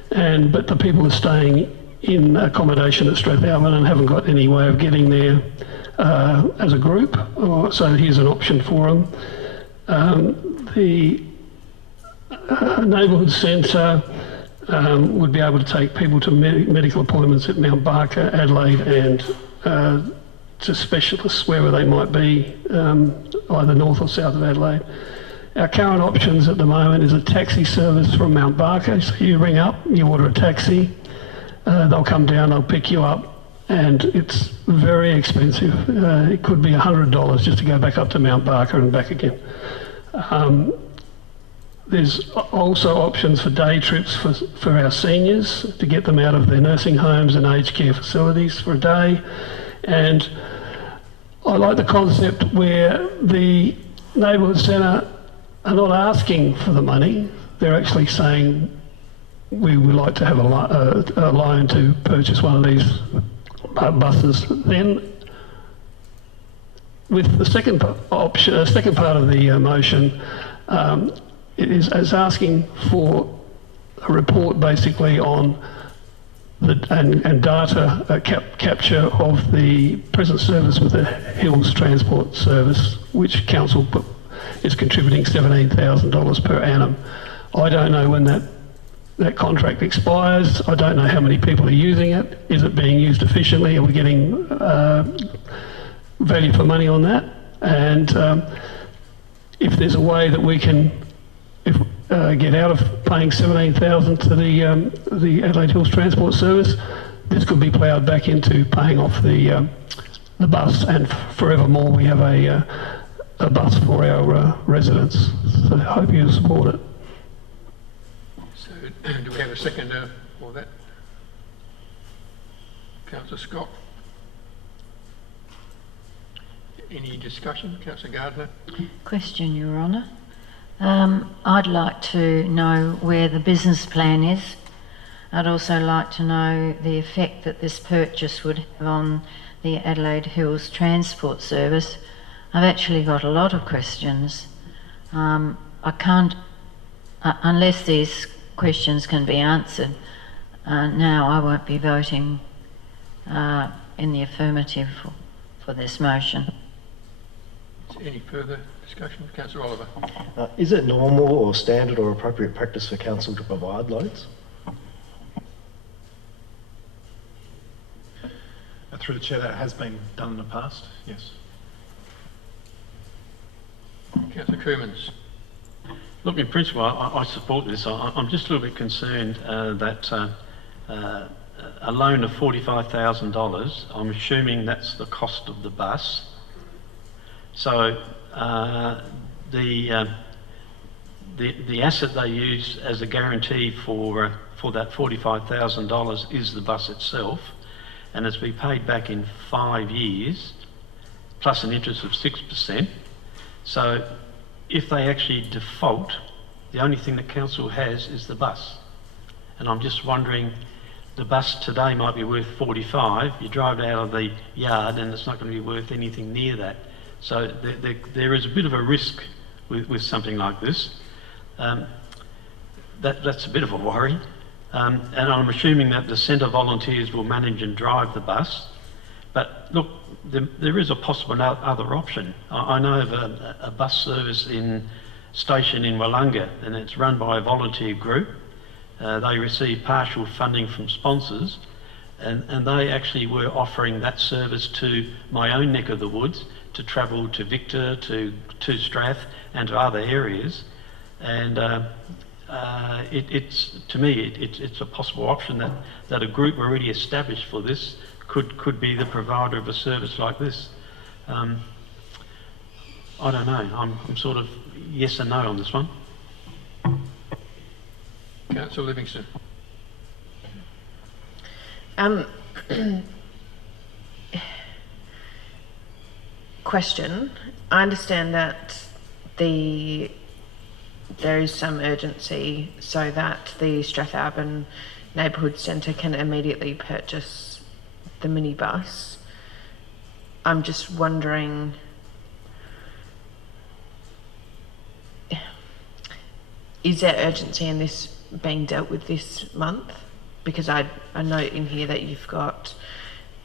But the people are staying in accommodation at Strathalbyn and haven't got any way of getting there as a group, so here's an option for them. The Neighbourhood Centre would be able to take people to medical appointments at Mount Barker, Adelaide, and to specialists wherever they might be, either north or south of Adelaide. Our current options at the moment is a taxi service from Mount Barker. So you ring up, you order a taxi, they'll come down, they'll pick you up, and it's very expensive. It could be $100 just to go back up to Mount Barker and back again. There's also options for day trips for our seniors to get them out of their nursing homes and aged care facilities for a day. And I like the concept where the Neighbourhood Centre are not asking for the money. They're actually saying, we would like to have a loan to purchase one of these buses. Then, with the second part of the motion, it is asking for a report basically on and data capture of the present service with the Hills Transport Service, which council is contributing $17,000 per annum. I don't know when that contract expires. I don't know how many people are using it. Is it being used efficiently? Are we getting value for money on that? And if there's a way that we can get out of paying $17,000 to the Adelaide Hills Transport Service, this could be ploughed back into paying off the bus, and forevermore we have a bus for our residents. So I hope you support it. So do we have a second for that? Councillor Scott. Any discussion? Councillor Gardner. Question, Your Honour. I'd like to know where the business plan is. I'd also like to know the effect that this purchase would have on the Adelaide Hills Transport Service. I've actually got a lot of questions. I can't, unless these questions can be answered now, I won't be voting in the affirmative for this motion. Any further discussion? Councillor Oliver. Is it normal or standard or appropriate practice for council to provide loans? Through the chair, that has been done in the past, yes. Councillor Coomans. Look, in principle, I support this. I'm just a little bit concerned that a loan of $45,000, I'm assuming that's the cost of the bus. So the asset they use as a guarantee for that $45,000 is the bus itself, and it's to be paid back in 5 years, plus an interest of 6%. So if they actually default, the only thing that council has is the bus. And I'm just wondering, the bus today might be worth 45, you drive it out of the yard and it's not going to be worth anything near that. So there is a bit of a risk with something like this. That's a bit of a worry. And I'm assuming that the centre volunteers will manage and drive the bus. But look, there is a possible other option. I know of a bus service station in Willunga, and it's run by a volunteer group. They receive partial funding from sponsors, and they actually were offering that service to my own neck of the woods, to travel to Victor, to Strath and to other areas. And to me, it's a possible option that a group already established for this could be the provider of a service like this. I don't know, I'm sort of yes and no on this one. Councillor Livingston. Question. I understand that there is some urgency so that the Strathalbyn Neighbourhood Centre can immediately purchase the minibus. I'm just wondering, is there urgency in this being dealt with this month? Because I note in here that you've got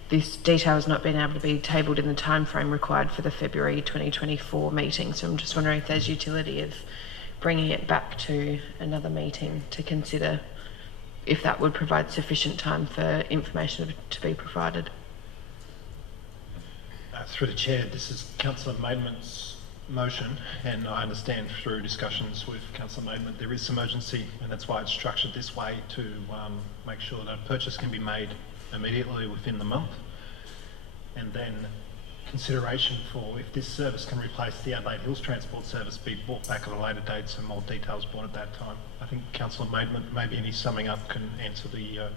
this detail has not been able to be tabled in the time frame required for the February 2024 meeting. So I'm just wondering if there's utility of bringing it back to another meeting to consider if that would provide sufficient time for information to be provided. Through the chair, this is Councillor Maidment's motion, and I understand through discussions with Councillor Maidment there is some urgency, and that's why it's structured this way, to make sure that a purchase can be made immediately within the month, and then consideration for if this service can replace the Adelaide Hills Transport Service be brought back at a later date, some more details brought at that time. I think Councillor Maidment, maybe any summing up, can answer the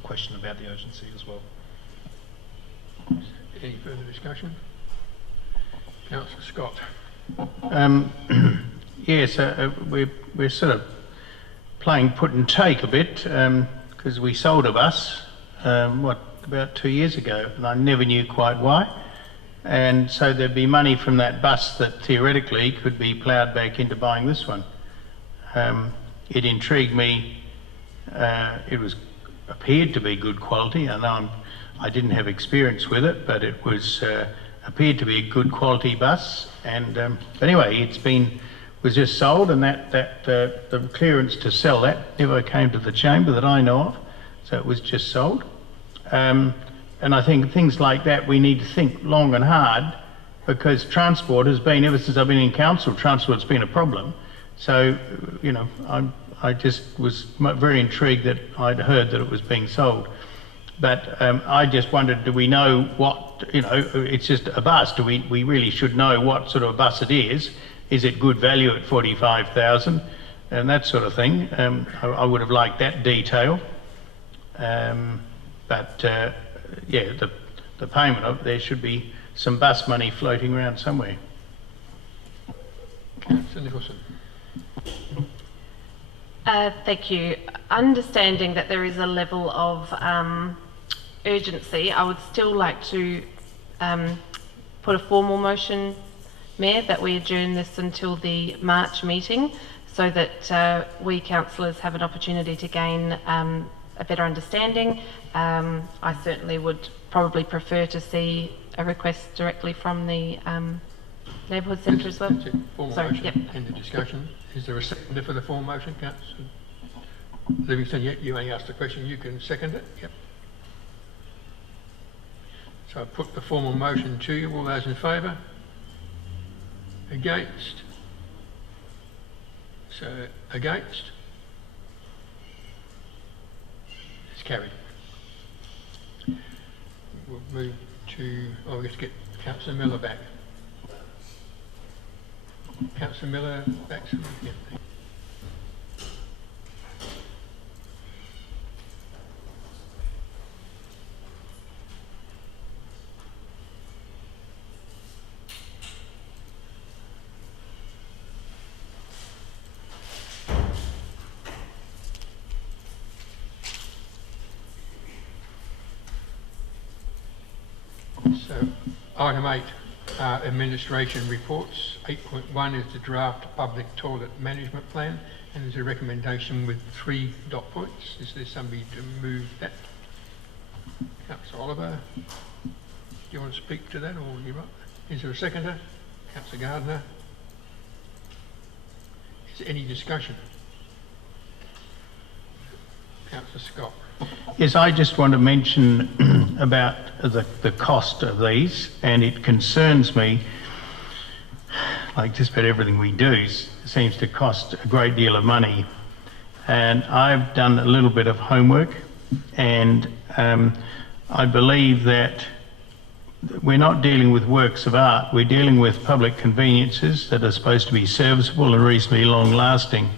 question about the urgency as well. Any further discussion? Councillor Scott. Yes, we're sort of playing put and take a bit, because we sold a bus about 2 years ago, and I never knew quite why. And so there'd be money from that bus that theoretically could be ploughed back into buying this one. It intrigued me. It was appeared to be good quality. I know I didn't have experience with it, but it was appeared to be a good quality bus. And anyway, was just sold, and the clearance to sell that never came to the chamber that I know of, so it was just sold. And I think things like that we need to think long and hard, because transport has been, ever since I've been in council, transport's been a problem. So, you know, I just was very intrigued that I'd heard that it was being sold. But I just wondered, do we know what, you know, it's just a bus. Do we really should know what sort of bus it is? Is it good value at 45,000 and that sort of thing? I would have liked that detail. But yeah, the payment of, there should be some bus money floating around somewhere. Councillor Nicholson. Thank you. Understanding that there is a level of urgency, I would still like to put a formal motion, Mayor, that we adjourn this until the March meeting, so that we councillors have an opportunity to gain a better understanding. I certainly would probably prefer to see a request directly from the Neighbourhood Centre as well. That's it. Formal Sorry, motion. yep. End of discussion. Is there a seconder for the formal motion, Councillor Livingston? You only asked the question, you can second it. Yep. So I put the formal motion to you. All those in favour? Against? So against? It's carried. We'll move to, we have to get Councillor Miller back. Councillor Miller back. Yeah. So, item 8, administration reports. 8.1 is the draft public toilet management plan, and there's a recommendation with 3 dot points. Is there somebody to move that? Councillor Oliver, do you want to speak to that, or you right? Is there a seconder? Councillor Gardner. Is there any discussion? Councillor Scott. Yes, I just want to mention about the cost of these, and it concerns me, like just about everything we do seems to cost a great deal of money. And I've done a little bit of homework, and I believe that we're not dealing with works of art, we're dealing with public conveniences that are supposed to be serviceable and reasonably long lasting.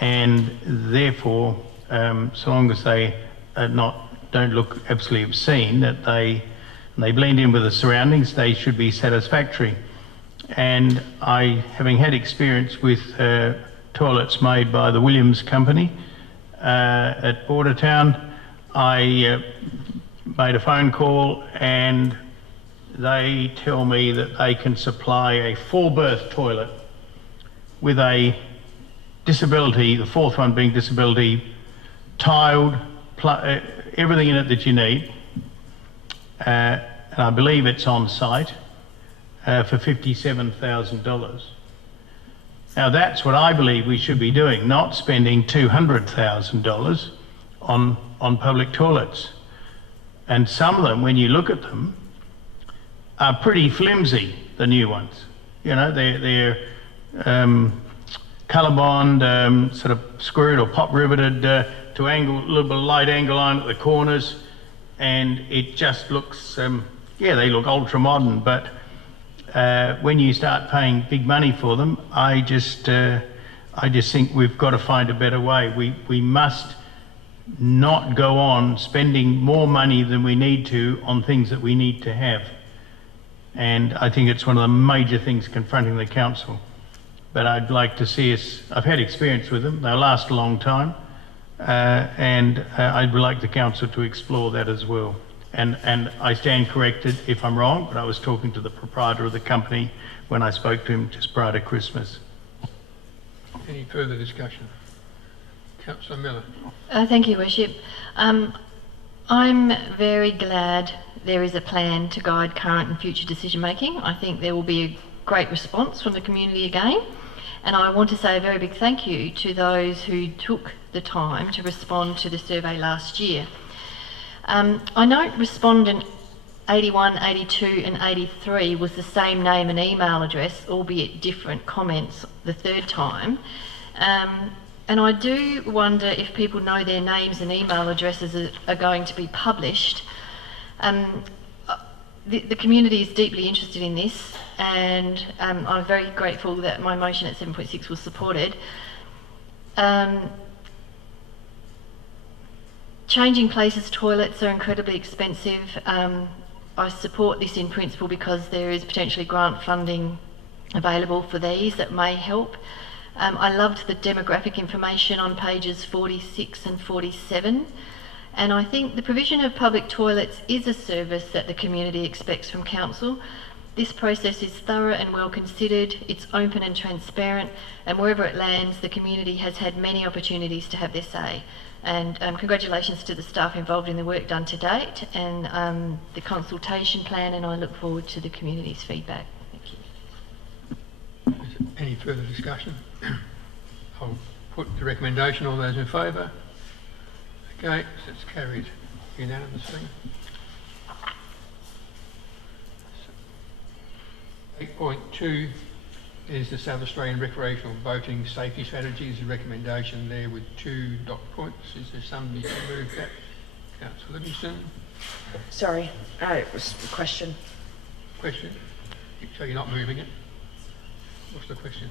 And therefore, so long as they don't look absolutely obscene, that they blend in with the surroundings, they should be satisfactory. And having had experience with toilets made by the Williams Company at Bordertown, I made a phone call, and they tell me that they can supply a 4-berth toilet with a disability, the 4th one being disability, tiled, everything in it that you need, and I believe it's on site for $57,000. Now that's what I believe we should be doing, not spending $200,000 on public toilets. And some of them, when you look at them, are pretty flimsy, the new ones. You know, they're colour bond, sort of screwed or pop riveted to angle, a little bit of light angle line at the corners, and it just looks, yeah, they look ultra modern, but when you start paying big money for them, I just think we've got to find a better way. We must not go on spending more money than we need to on things that we need to have. And I think it's one of the major things confronting the council. But I'd like to see us, I've had experience with them, they'll last a long time, and I'd like the council to explore that as well. And I stand corrected if I'm wrong, but I was talking to the proprietor of the company when I spoke to him just prior to Christmas. Any further discussion? Councillor Miller. Thank you, Worship. I'm very glad there is a plan to guide current and future decision making. I think there will be a great response from the community again, and I want to say a very big thank you to those who took the time to respond to the survey last year. I note respondent 81, 82 and 83 was the same name and email address, albeit different comments the third time. And I do wonder if people know their names and email addresses are going to be published. The community is deeply interested in this, and I'm very grateful that my motion at 7.6 was supported. Changing places toilets are incredibly expensive. I support this in principle because there is potentially grant funding available for these that may help. I loved the demographic information on pages 46 and 47, and I think the provision of public toilets is a service that the community expects from council. This process is thorough and well considered, it's open and transparent, and wherever it lands, the community has had many opportunities to have their say. And congratulations to the staff involved in the work done to date and the consultation plan, and I look forward to the community's feedback. Thank you. Any further discussion? I'll put the recommendation. All those in favour? Okay, so it's carried unanimously. 8.2 is the South Australian Recreational Boating Safety Strategies, a recommendation there with 2 dot points. Is there somebody to move that? Councillor Livingston? Sorry, it was a question. Question? So you're not moving it? What's the question?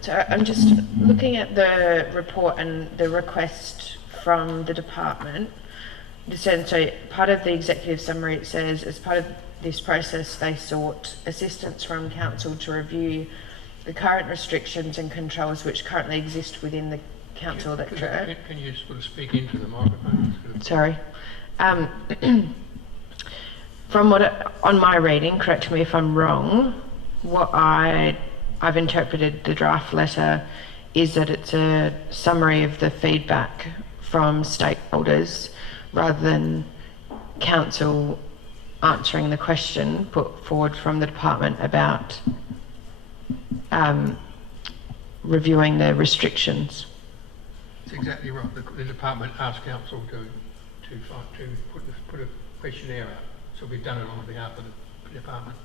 So I'm just looking at the report and the request from the department. So part of the executive summary, it says, as part of this process, they sought assistance from council to review the current restrictions and controls which currently exist within the council electorate. Can you sort of speak into the microphone? Sorry. From on my reading, correct me if I'm wrong, what I've interpreted the draft letter is that it's a summary of the feedback from stakeholders rather than council answering the question put forward from the department about reviewing the restrictions. That's exactly right. The department asked council to put a questionnaire out. So we've done it on behalf of the department.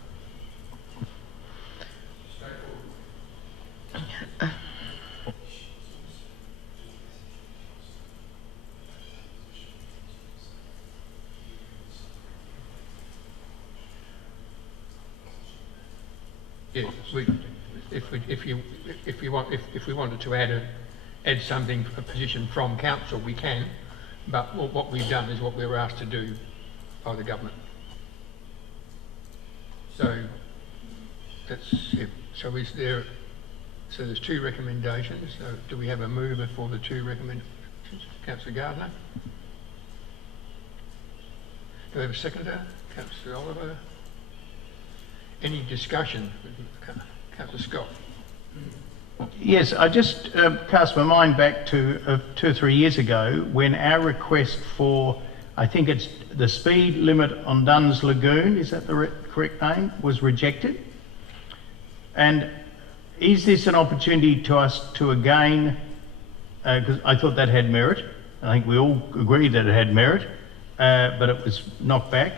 Yes, if we wanted to add something, a position from council, we can. But what we've done is what we were asked to do by the government. So that's it. So is there? So there's 2 recommendations. So do we have a mover for the 2 recommendations? Councillor Gardner. Do we have a seconder? Councillor Oliver. Any discussion? Councillor Scott. Yes, I just cast my mind back to 2 or 3 years ago when our request for, I think it's the speed limit on Duns Lagoon, is that the correct name, was rejected. And is this an opportunity to us to again, because I thought that had merit, I think we all agreed that it had merit, but it was knocked back.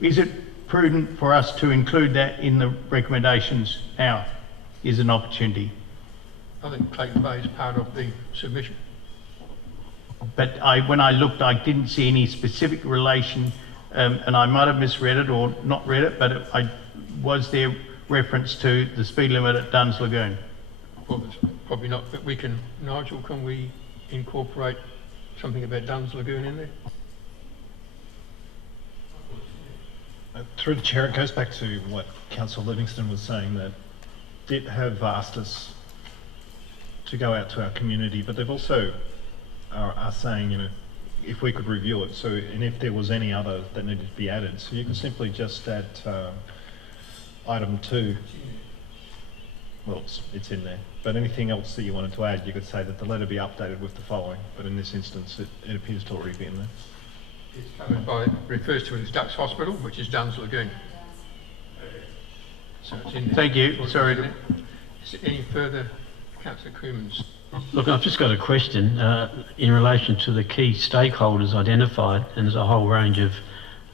Is it prudent for us to include that in the recommendations now? Is an opportunity. I think Clayton Bay is part of the submission. But when I looked, I didn't see any specific relation, and I might have misread it or not read it, but was there reference to the speed limit at Duns Lagoon? Well, probably not, but we can, Nigel, can we incorporate something about Duns Lagoon in there? Through the chair, it goes back to what Councillor Livingston was saying, that DIT have asked us to go out to our community, but they've also are saying, you know, if we could review it, so, and if there was any other that needed to be added. So you can simply just add item 2. well, it's in there. But anything else that you wanted to add, you could say that the letter be updated with the following, but in this instance it appears to already be in there. It's covered by, refers to it as Ducks Hospital, which is Dunn's Lagoon. So it's in there. Thank you. Sorry. Is there any further, Councillor Coomans? Look, I've just got a question in relation to the key stakeholders identified, and there's a whole range of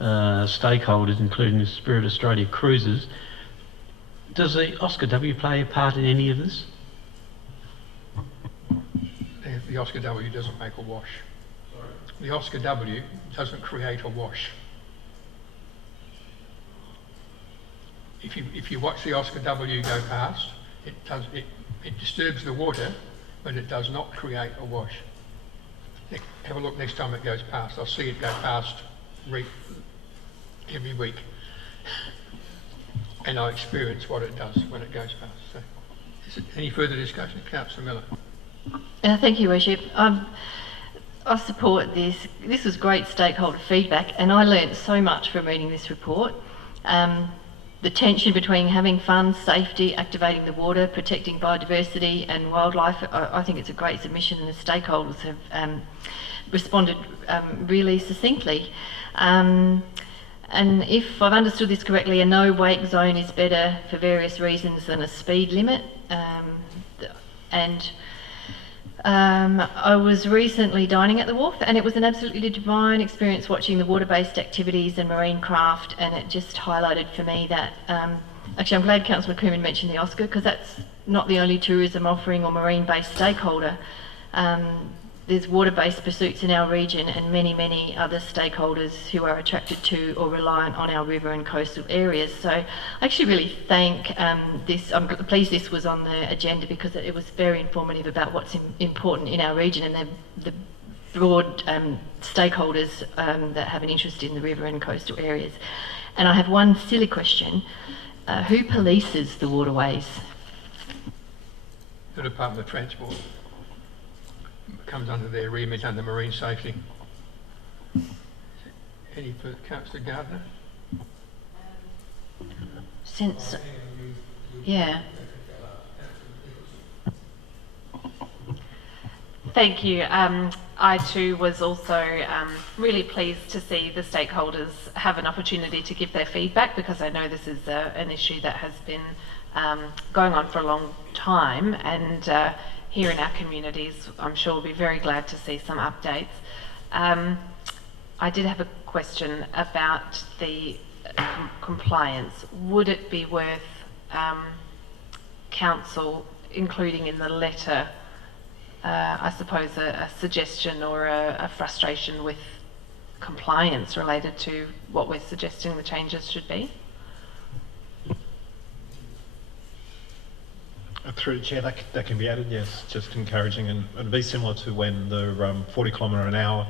stakeholders, including the Spirit Australia Cruises. Does the Oscar W play a part in any of this? The Oscar W doesn't make a wash. The Oscar W doesn't create a wash. If you watch the Oscar W go past, it disturbs the water, but it does not create a wash. Have a look next time it goes past. I'll see it go past every week, and I experience what it does when it goes past. So, is there any further discussion, Councillor Miller? Thank you, Worship. I support this. This was great stakeholder feedback, and I learnt so much from reading this report. The tension between having fun, safety, activating the water, protecting biodiversity and wildlife. I think it's a great submission, and the stakeholders have responded really succinctly. And if I've understood this correctly, a no-wake zone is better for various reasons than a speed limit. I was recently dining at the wharf, and it was an absolutely divine experience watching the water-based activities and marine craft, and it just highlighted for me that, actually I'm glad Councillor Cooman mentioned the Oscar, because that's not the only tourism offering or marine-based stakeholder. There's water-based pursuits in our region and many, many other stakeholders who are attracted to or reliant on our river and coastal areas. So I actually really thank this. I'm pleased this was on the agenda because it was very informative about what's important in our region and the broad stakeholders that have an interest in the river and coastal areas. And I have one silly question. Who polices the waterways? The Department of Transport. Comes under their remit under marine safety. Any further, Councillor Gardner? Yeah. Thank you. I too was also really pleased to see the stakeholders have an opportunity to give their feedback, because I know this is an issue that has been going on for a long time, and here in our communities, I'm sure we'll be very glad to see some updates. I did have a question about the compliance. Would it be worth Council including in the letter, I suppose, a suggestion or a frustration with compliance related to what we're suggesting the changes should be? Through the Chair, that can be added, yes, just encouraging, and it'd be similar to when the 40 kilometre an hour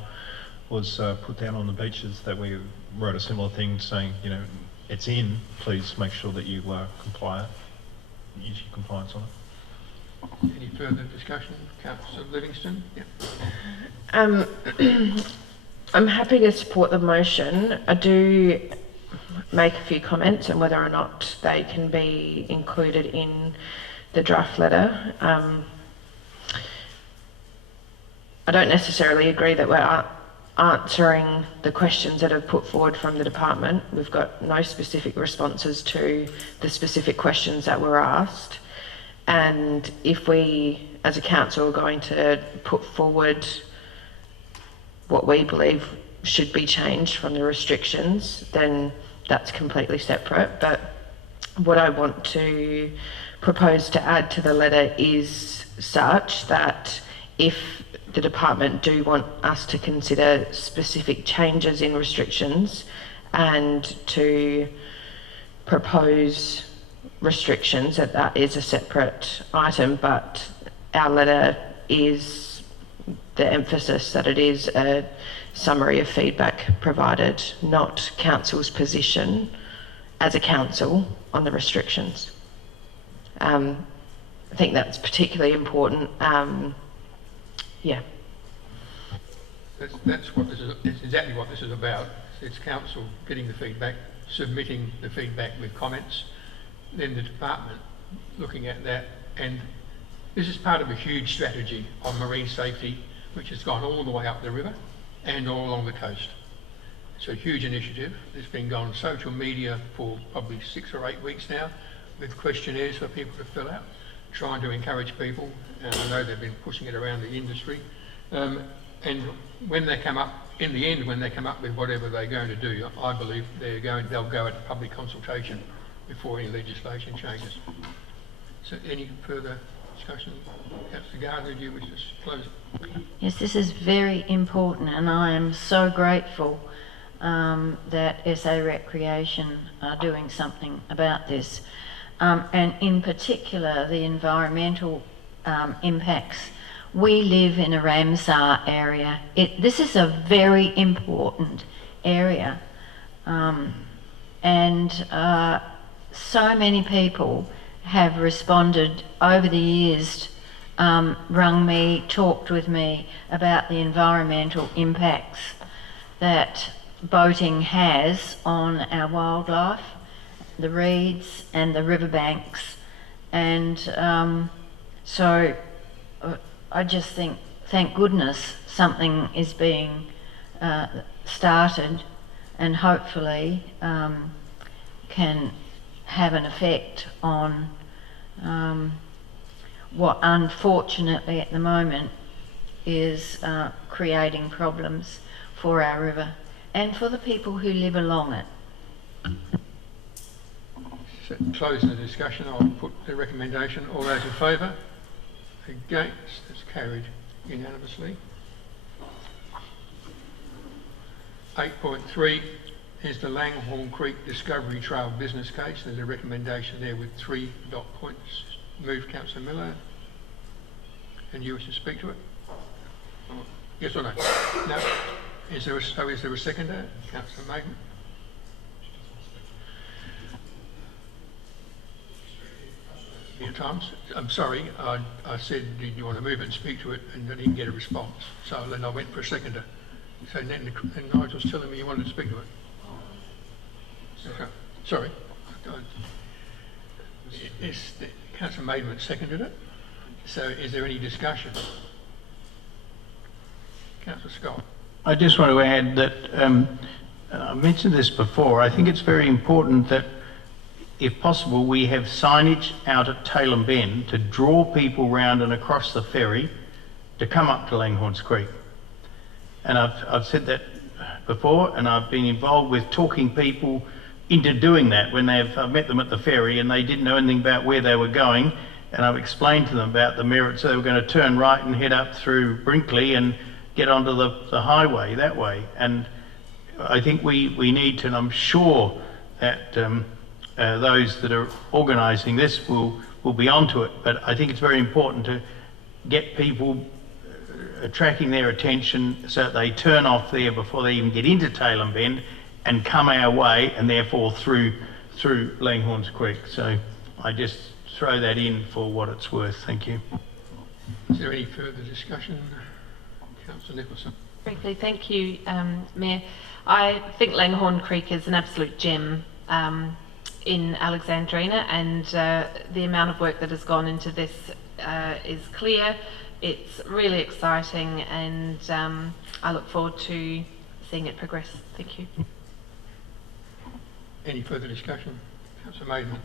was put down on the beaches, that we wrote a similar thing saying, you know, it's in, please make sure that you comply, use your compliance on it. Any further discussion, Councillor Livingston? I'm happy to support the motion. I do make a few comments on whether or not they can be included in the draft letter. I don't necessarily agree that we're answering the questions that are put forward from the department. We've got no specific responses to the specific questions that were asked. And if we, as a council, are going to put forward what we believe should be changed from the restrictions, then that's completely separate. But what I want to propose to add to the letter is such that if the department do want us to consider specific changes in restrictions and to propose restrictions, that is a separate item, but our letter is the emphasis that it is a summary of feedback provided, not council's position as a council on the restrictions. I think that's particularly important. Yeah. That's what this is. It's exactly what this is about. It's council getting the feedback, submitting the feedback with comments, then the department looking at that, and this is part of a huge strategy on marine safety which has gone all the way up the river and all along the coast. It's a huge initiative. It's been going on social media for probably 6 or 8 weeks now, with questionnaires for people to fill out, trying to encourage people, and I know they've been pushing it around the industry. And when they come up, in the end, when they come up with whatever they're going to do, I believe they'll go into public consultation before any legislation changes. So any further discussion? Councillor Gardner, do you wish to close it? Yes, this is very important, and I am so grateful that SA Recreation are doing something about this. And in particular, the environmental impacts. We live in a Ramsar area. This is a very important area. And so many people have responded over the years, rung me, talked with me about the environmental impacts that boating has on our wildlife, the reeds and the riverbanks. And so I just think, thank goodness, something is being started, and hopefully can have an effect on what unfortunately at the moment is creating problems for our river and for the people who live along it. So, closing the discussion, I'll put the recommendation. All those in favour? Against? It's carried unanimously. 8.3 is the Langhorne Creek Discovery Trail business case. There's a recommendation there with 3 dot points. Move, Councillor Miller. And you wish to speak to it? Yes or no? No. Is there a seconder? Councillor Maidment. Times. I'm sorry, I said, did you want to move it and speak to it, and I didn't get a response. So then I went for a seconder. So then Nigel's telling me you wanted to speak to it. Okay. Sorry. Councillor Maidment seconded it. So is there any discussion? Councillor Scott. I just want to add that I mentioned this before. I think it's very important that, if possible, we have signage out at Tailem Bend to draw people round and across the ferry to come up to Langhorne's Creek. And I've said that before, and I've been involved with talking people into doing that when I've met them at the ferry and they didn't know anything about where they were going, and I've explained to them about the merits. So they were going to turn right and head up through Brinkley and get onto the highway that way. And I think we need to, and I'm sure that those that are organising this will be onto it, but I think it's very important to get people attracting their attention so that they turn off there before they even get into Tailem Bend and come our way, and therefore through Langhorne's Creek. So I just throw that in for what it's worth. Thank you. Is there any further discussion? Councillor Nicholson. Briefly, thank you, Mayor. I think Langhorne Creek is an absolute gem in Alexandrina, and the amount of work that has gone into this is clear. It's really exciting, and I look forward to seeing it progress. Thank you. Any further discussion? Councillor Maidment.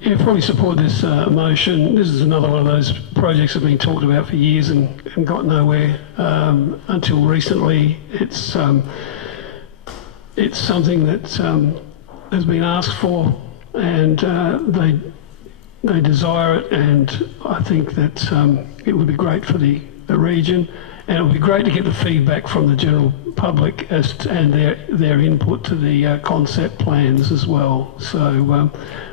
Yeah, fully support this motion. This is another one of those projects that have been talked about for years and got nowhere until recently. It's something that has been asked for, and they desire it, and I think that it would be great for the region, and it would be great to get the feedback from the general public and their input to the concept plans as well. So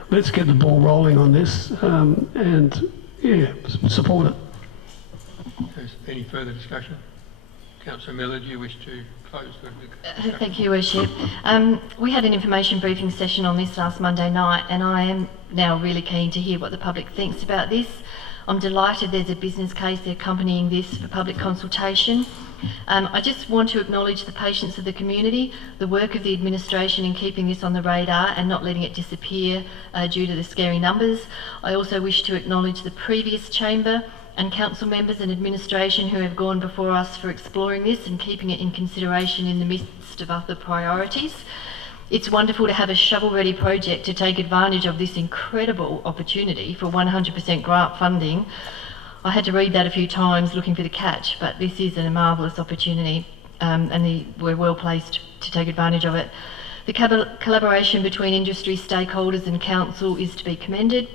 let's get the ball rolling on this, and yeah, support it. Any further discussion? Councillor Miller, do you wish to close the discussion? Thank you, Worship. We had an information briefing session on this last Monday night, and I am now really keen to hear what the public thinks about this. I'm delighted there's a business case accompanying this for public consultation. I just want to acknowledge the patience of the community, the work of the administration in keeping this on the radar and not letting it disappear due to the scary numbers. I also wish to acknowledge the previous chamber and council members and administration who have gone before us for exploring this and keeping it in consideration in the midst of other priorities. It's wonderful to have a shovel-ready project to take advantage of this incredible opportunity for 100% grant funding. I had to read that a few times looking for the catch, but this is a marvellous opportunity we're well placed to take advantage of it. The collaboration between industry stakeholders and council is to be commended.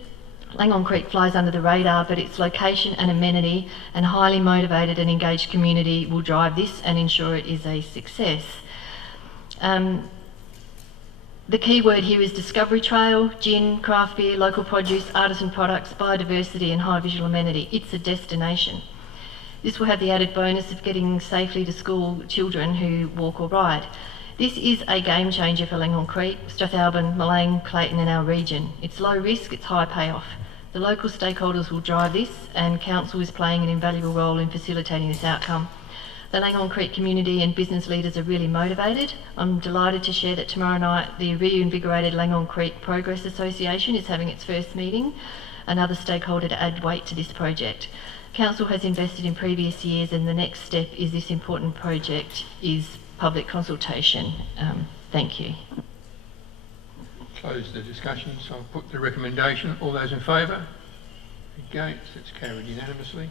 Langhorne Creek flies under the radar, but its location and amenity and highly motivated and engaged community will drive this and ensure it is a success. The key word here is discovery trail, gin, craft beer, local produce, artisan products, biodiversity and high visual amenity. It's a destination. This will have the added bonus of getting safely to school children who walk or ride. This is a game changer for Langhorne Creek, Strathalbyn, Malang, Clayton and our region. It's low risk, it's high payoff. The local stakeholders will drive this and council is playing an invaluable role in facilitating this outcome. The Langhorne Creek community and business leaders are really motivated. I'm delighted to share that tomorrow night the reinvigorated Langhorne Creek Progress Association is having its first meeting, another stakeholder to add weight to this project. Council has invested in previous years and the next step is this important project is public consultation. Thank you. Close the discussion, so I'll put the recommendation. All those in favour? Against? It's carried unanimously.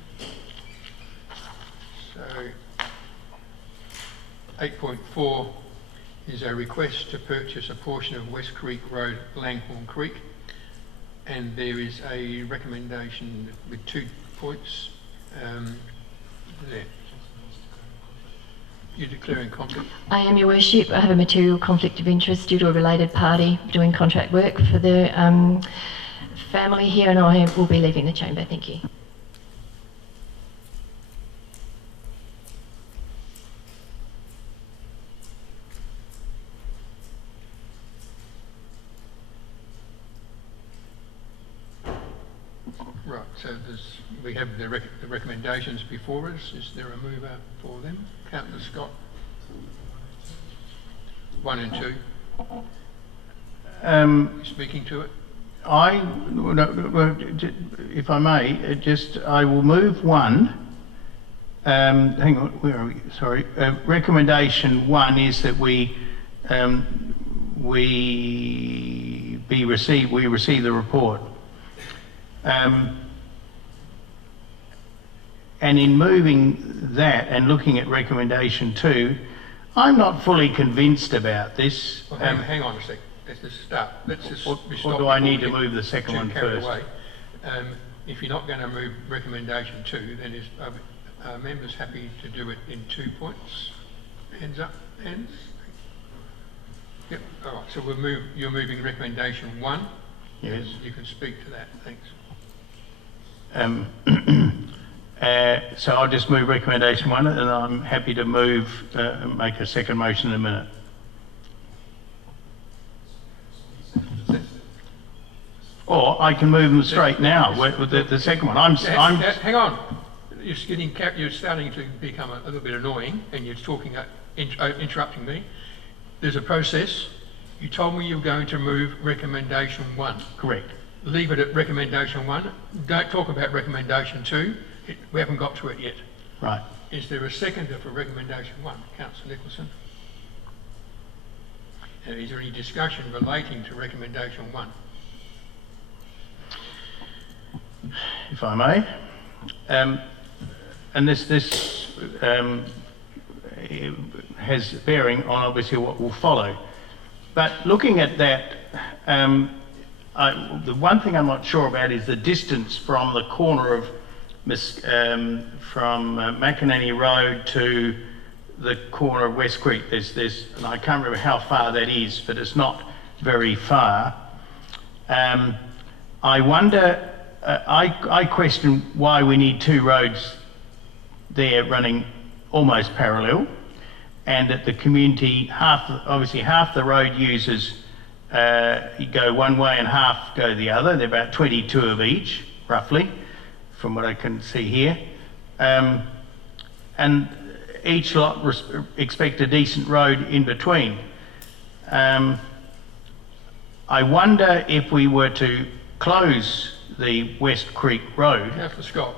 So 8.4 is a request to purchase a portion of West Creek Road, Langhorne Creek, and there is a recommendation with 2 points there. You're declaring conflict? I am, Your Worship. I have a material conflict of interest due to a related party doing contract work for the family here, and I will be leaving the chamber. Thank you. Right, so we have the recommendations before us. Is there a mover for them? Councillor Scott. 1 and 2. Speaking to it. If I may, I will move 1. Hang on, where are we? Sorry. Recommendation 1 is that we receive the report. And in moving that and looking at recommendation 2, I'm not fully convinced about this. Well, hang on a sec. Let's just start. Or do I need to move the second one first? Away. If you're not going to move recommendation 2, then are members happy to do it in 2 points? Hands up, hands. Yep. All right. So you're moving recommendation 1. Yes. You can speak to that. Thanks. So I'll just move recommendation 1 and I'm happy to make a second motion in a minute. Or I can move them straight now with the second one. Hang on. You're starting to become a little bit annoying and you're talking, interrupting me. There's a process. You told me you were going to move recommendation 1. Correct. Leave it at recommendation 1. Don't talk about recommendation 2. We haven't got to it yet. Right. Is there a seconder for recommendation 1? Councillor Nicholson. And is there any discussion relating to recommendation 1? If I may. And this has bearing on obviously what will follow. But looking at that, the one thing I'm not sure about is the distance from the corner of from McInerney Road to the corner of West Creek. And I can't remember how far that is, but it's not very far. I wonder, I question why we need 2 roads there running almost parallel, and that the community, obviously half the road users go one way and half go the other. They're about 22 of each, roughly, from what I can see here. And each lot expect a decent road in between. I wonder if we were to close the West Creek Road. Councillor Scott,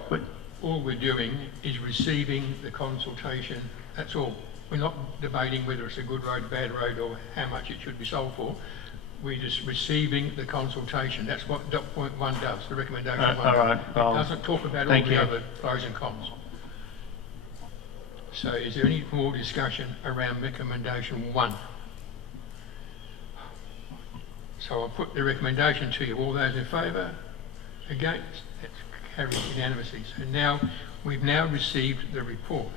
all we're doing is receiving the consultation, that's all. We're not debating whether it's a good road, bad road, or how much it should be sold for. We're just receiving the consultation. That's what point 1 does, the recommendation 1 all right, does. It doesn't talk about all the other pros and cons. So is there any more discussion around recommendation 1? So I'll put the recommendation to you. All those in favour? Against? That's carried unanimously. So now, we've now received the report.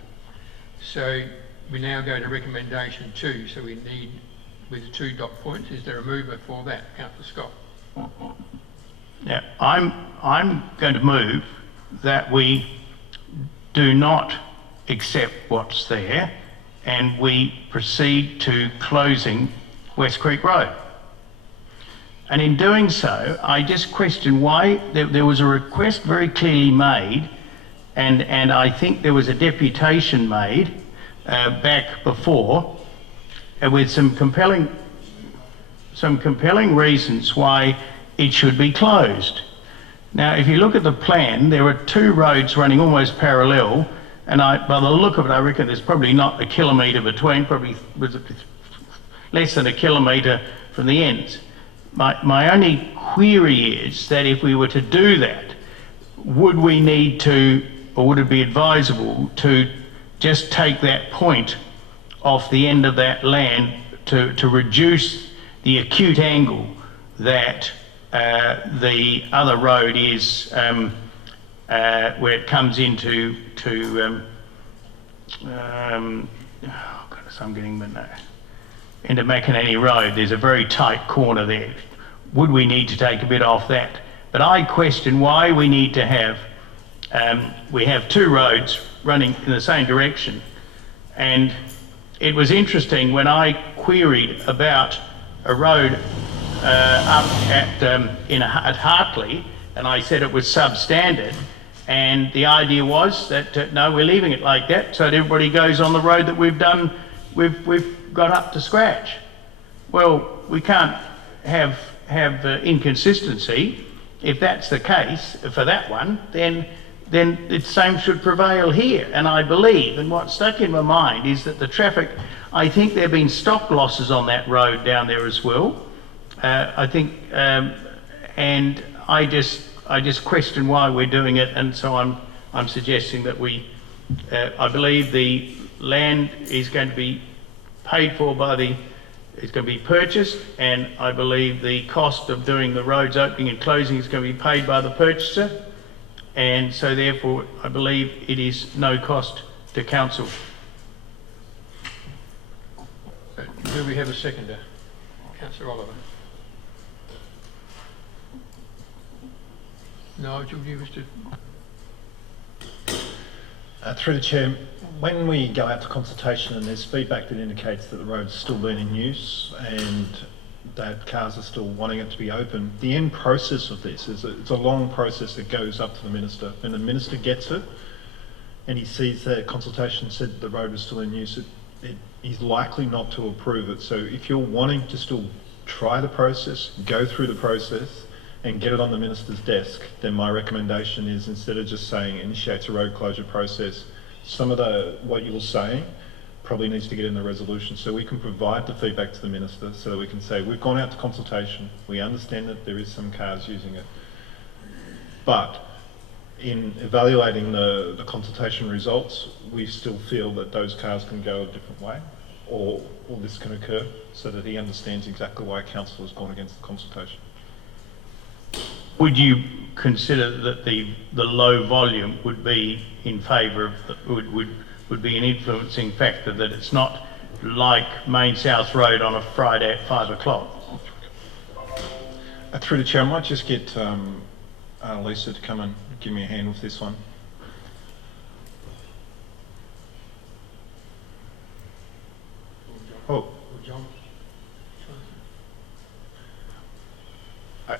So we now go to recommendation 2. So we need, with the 2 dot points, is there a mover for that? Councillor Scott. Now, I'm going to move that we do not accept what's there and we proceed to closing West Creek Road. And in doing so, I just question why there was a request very clearly made, and I think there was a deputation made back before, with some compelling reasons why it should be closed. Now, if you look at the plan, there are 2 roads running almost parallel, and by the look of it, I reckon there's probably not a kilometre between, probably less than a kilometre from the ends. My only query is that if we were to do that, would we need to, or would it be advisable to just take that point off the end of that land to reduce the acute angle that the other road is, where it comes into into Macanani Road. There's a very tight corner there. Would we need to take a bit off that? But I question why we need to have, we have 2 roads running in the same direction. And it was interesting when I queried about a road up at Hartley, and I said it was substandard, and the idea was that no, we're leaving it like that so that everybody goes on the road that we've done, we've got up to scratch. Well, we can't have inconsistency. If that's the case for that one, then the same should prevail here. And I believe, and what stuck in my mind is that the traffic, I think there have been stock losses on that road down there as well. I think, and I just question why we're doing it, and so I'm suggesting that we, I believe the land is going to be paid for by it's going to be purchased, and I believe the cost of doing the roads opening and closing is going to be paid by the purchaser, and so therefore I believe it is no cost to council. Do we have a seconder? Councillor Oliver. Nigel, you wish to? Through the Chair, when we go out to consultation and there's feedback that indicates that the road's still being in use and that cars are still wanting it to be open, the end process of this is it's a long process that goes up to the Minister. When the Minister gets it and he sees that consultation said the road is still in use, he's likely not to approve it. So if you're wanting to still try the process, go through the process and get it on the Minister's desk, then my recommendation is, instead of just saying initiates a road closure process, some of what you're saying probably needs to get in the resolution so we can provide the feedback to the Minister, so that we can say we've gone out to consultation, we understand that there is some cars using it, but in evaluating the consultation results, we still feel that those cars can go a different way, or this can occur, so that he understands exactly why council has gone against the consultation. Would you consider that the low volume would be in favour of, would be an influencing factor, that it's not like Main South Road on a Friday at 5 o'clock? Through the Chair, I might just get Lisa to come and give me a hand with this one.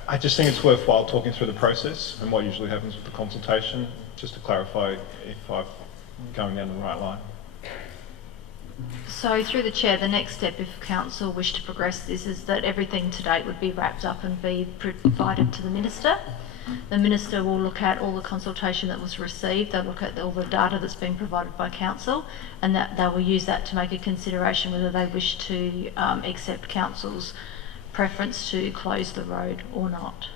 I just think it's worthwhile talking through the process and what usually happens with the consultation, just to clarify if I'm going down the right line. So through the chair, the next step, if council wish to progress this, is that everything to date would be wrapped up and be provided to the minister. The minister will look at all the consultation that was received, they'll look at all the data that's been provided by council, and that they will use that to make a consideration whether they wish to accept council's preference to close the road or not.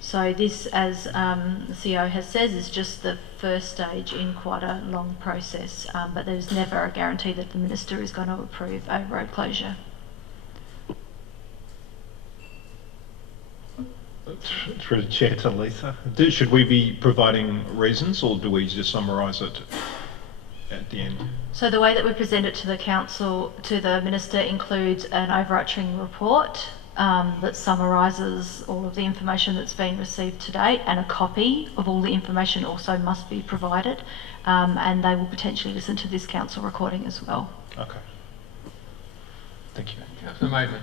So this, as the CEO has said, is just the first stage in quite a long process, but there's never a guarantee that the minister is going to approve a road closure. Through the chair to Lisa, should we be providing reasons, or do we just summarise it at the end? So the way that we present it to the council, to the minister, includes an overarching report that summarises all of the information that's been received to date, and a copy of all the information also must be provided, and they will potentially listen to this council recording as well. Okay. Thank you. Councillor Maidment.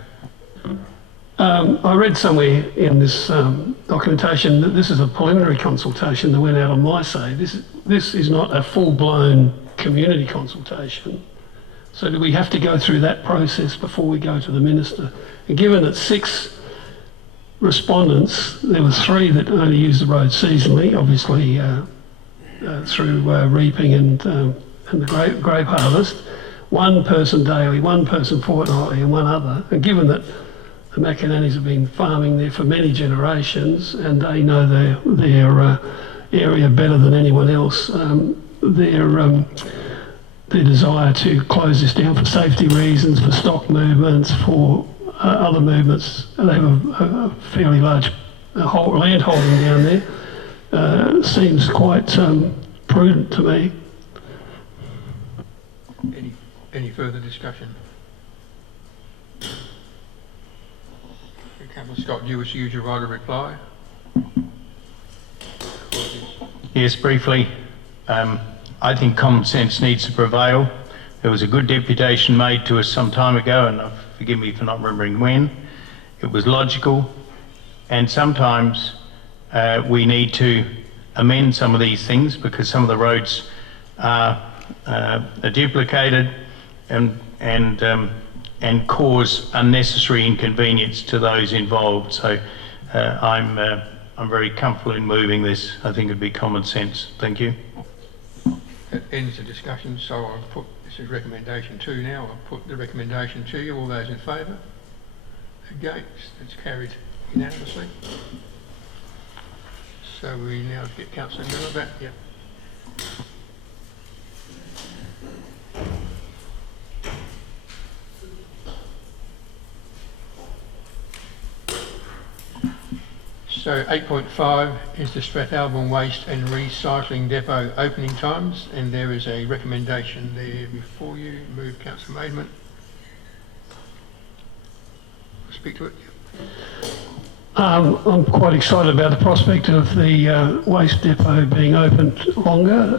I read somewhere in this documentation that this is a preliminary consultation that went out on my say. This is not a full-blown community consultation. So do we have to go through that process before we go to the minister? And given that 6 respondents, there were 3 that only use the road seasonally, obviously through reaping and the grape harvest, 1 person daily, 1 person fortnightly, and 1 other. And given that the McInernys have been farming there for many generations, and they know their area better than anyone else, their desire to close this down for safety reasons, for stock movements, for other movements. They have a fairly large land holding down there. Seems quite prudent to me. Any further discussion? Councillor Scott, do you wish to use your right of reply? Yes, briefly. I think common sense needs to prevail. There was a good deputation made to us some time ago, and forgive me for not remembering when. It was logical, and sometimes we need to amend some of these things because some of the roads are duplicated and cause unnecessary inconvenience to those involved. So I'm very comfortable in moving this. I think it'd be common sense. Thank you. That ends the discussion, so I'll put this as recommendation 2 now. I'll put the recommendation to you. All those in favour? Against? It's carried unanimously. So we now get Councillor Miller back. Yeah. So 8.5 is the Strathalbyn Waste and Recycling Depot opening times, and there is a recommendation there before you. Move Councillor Maidment. Speak to it. I'm quite excited about the prospect of the waste depot being opened longer.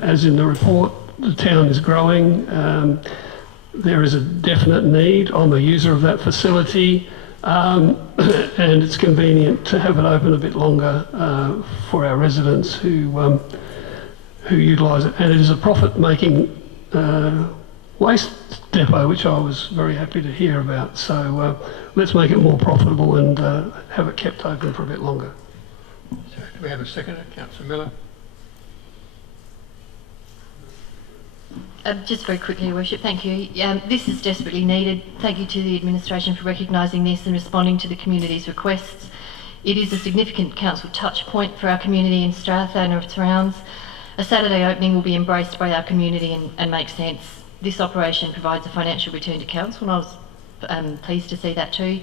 As in the report, the town is growing. There is a definite need. I'm a user of that facility. And it's convenient to have it open a bit longer for our residents who utilise it. And it is a profit-making waste depot, which I was very happy to hear about. So let's make it more profitable and have it kept open for a bit longer. So do we have a seconder? Councillor Miller. Just very quickly, Your Worship, thank you. This is desperately needed. Thank you to the administration for recognising this and responding to the community's requests. It is a significant council touch point for our community in Strathalbyn and its surrounds. A Saturday opening will be embraced by our community and make sense. This operation provides a financial return to council, and I was pleased to see that too.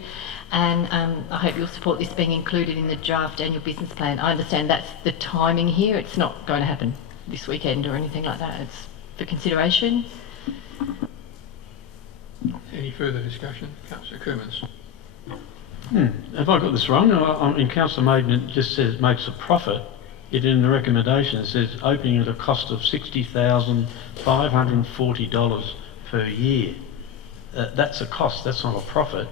And I hope you'll support this being included in the draft annual business plan. I understand that's the timing here. It's not going to happen this weekend or anything like that. It's for consideration. Any further discussion? Councillor Coomans. Have I got this wrong? In Councillor Maidment just says makes a profit. Yet in the recommendation it says opening at a cost of $60,540 per year. That's a cost, that's not a profit.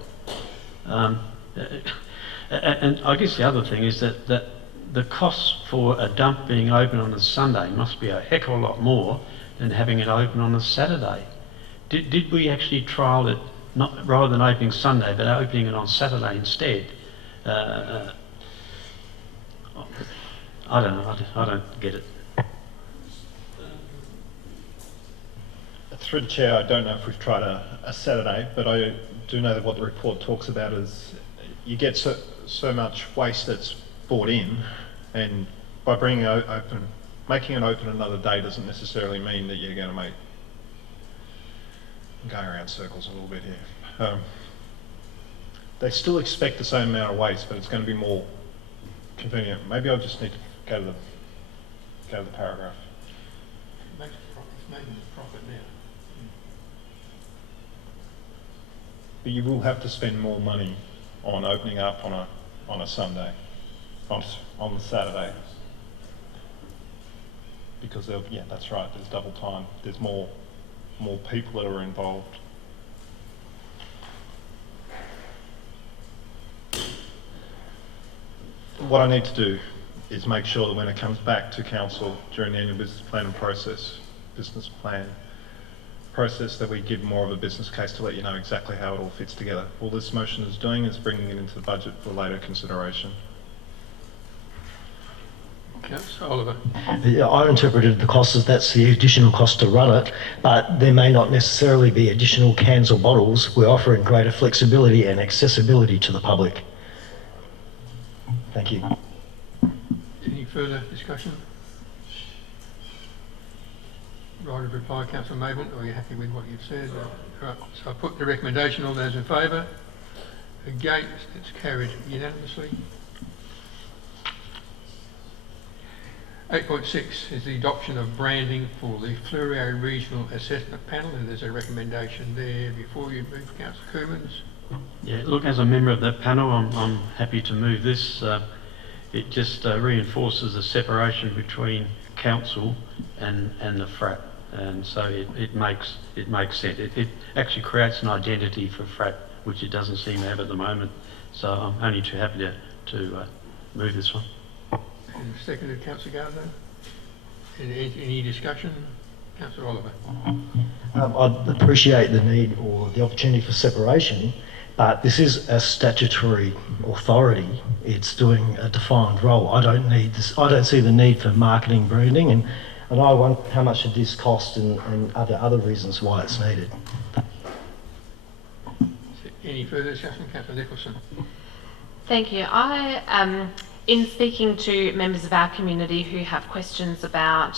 And I guess the other thing is that the costs for a dump being open on a Sunday must be a heck of a lot more than having it open on a Saturday. Did we actually trial it, not rather than opening Sunday, but opening it on Saturday instead? I don't know. I don't get it. Through the chair, I don't know if we've tried a Saturday, but I do know that what the report talks about is you get so much waste that's brought in, and by bringing it open, making it open another day doesn't necessarily mean that you're going to make. I'm going around circles a little bit here. They still expect the same amount of waste, but it's going to be more convenient. Maybe I just need to go to the paragraph. It's making a profit now. But you will have to spend more money on opening up on a Sunday, on the Saturday, because yeah, that's right. There's double time. There's more people that are involved. What I need to do is make sure that when it comes back to council during the annual business plan process, that we give more of a business case to let you know exactly how it all fits together. All this motion is doing is bringing it into the budget for later consideration. Councillor Oliver. Yeah, I interpreted the cost as that's the additional cost to run it, but there may not necessarily be additional cans or bottles. We're offering greater flexibility and accessibility to the public. Thank you. Any further discussion? Right of reply, Councillor Maidment, are you happy with what you've said? Right, so I put the recommendation. All those in favour? Against? It's carried unanimously. 8.6 is the adoption of branding for the Fleurieu Regional Assessment Panel, and there's a recommendation there. Before you move, Councillor Coomans. Yeah, look, as a member of that panel, I'm happy to move this. It just reinforces the separation between council and the FRAP, and so it makes sense. It actually creates an identity for FRAP, which it doesn't seem to have at the moment. So I'm only too happy to move this one. And seconded, Councillor Gardner. Any discussion? Councillor Oliver. I'd appreciate the need or the opportunity for separation, but this is a statutory authority. It's doing a defined role. I don't need this. I don't see the need for marketing, branding, and I wonder how much did this cost and other reasons why it's needed. Any further discussion, Councillor Nicholson? Thank you. In speaking to members of our community who have questions about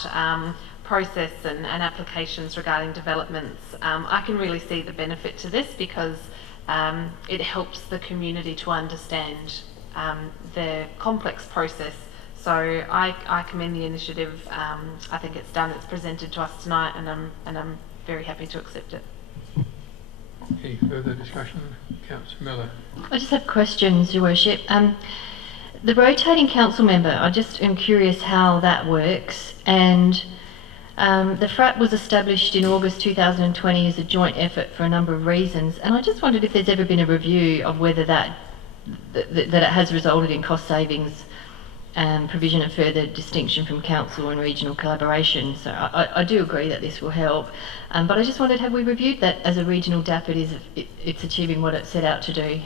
process and applications regarding developments, I can really see the benefit to this because it helps the community to understand the complex process. So I commend the initiative. I think it's done. It's presented to us tonight, and I'm very happy to accept it. Any further discussion, Councillor Miller? I just have questions, Your Worship. The rotating council member, I just am curious how that works, and the FRAP was established in August 2020 as a joint effort for a number of reasons, and I just wondered if there's ever been a review of whether that it has resulted in cost savings and provision of further distinction from council and regional collaboration. So I do agree that this will help, but I just wondered, have we reviewed that as a regional DAP it's achieving what it set out to do?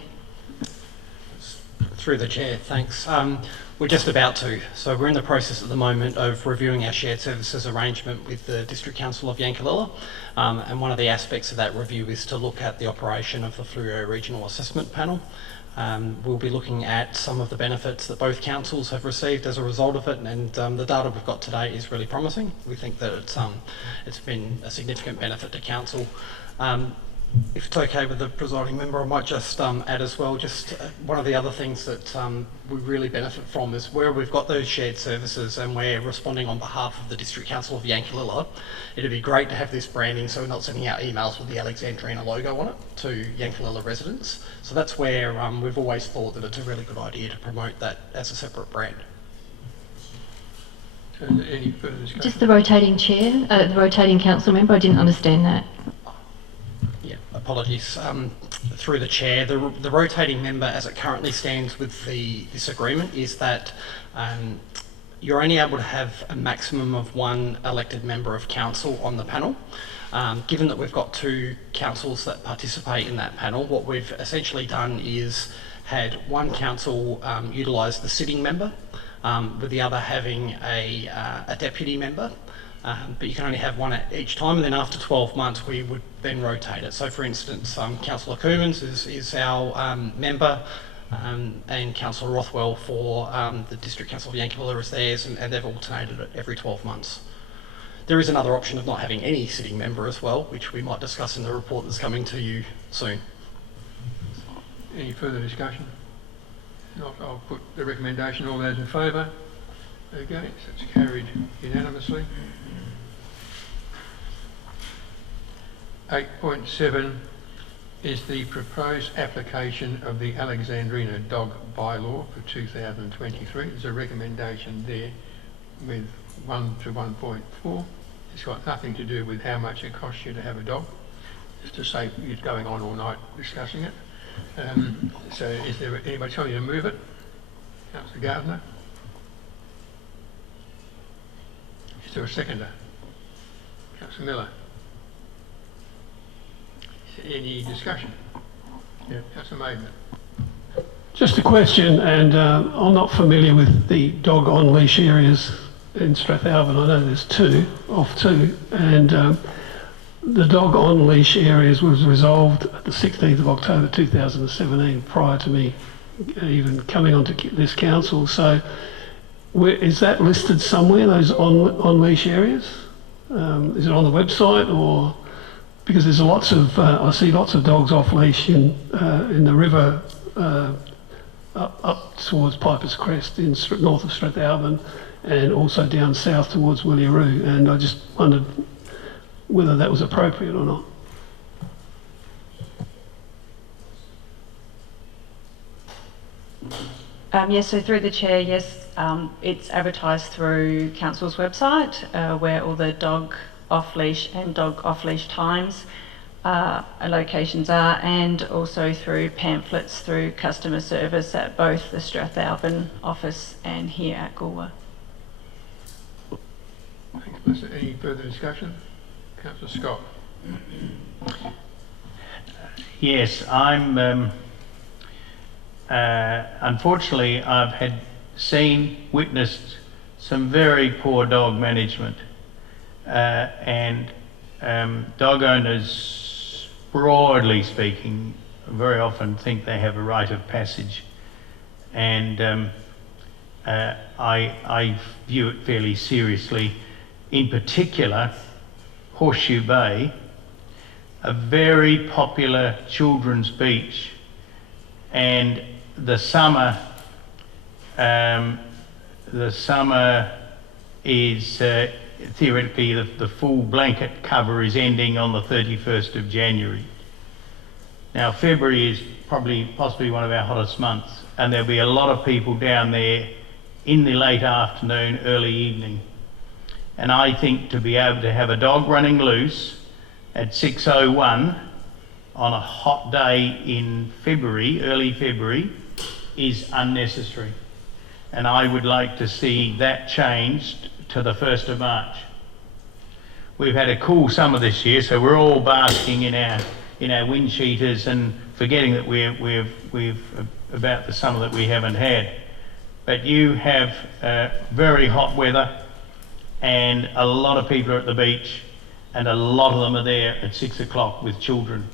Through the chair, thanks. We're just about to. So we're in the process at the moment of reviewing our shared services arrangement with the District Council of Yankalilla, and one of the aspects of that review is to look at the operation of the Fleurieu Regional Assessment Panel. We'll be looking at some of the benefits that both councils have received as a result of it, and the data we've got today is really promising. We think that it's been a significant benefit to council. If it's okay with the presiding member, I might just add as well, just one of the other things that we really benefit from is where we've got those shared services and we're responding on behalf of the District Council of Yankalilla, it'd be great to have this branding so we're not sending out emails with the Alexandrina logo on it to Yankalilla residents. So that's where we've always thought that it's a really good idea to promote that as a separate brand. Any further discussion? Just the rotating chair, the rotating council member, I didn't understand that. Yeah, apologies, through the chair, the rotating member as it currently stands with this agreement is that you're only able to have a maximum of one elected member of council on the panel. Given that we've got 2 councils that participate in that panel, what we've essentially done is had one council utilise the sitting member, with the other having a deputy member. But you can only have one at each time, and then after 12 months we would then rotate it. So for instance, Councillor Coomans is our member, and Councillor Rothwell for the District Council of Yankalilla is theirs, and they've alternated it every 12 months. There is another option of not having any sitting member as well, which we might discuss in the report that's coming to you soon. Any further discussion? I'll put the recommendation. All those in favour? Against? It's carried unanimously. 8.7 is the proposed application of the Alexandrina Dog By-law for 2023. There's a recommendation there with 1 to 1.4. It's got nothing to do with how much it costs you to have a dog. Just to save you going on all night discussing it. So is there anybody telling you to move it? Councillor Gardner? Is there a seconder? Councillor Miller? Is there any discussion? Yeah. Councillor Maidment? Just a question, and I'm not familiar with the dog on leash areas in Strathalbyn. I know there's 2, and the dog on leash areas was resolved at the 16th of October 2017, prior to me even coming onto this council. So is that listed somewhere, those on leash areas? Is it on the website, or because there's lots of I see lots of dogs off leash in the river up towards Piper's Crest in north of Strathalbyn, and also down south towards Fleurieu, and I just wondered whether that was appropriate or not. Yes, so through the chair, yes, it's advertised through council's website where all the dog off-leash and dog off-leash times locations are, and also through pamphlets through customer service at both the Strathalbyn office and here at Goolwa. Thanks, Melissa. Any further discussion? Councillor Scott. Yes, I'm unfortunately I've witnessed some very poor dog management, and dog owners, broadly speaking, very often think they have a rite of passage, and I view it fairly seriously. In particular, Horseshoe Bay, a very popular children's beach, and the summer is theoretically the full blanket cover is ending on the 31st of January. Now February is possibly one of our hottest months, and there'll be a lot of people down there in the late afternoon, early evening. And I think to be able to have a dog running loose at 6:01 on a hot day in February, early February, is unnecessary. And I would like to see that changed to the 1st of March. We've had a cool summer this year, so we're all basking in our wind cheaters and forgetting that we've about the summer that we haven't had. But you have very hot weather, and a lot of people are at the beach, and a lot of them are there at 6 o'clock with children.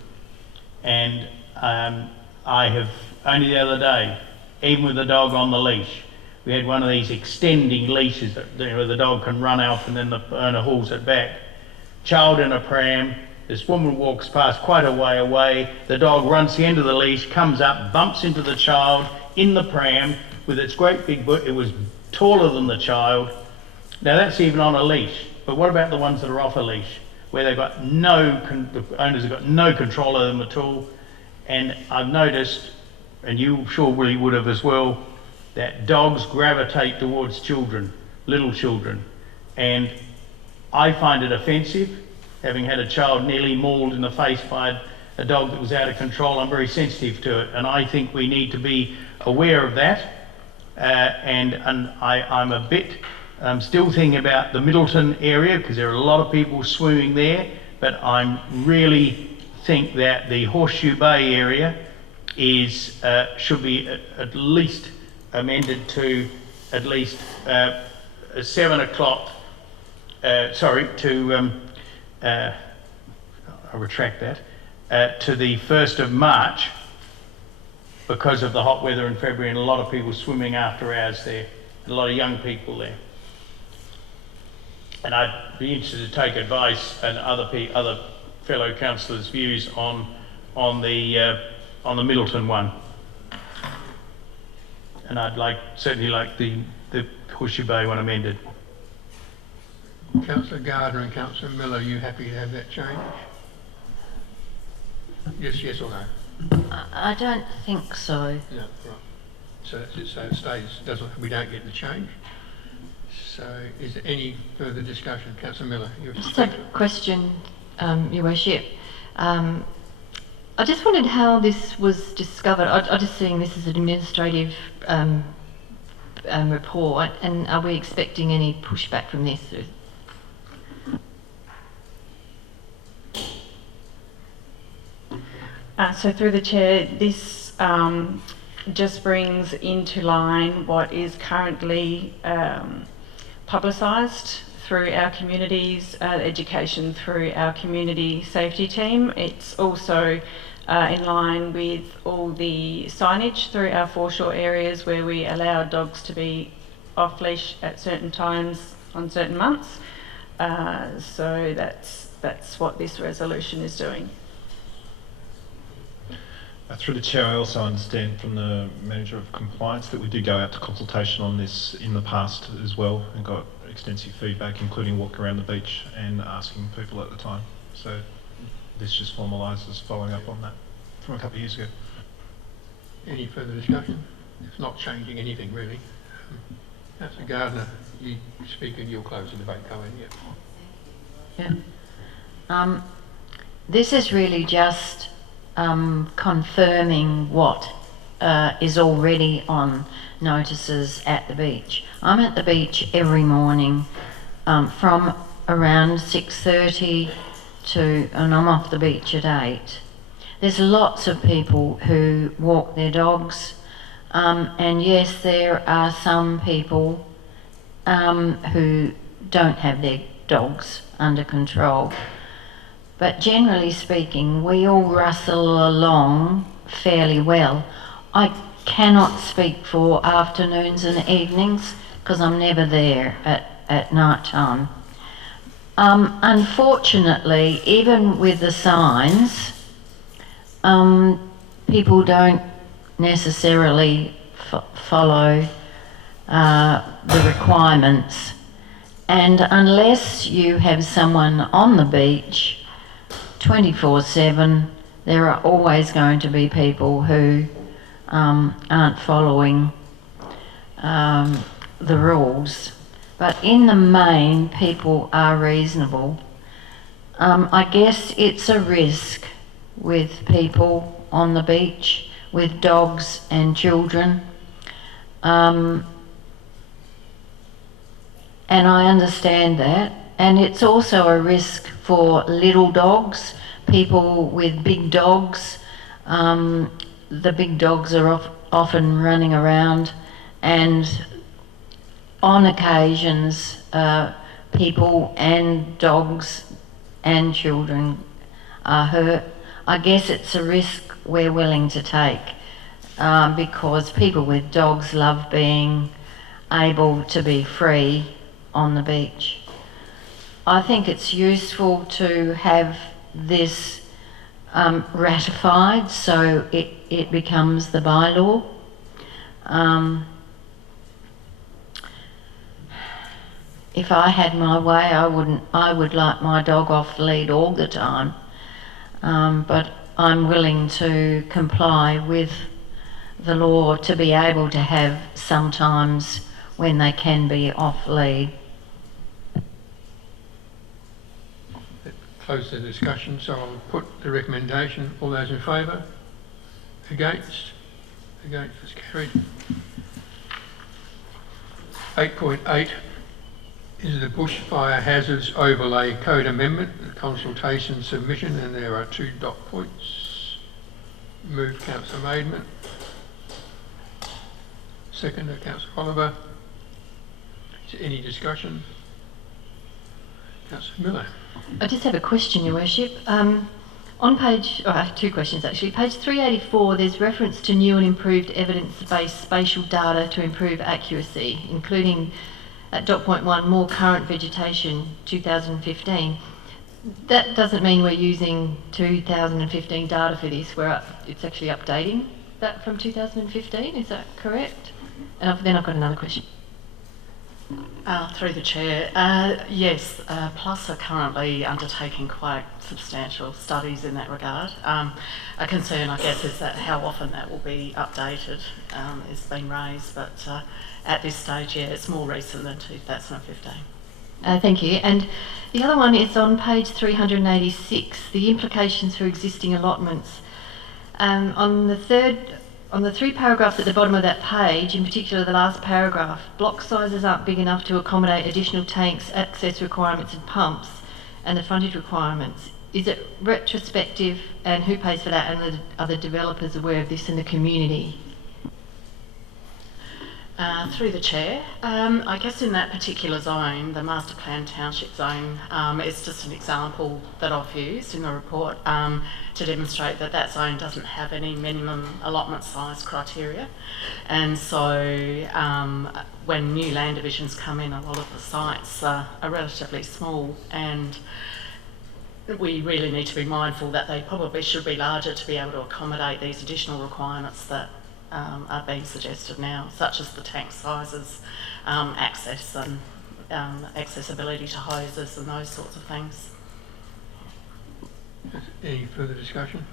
And I have, only the other day, even with the dog on the leash, we had one of these extending leashes that, where the dog can run out and then the owner hauls it back. Child in a pram, this woman walks past quite a way away, the dog runs the end of the leash, comes up, bumps into the child in the pram with its great big boot. It was taller than the child. Now that's even on a leash, but what about the ones that are off a leash, where they've got the owners have got no control of them at all? And I've noticed, and you surely would have as well, that dogs gravitate towards children, little children. And I find it offensive, having had a child nearly mauled in the face by a dog that was out of control. I'm very sensitive to it, and I think we need to be aware of that. And I'm a bit still thinking about the Middleton area, because there are a lot of people swimming there, but I really think that the Horseshoe Bay area is should be at least amended to at least 7 o'clock. Sorry, to I retract that, to the 1st of March, because of the hot weather in February and a lot of people swimming after hours there, a lot of young people there. And I'd be interested to take advice and other fellow councillors' views on the Middleton one. And I'd certainly like the Horseshoe Bay one amended. Councillor Gardner and Councillor Miller, are you happy to have that change? Yes or no? I don't think so. No, right. So that's it. So it stays. We don't get the change. So is there any further discussion, Councillor Miller? Just a question, Your Worship. I just wondered how this was discovered. I'm just seeing this as an administrative report, and are we expecting any pushback from this? So through the chair, this just brings into line what is currently publicised through our communities, education through our community safety team. It's also in line with all the signage through our foreshore areas where we allow dogs to be off leash at certain times on certain months. So that's what this resolution is doing. Through the chair, I also understand from the Manager of Compliance that we did go out to consultation on this in the past as well and got extensive feedback, including walking around the beach and asking people at the time. So this just formalises following up on that from a couple of years ago. Any further discussion? It's not changing anything really. Councillor Gardner, you speak and you'll close the debate. Go in, Yeah. This is really just confirming what is already on notices at the beach. I'm at the beach every morning from around 6:30 and I'm off the beach at 8. There's lots of people who walk their dogs, and yes, there are some people who don't have their dogs under control. But generally speaking, we all rustle along fairly well. I cannot speak for afternoons and evenings because I'm never there at night time. Unfortunately, even with the signs, people don't necessarily follow the requirements. And unless you have someone on the beach 24/7, there are always going to be people who aren't following the rules. But in the main, people are reasonable. I guess it's a risk with people on the beach, with dogs and children. And I understand that. And it's also a risk for little dogs, people with big dogs. The big dogs are often running around, and on occasions people and dogs and children are hurt. I guess it's a risk we're willing to take because people with dogs love being able to be free on the beach. I think it's useful to have this ratified so it becomes the bylaw. If I had my way, I would like my dog off the lead all the time, but I'm willing to comply with the law to be able to have sometimes when they can be off lead. close the discussion, so I'll put the recommendation. All those in favour? Against? Against, it's carried. 8.8 is the Bushfire Hazards Overlay Code Amendment, the consultation submission, and there are 2 dot points. Move Councillor Maidment. Seconder Councillor Oliver. Is there any discussion? Councillor Miller. I just have a question, Your Worship. On page, I have 2 questions actually. Page 384, there's reference to new and improved evidence-based spatial data to improve accuracy, including at dot point 1, more current vegetation 2015. That doesn't mean we're using 2015 data for this. It's actually updating that from 2015. Is that correct? And then I've got another question. Through the Chair, yes, PLUS are currently undertaking quite substantial studies in that regard. A concern, I guess, is that how often that will be updated is being raised, but at this stage, yeah, it's more recent than 2015. Thank you. And the other one is on page 386, the implications for existing allotments. On the 3 paragraphs at the bottom of that page, in particular the last paragraph, block sizes aren't big enough to accommodate additional tanks, access requirements and pumps, and the frontage requirements. Is it retrospective, and who pays for that, and are the developers aware of this in the community? Through the Chair, I guess in that particular zone, the Master Plan Township Zone, is just an example that I've used in the report to demonstrate that that zone doesn't have any minimum allotment size criteria. And so when new land divisions come in, a lot of the sites are relatively small, and we really need to be mindful that they probably should be larger to be able to accommodate these additional requirements that are being suggested now, such as the tank sizes, access and accessibility to hoses and those sorts of things. Any further discussion?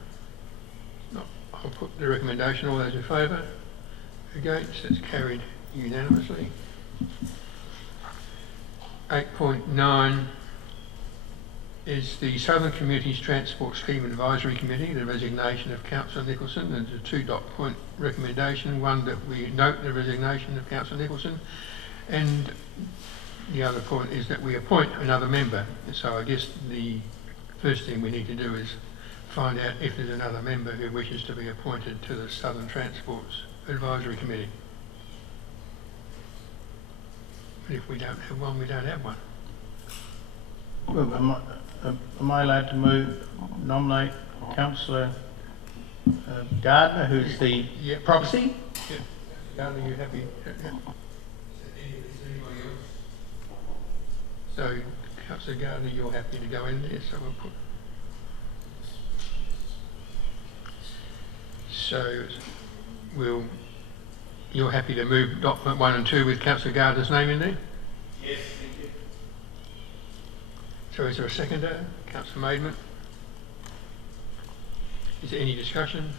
No. I'll put the recommendation. All those in favour? Against? It's carried unanimously. 8.9 is the Southern Communities Transport Scheme Advisory Committee, the resignation of Councillor Nicholson. There's a 2 dot point recommendation, one that we note the resignation of Councillor Nicholson, and the other point is that we appoint another member. So I guess the first thing we need to do is find out if there's another member who wishes to be appointed to the Southern Transports Advisory Committee. But if we don't have one, we don't have one. Well, am I allowed to nominate Councillor Gardner, who's the proxy? Yeah. Gardner, are you happy? Yeah. So, Councillor Gardner, you're happy to go in there, so we'll put... So, you're happy to move document 1 and 2 with Councillor Gardner's name in there? Yes, thank you. So is there a seconder? Councillor Maidment? Is there any discussion?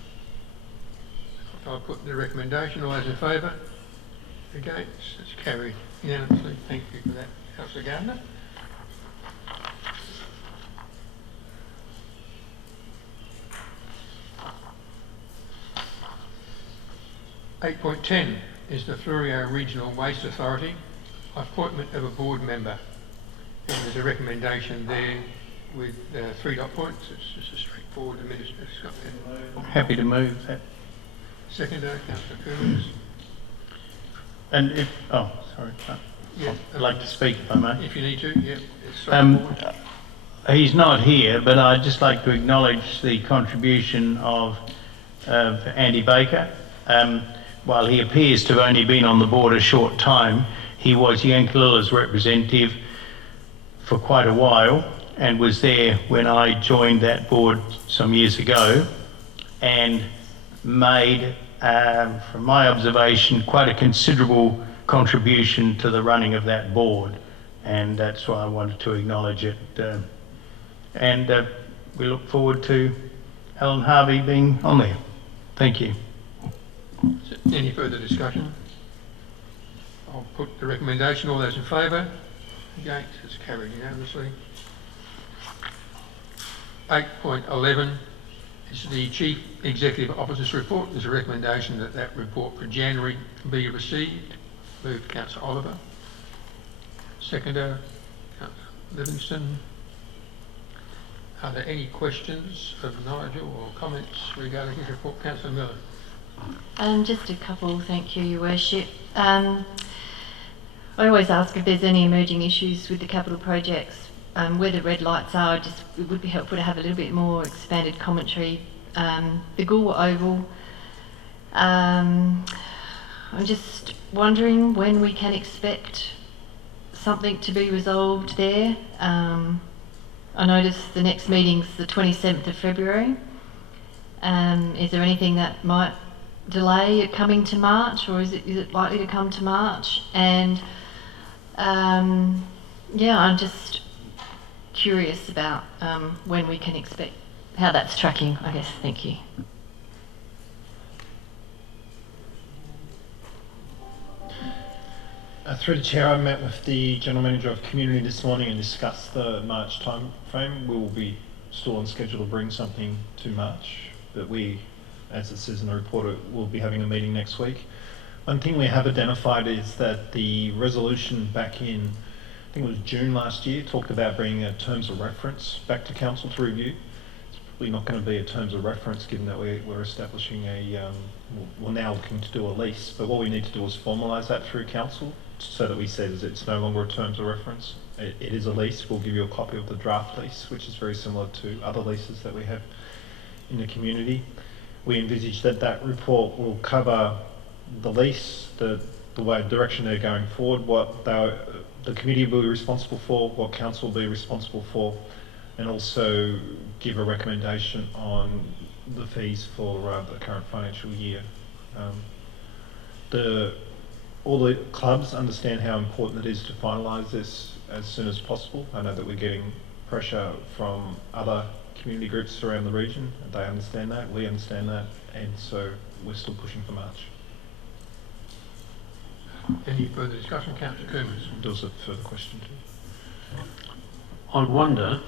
I'll put the recommendation. All those in favour? Against? It's carried unanimously. Thank you for that, Councillor Gardner. .10 is the Fleurieu Regional Waste Authority, appointment of a board member. And there's a recommendation there with 3 dot points. It's just a straightforward administrative stuff. Happy to move that. Seconder, Councillor Coomans. And if, oh, sorry, Yeah, I'd like to speak if I may. If you need to, yeah. It's straightforward. He's not here, but I'd just like to acknowledge the contribution of Andy Baker. While he appears to have only been on the board a short time, he was Yankalilla's representative for quite a while and was there when I joined that board some years ago, and made, from my observation, quite a considerable contribution to the running of that board, and that's why I wanted to acknowledge it. And we look forward to Alan Harvey being on there. Thank you. Any further discussion? I'll put the recommendation. All those in favour? Against? It's carried unanimously. 8.11 is the Chief Executive Officer's report. There's a recommendation that that report for January be received. Moved Councillor Oliver. Seconder, Councillor Livingston. Are there any questions of Nigel or comments regarding his report? Councillor Miller. Just a couple, thank you, Your Worship. I always ask if there's any emerging issues with the capital projects. Where the red lights are, it would be helpful to have a little bit more expanded commentary. The Goolwa Oval, I'm just wondering when we can expect something to be resolved there. I noticed the next meeting's the 27th of February. Is there anything that might delay it coming to March, or is it likely to come to March? And yeah, I'm just curious about when we can expect, how that's tracking, I guess. Thank you. Through the Chair, I met with the General Manager of Community this morning and discussed the March time frame. We will be still on schedule to bring something to March, but we, as it says in the report, will be having a meeting next week. One thing we have identified is that the resolution back in, I think it was June last year, talked about bringing a terms of reference back to Council to review. It's probably not going to be a terms of reference given that we're establishing we're now looking to do a lease, but what we need to do is formalise that through Council so that we say that it's no longer a terms of reference. It is a lease. We'll give you a copy of the draft lease, which is very similar to other leases that we have in the community. We envisage that that report will cover the lease, the way direction they're going forward, what the committee will be responsible for, what Council will be responsible for, and also give a recommendation on the fees for the current financial year. All the clubs understand how important it is to finalise this as soon as possible. I know that we're getting pressure from other community groups around the region. They understand that, we understand that, and so we're still pushing for March. Any further discussion? Councillor Coomans. There was a further question too. I wonder,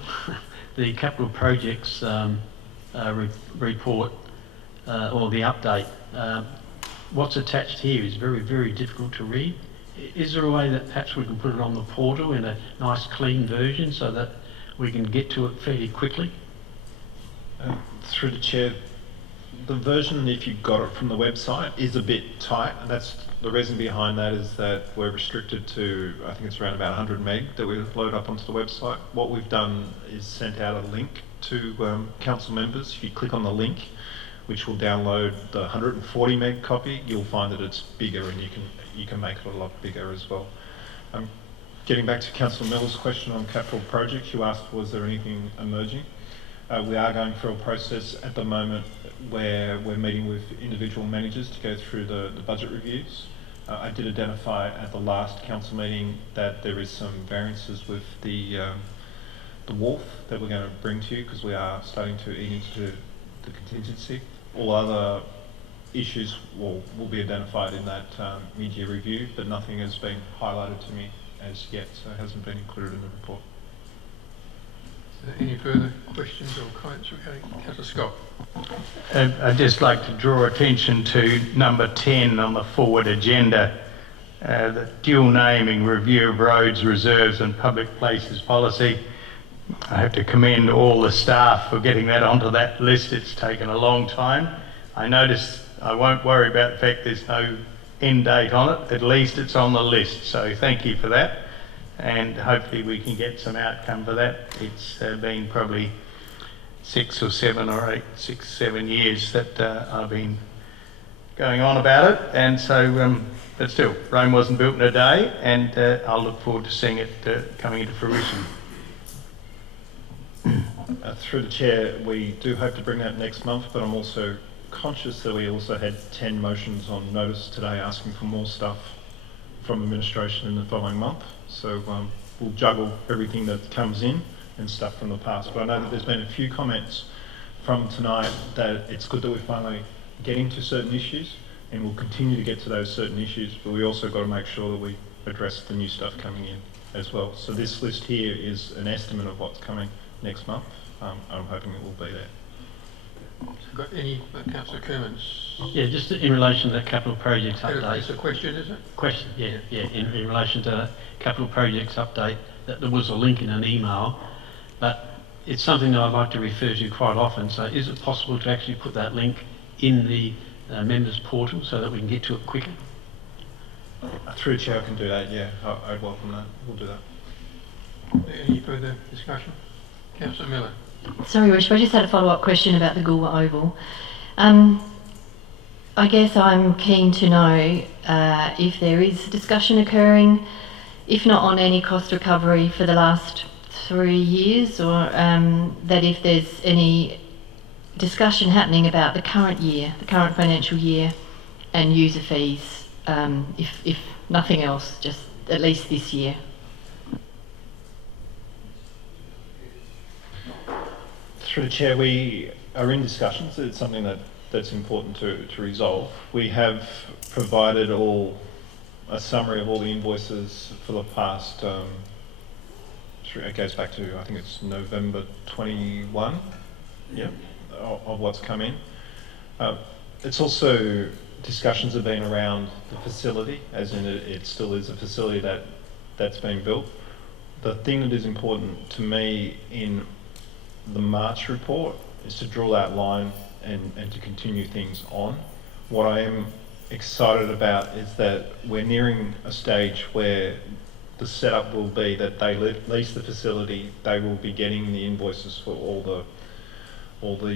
the capital projects report or the update, what's attached here is very, very difficult to read. Is there a way that perhaps we can put it on the portal in a nice clean version so that we can get to it fairly quickly? Through the Chair, the version, if you got it from the website, is a bit tight, and that's the reason behind that is that we're restricted to, I think it's around about 100 meg that we load up onto the website. What we've done is sent out a link to council members. If you click on the link, which will download the 140 meg copy, you'll find that it's bigger, and you can make it a lot bigger as well. Getting back to Councillor Miller's question on capital projects, you asked was there anything emerging? We are going through a process at the moment where we're meeting with individual managers to go through the budget reviews. I did identify at the last council meeting that there is some variances with the wharf that we're going to bring to you because we are starting to eat into the contingency. All other issues will be identified in that mid-year review, but nothing has been highlighted to me as yet, so it hasn't been included in the report. Any further questions or comments regarding Councillor Scott? I'd just like to draw attention to number 10 on the forward agenda, the dual naming review of roads, reserves and public places policy. I have to commend all the staff for getting that onto that list. It's taken a long time. I noticed I won't worry about the fact there's no end date on it. At least it's on the list, so thank you for that. And hopefully we can get some outcome for that. It's been probably 6 or 7 years that I've been going on about it, and so but still, Rome wasn't built in a day, and I'll look forward to seeing it coming into fruition. Through the Chair, we do hope to bring that next month, but I'm also conscious that we also had 10 motions on notice today asking for more stuff from administration in the following month. So we'll juggle everything that comes in and stuff from the past. But I know that there's been a few comments from tonight that it's good that we're finally getting to certain issues, and we'll continue to get to those certain issues, but we also got to make sure that we address the new stuff coming in as well. So this list here is an estimate of what's coming next month, I'm hoping it will be there. Got any, Councillor Coomans? Yeah, just in relation to that capital projects update. It's a question, is it? Question, yeah. In relation to that capital projects update, that there was a link in an email, but it's something that I'd like to refer to quite often. So is it possible to actually put that link in the members portal so that we can get to it quicker? Through Chair, I can do that, yeah. I'd welcome that. We'll do that. Any further discussion? Councillor Miller. Sorry, Wish, I just had a follow-up question about the Goolwa Oval. I guess I'm keen to know if there is discussion occurring, if not on any cost recovery for the last 3 years, or that if there's any discussion happening about the current year, the current financial year, and user fees, if nothing else, just at least this year. Through the Chair, we are in discussions. It's something that's important to resolve. We have provided a summary of all the invoices for the past, it goes back to, I think it's November 21, yeah, of what's come in. It's also, discussions have been around the facility, as in it still is a facility that's been built. The thing that is important to me in the March report is to draw that line and to continue things on. What I am excited about is that we're nearing a stage where the setup will be that they lease the facility, they will be getting the invoices for all the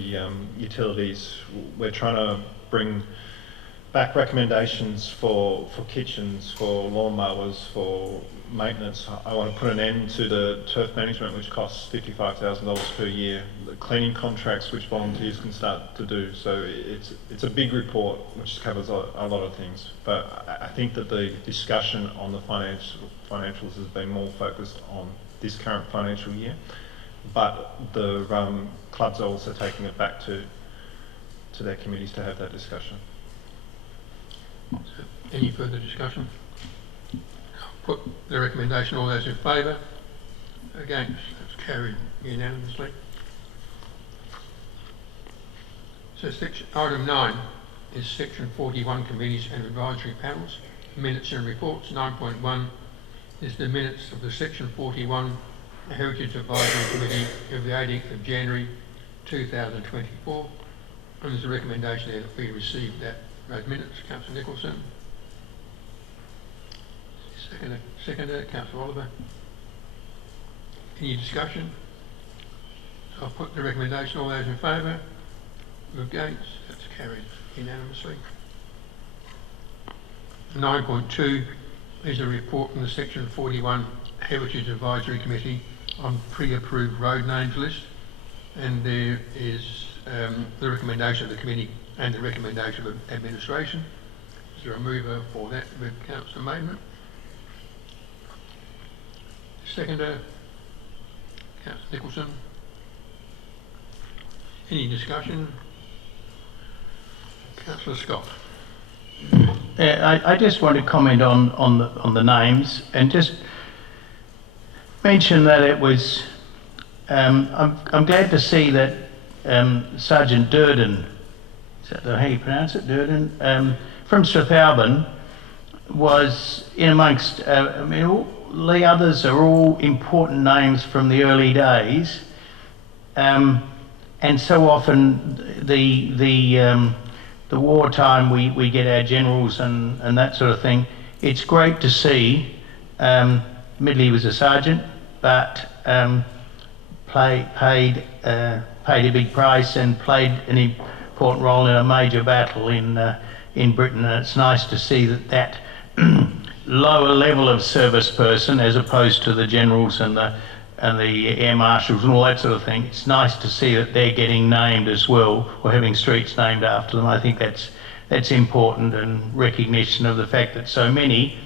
utilities. We're trying to bring back recommendations for kitchens, for lawnmowers, for maintenance. I want to put an end to the turf management, which costs $55,000 per year, the cleaning contracts which volunteers can start to do. So it's a big report which covers a lot of things, but I think that the discussion on the financials has been more focused on this current financial year, but the clubs are also taking it back to their committees to have that discussion. So, any further discussion? Put the recommendation, all those in favour? Against? That's carried unanimously. So item 9 is section 41, committees and advisory panels, minutes and reports. 9.1 is the minutes of the section 41 Heritage Advisory Committee of the 18th of January 2024. And there's a recommendation there that we receive those minutes. Councillor Nicholson. Seconder, Councillor Oliver. Any discussion? So I'll put the recommendation, all those in favour? Against? That's carried unanimously. 9.2 is a report from the Section 41 Heritage Advisory Committee on pre-approved road names list, and there is the recommendation of the committee and the recommendation of administration. Is there a mover for that with Councillor Maidment? Seconder, Councillor Nicholson. Any discussion? Councillor Scott. I just want to comment on the names and just mention that it was. I'm glad to see that Sergeant Durden, is that how you pronounce it, Durden, from Strathalbyn, was in amongst. I mean, all the others are all important names from the early days, and so often the wartime we get our generals and that sort of thing. It's great to see. Admittedly, he was a sergeant, but paid a big price and played an important role in a major battle in Britain. And it's nice to see that lower level of service person, as opposed to the generals and the air marshals and all that sort of thing. It's nice to see that they're getting named as well, or having streets named after them. I think that's important, and recognition of the fact that so many,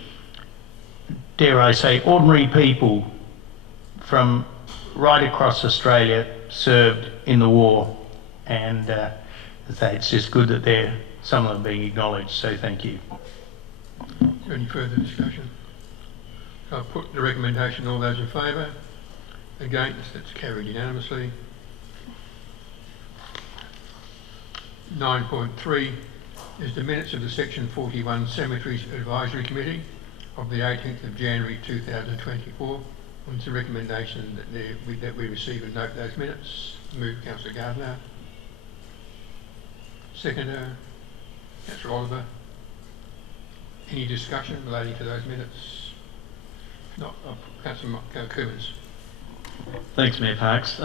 dare I say, ordinary people from right across Australia served in the war, and it's just good that some of them being acknowledged, so thank you. Is there any further discussion? So I'll put the recommendation, all those in favour? Against? That's carried unanimously. 9.3 is the minutes of the Section 41 Cemeteries Advisory Committee of the 18th of January 2024. On the recommendation that we receive and note those minutes. Move Councillor Gardner. Seconder, Councillor Oliver. Any discussion relating to those minutes? If not, Councillor Coomans. Thanks, Mayor Parkes.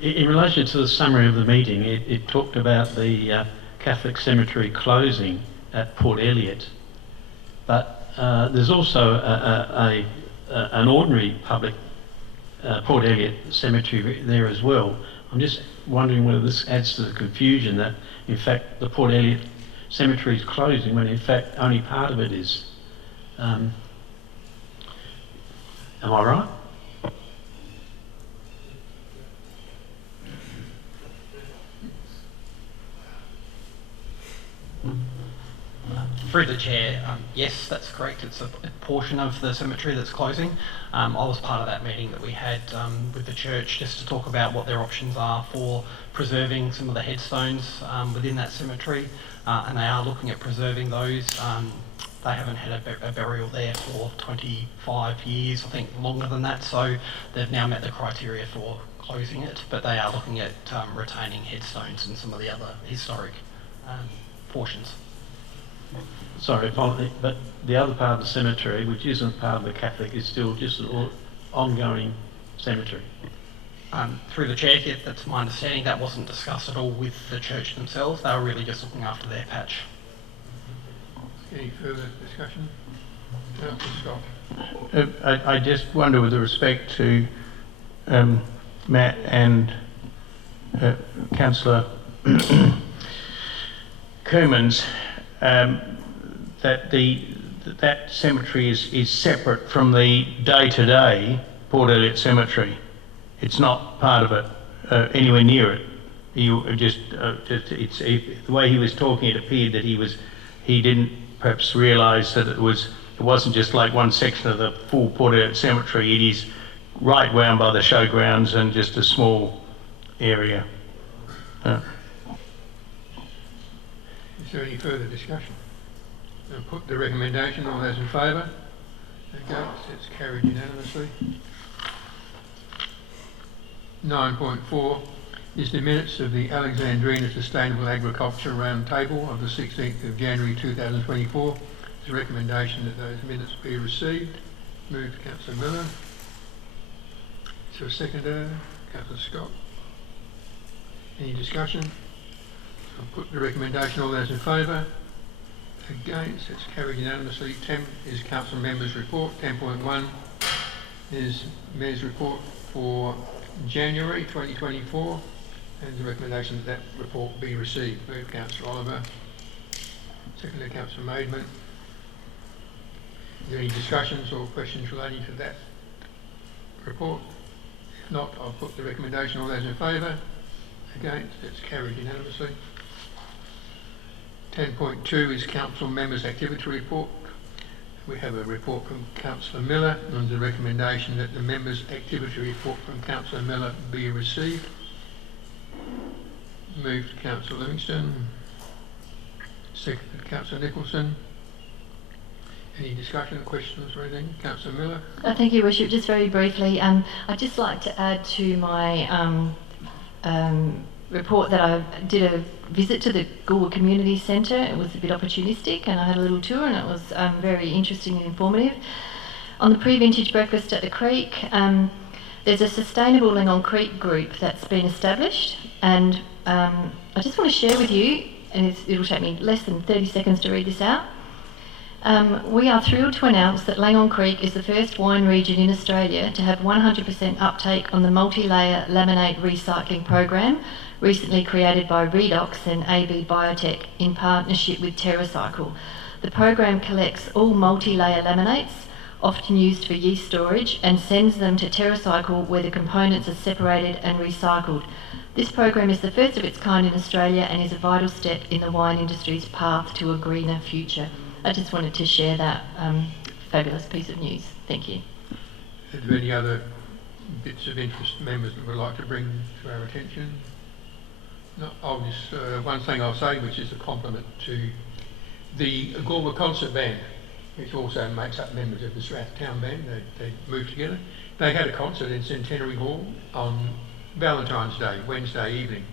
In relation to the summary of the meeting, it talked about the Catholic cemetery closing at Port Elliot, but there's also an ordinary public Port Elliot cemetery there as well. I'm just wondering whether this adds to the confusion that in fact the Port Elliot cemetery is closing when in fact only part of it is. Am I right? Through the chair, yes, that's correct. It's a portion of the cemetery that's closing. I was part of that meeting that we had with the church just to talk about what their options are for preserving some of the headstones within that cemetery, and they are looking at preserving those. They haven't had a burial there for 25 years, I think longer than that, so they've now met the criteria for closing it, but they are looking at retaining headstones and some of the other historic portions. Sorry, but the other part of the cemetery, which isn't part of the Catholic, is still just an ongoing cemetery. Through the chair, yeah, that's my understanding. That wasn't discussed at all with the church themselves. They were really just looking after their patch. Any further discussion? I just wonder, with respect to Matt and Councillor Coomans, that cemetery is separate from the day-to-day Port Elliot Cemetery. It's not part of it, anywhere near it. The way he was talking, it appeared that he didn't perhaps realise that it wasn't just like one section of the full Port Elliot Cemetery. It is right round by the showgrounds and just a small area. Is there any further discussion? I'll put the recommendation. All those in favour? Against? It's carried unanimously. 9.4 is the minutes of the Alexandrina Sustainable Agriculture Round Table of the 16th of January 2024. It's a recommendation that those minutes be received. Moved Councillor Miller. Is there a seconder? Councillor Scott. Any discussion? I'll put the recommendation. All those in favour? Against? It's carried unanimously. 10 is Council Members' Report. 10.1 is Mayor's Report for January 2024, and the recommendation that report be received. Move Councillor Oliver. Secondly, Councillor Maidment. Is there any discussions or questions relating to that report? If not, I'll put the recommendation. All those in favour? Against? It's carried unanimously. 10.2 is Council Members' Activity Report. We have a report from Councillor Miller on the recommendation that the Members' Activity Report from Councillor Miller be received. Moved Councillor Livingston. Seconded Councillor Nicholson. Any discussion, questions or anything? Councillor Miller. Thank you, Worship. Just very briefly, I'd just like to add to my report that I did a visit to the Goolwa Community Centre. It was a bit opportunistic and I had a little tour and it was very interesting and informative. On the pre-vintage breakfast at the creek, there's a sustainable Langhorne Creek group that's been established, and I just want to share with you, and it'll take me less than 30 seconds to read this out. We are thrilled to announce that Langhorne Creek is the first wine region in Australia to have 100% uptake on the multi-layer laminate recycling program recently created by Redox and AB Biotech in partnership with TerraCycle. The program collects all multi-layer laminates, often used for yeast storage, and sends them to TerraCycle where the components are separated and recycled. This program is the first of its kind in Australia and is a vital step in the wine industry's path to a greener future. I just wanted to share that fabulous piece of news. Thank you. Are there any other bits of interest members that would like to bring to our attention? No, I'll just, one thing I'll say, which is a compliment to the Goolwa concert band, which also makes up members of the Strathalbyn band. They moved together. They had a concert in Centenary Hall on Valentine's Day, Wednesday evening.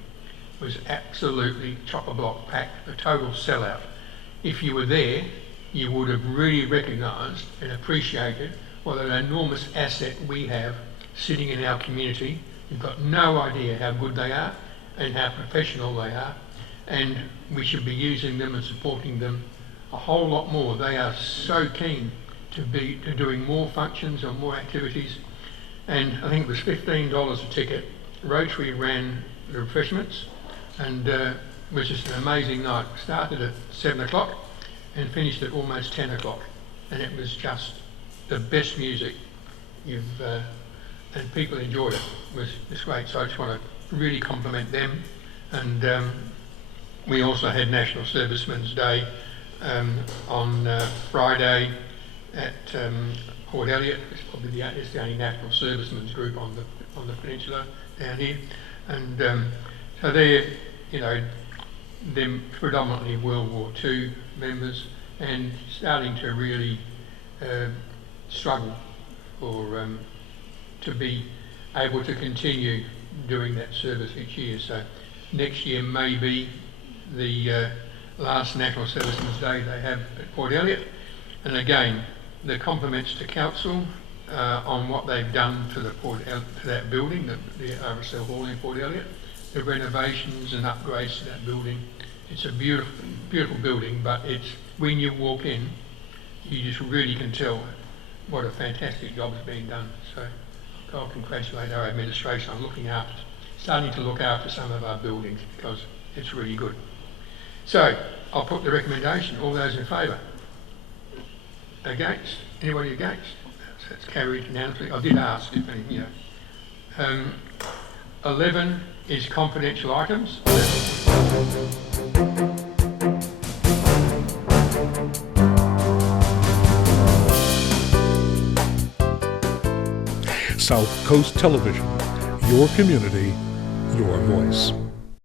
It was absolutely chock-a-block packed, a total sellout. If you were there, you would have really recognised and appreciated what an enormous asset we have sitting in our community. You've got no idea how good they are and how professional they are, and we should be using them and supporting them a whole lot more. They are so keen to doing more functions and more activities, and I think it was $15 a ticket. Rotary ran the refreshments, and it was just an amazing night. Started at 7 o'clock and finished at almost 10 o'clock, and it was just the best music and people enjoyed it. It was great, so I just want to really compliment them. And we also had National Servicemen's Day on Friday at Port Elliot. It's the only National Servicemen's group on the peninsula down here, and so they're predominantly World War II members and starting to really struggle for to be able to continue doing that service each year. So next year may be the last National Servicemen's Day they have at Port Elliot. And again, the compliments to Council on what they've done to that building, the RSL Hall in Port Elliot, the renovations and upgrades to that building. It's a beautiful, beautiful building, but it's when you walk in, you just really can tell what a fantastic job is being done. So I'll congratulate our administration on starting to look after some of our buildings, because it's really good. So I'll put the recommendation. All those in favour? Against? Anybody against? That's carried unanimously. I did ask if any, 11 is confidential items. South Coast Television, your community, your voice.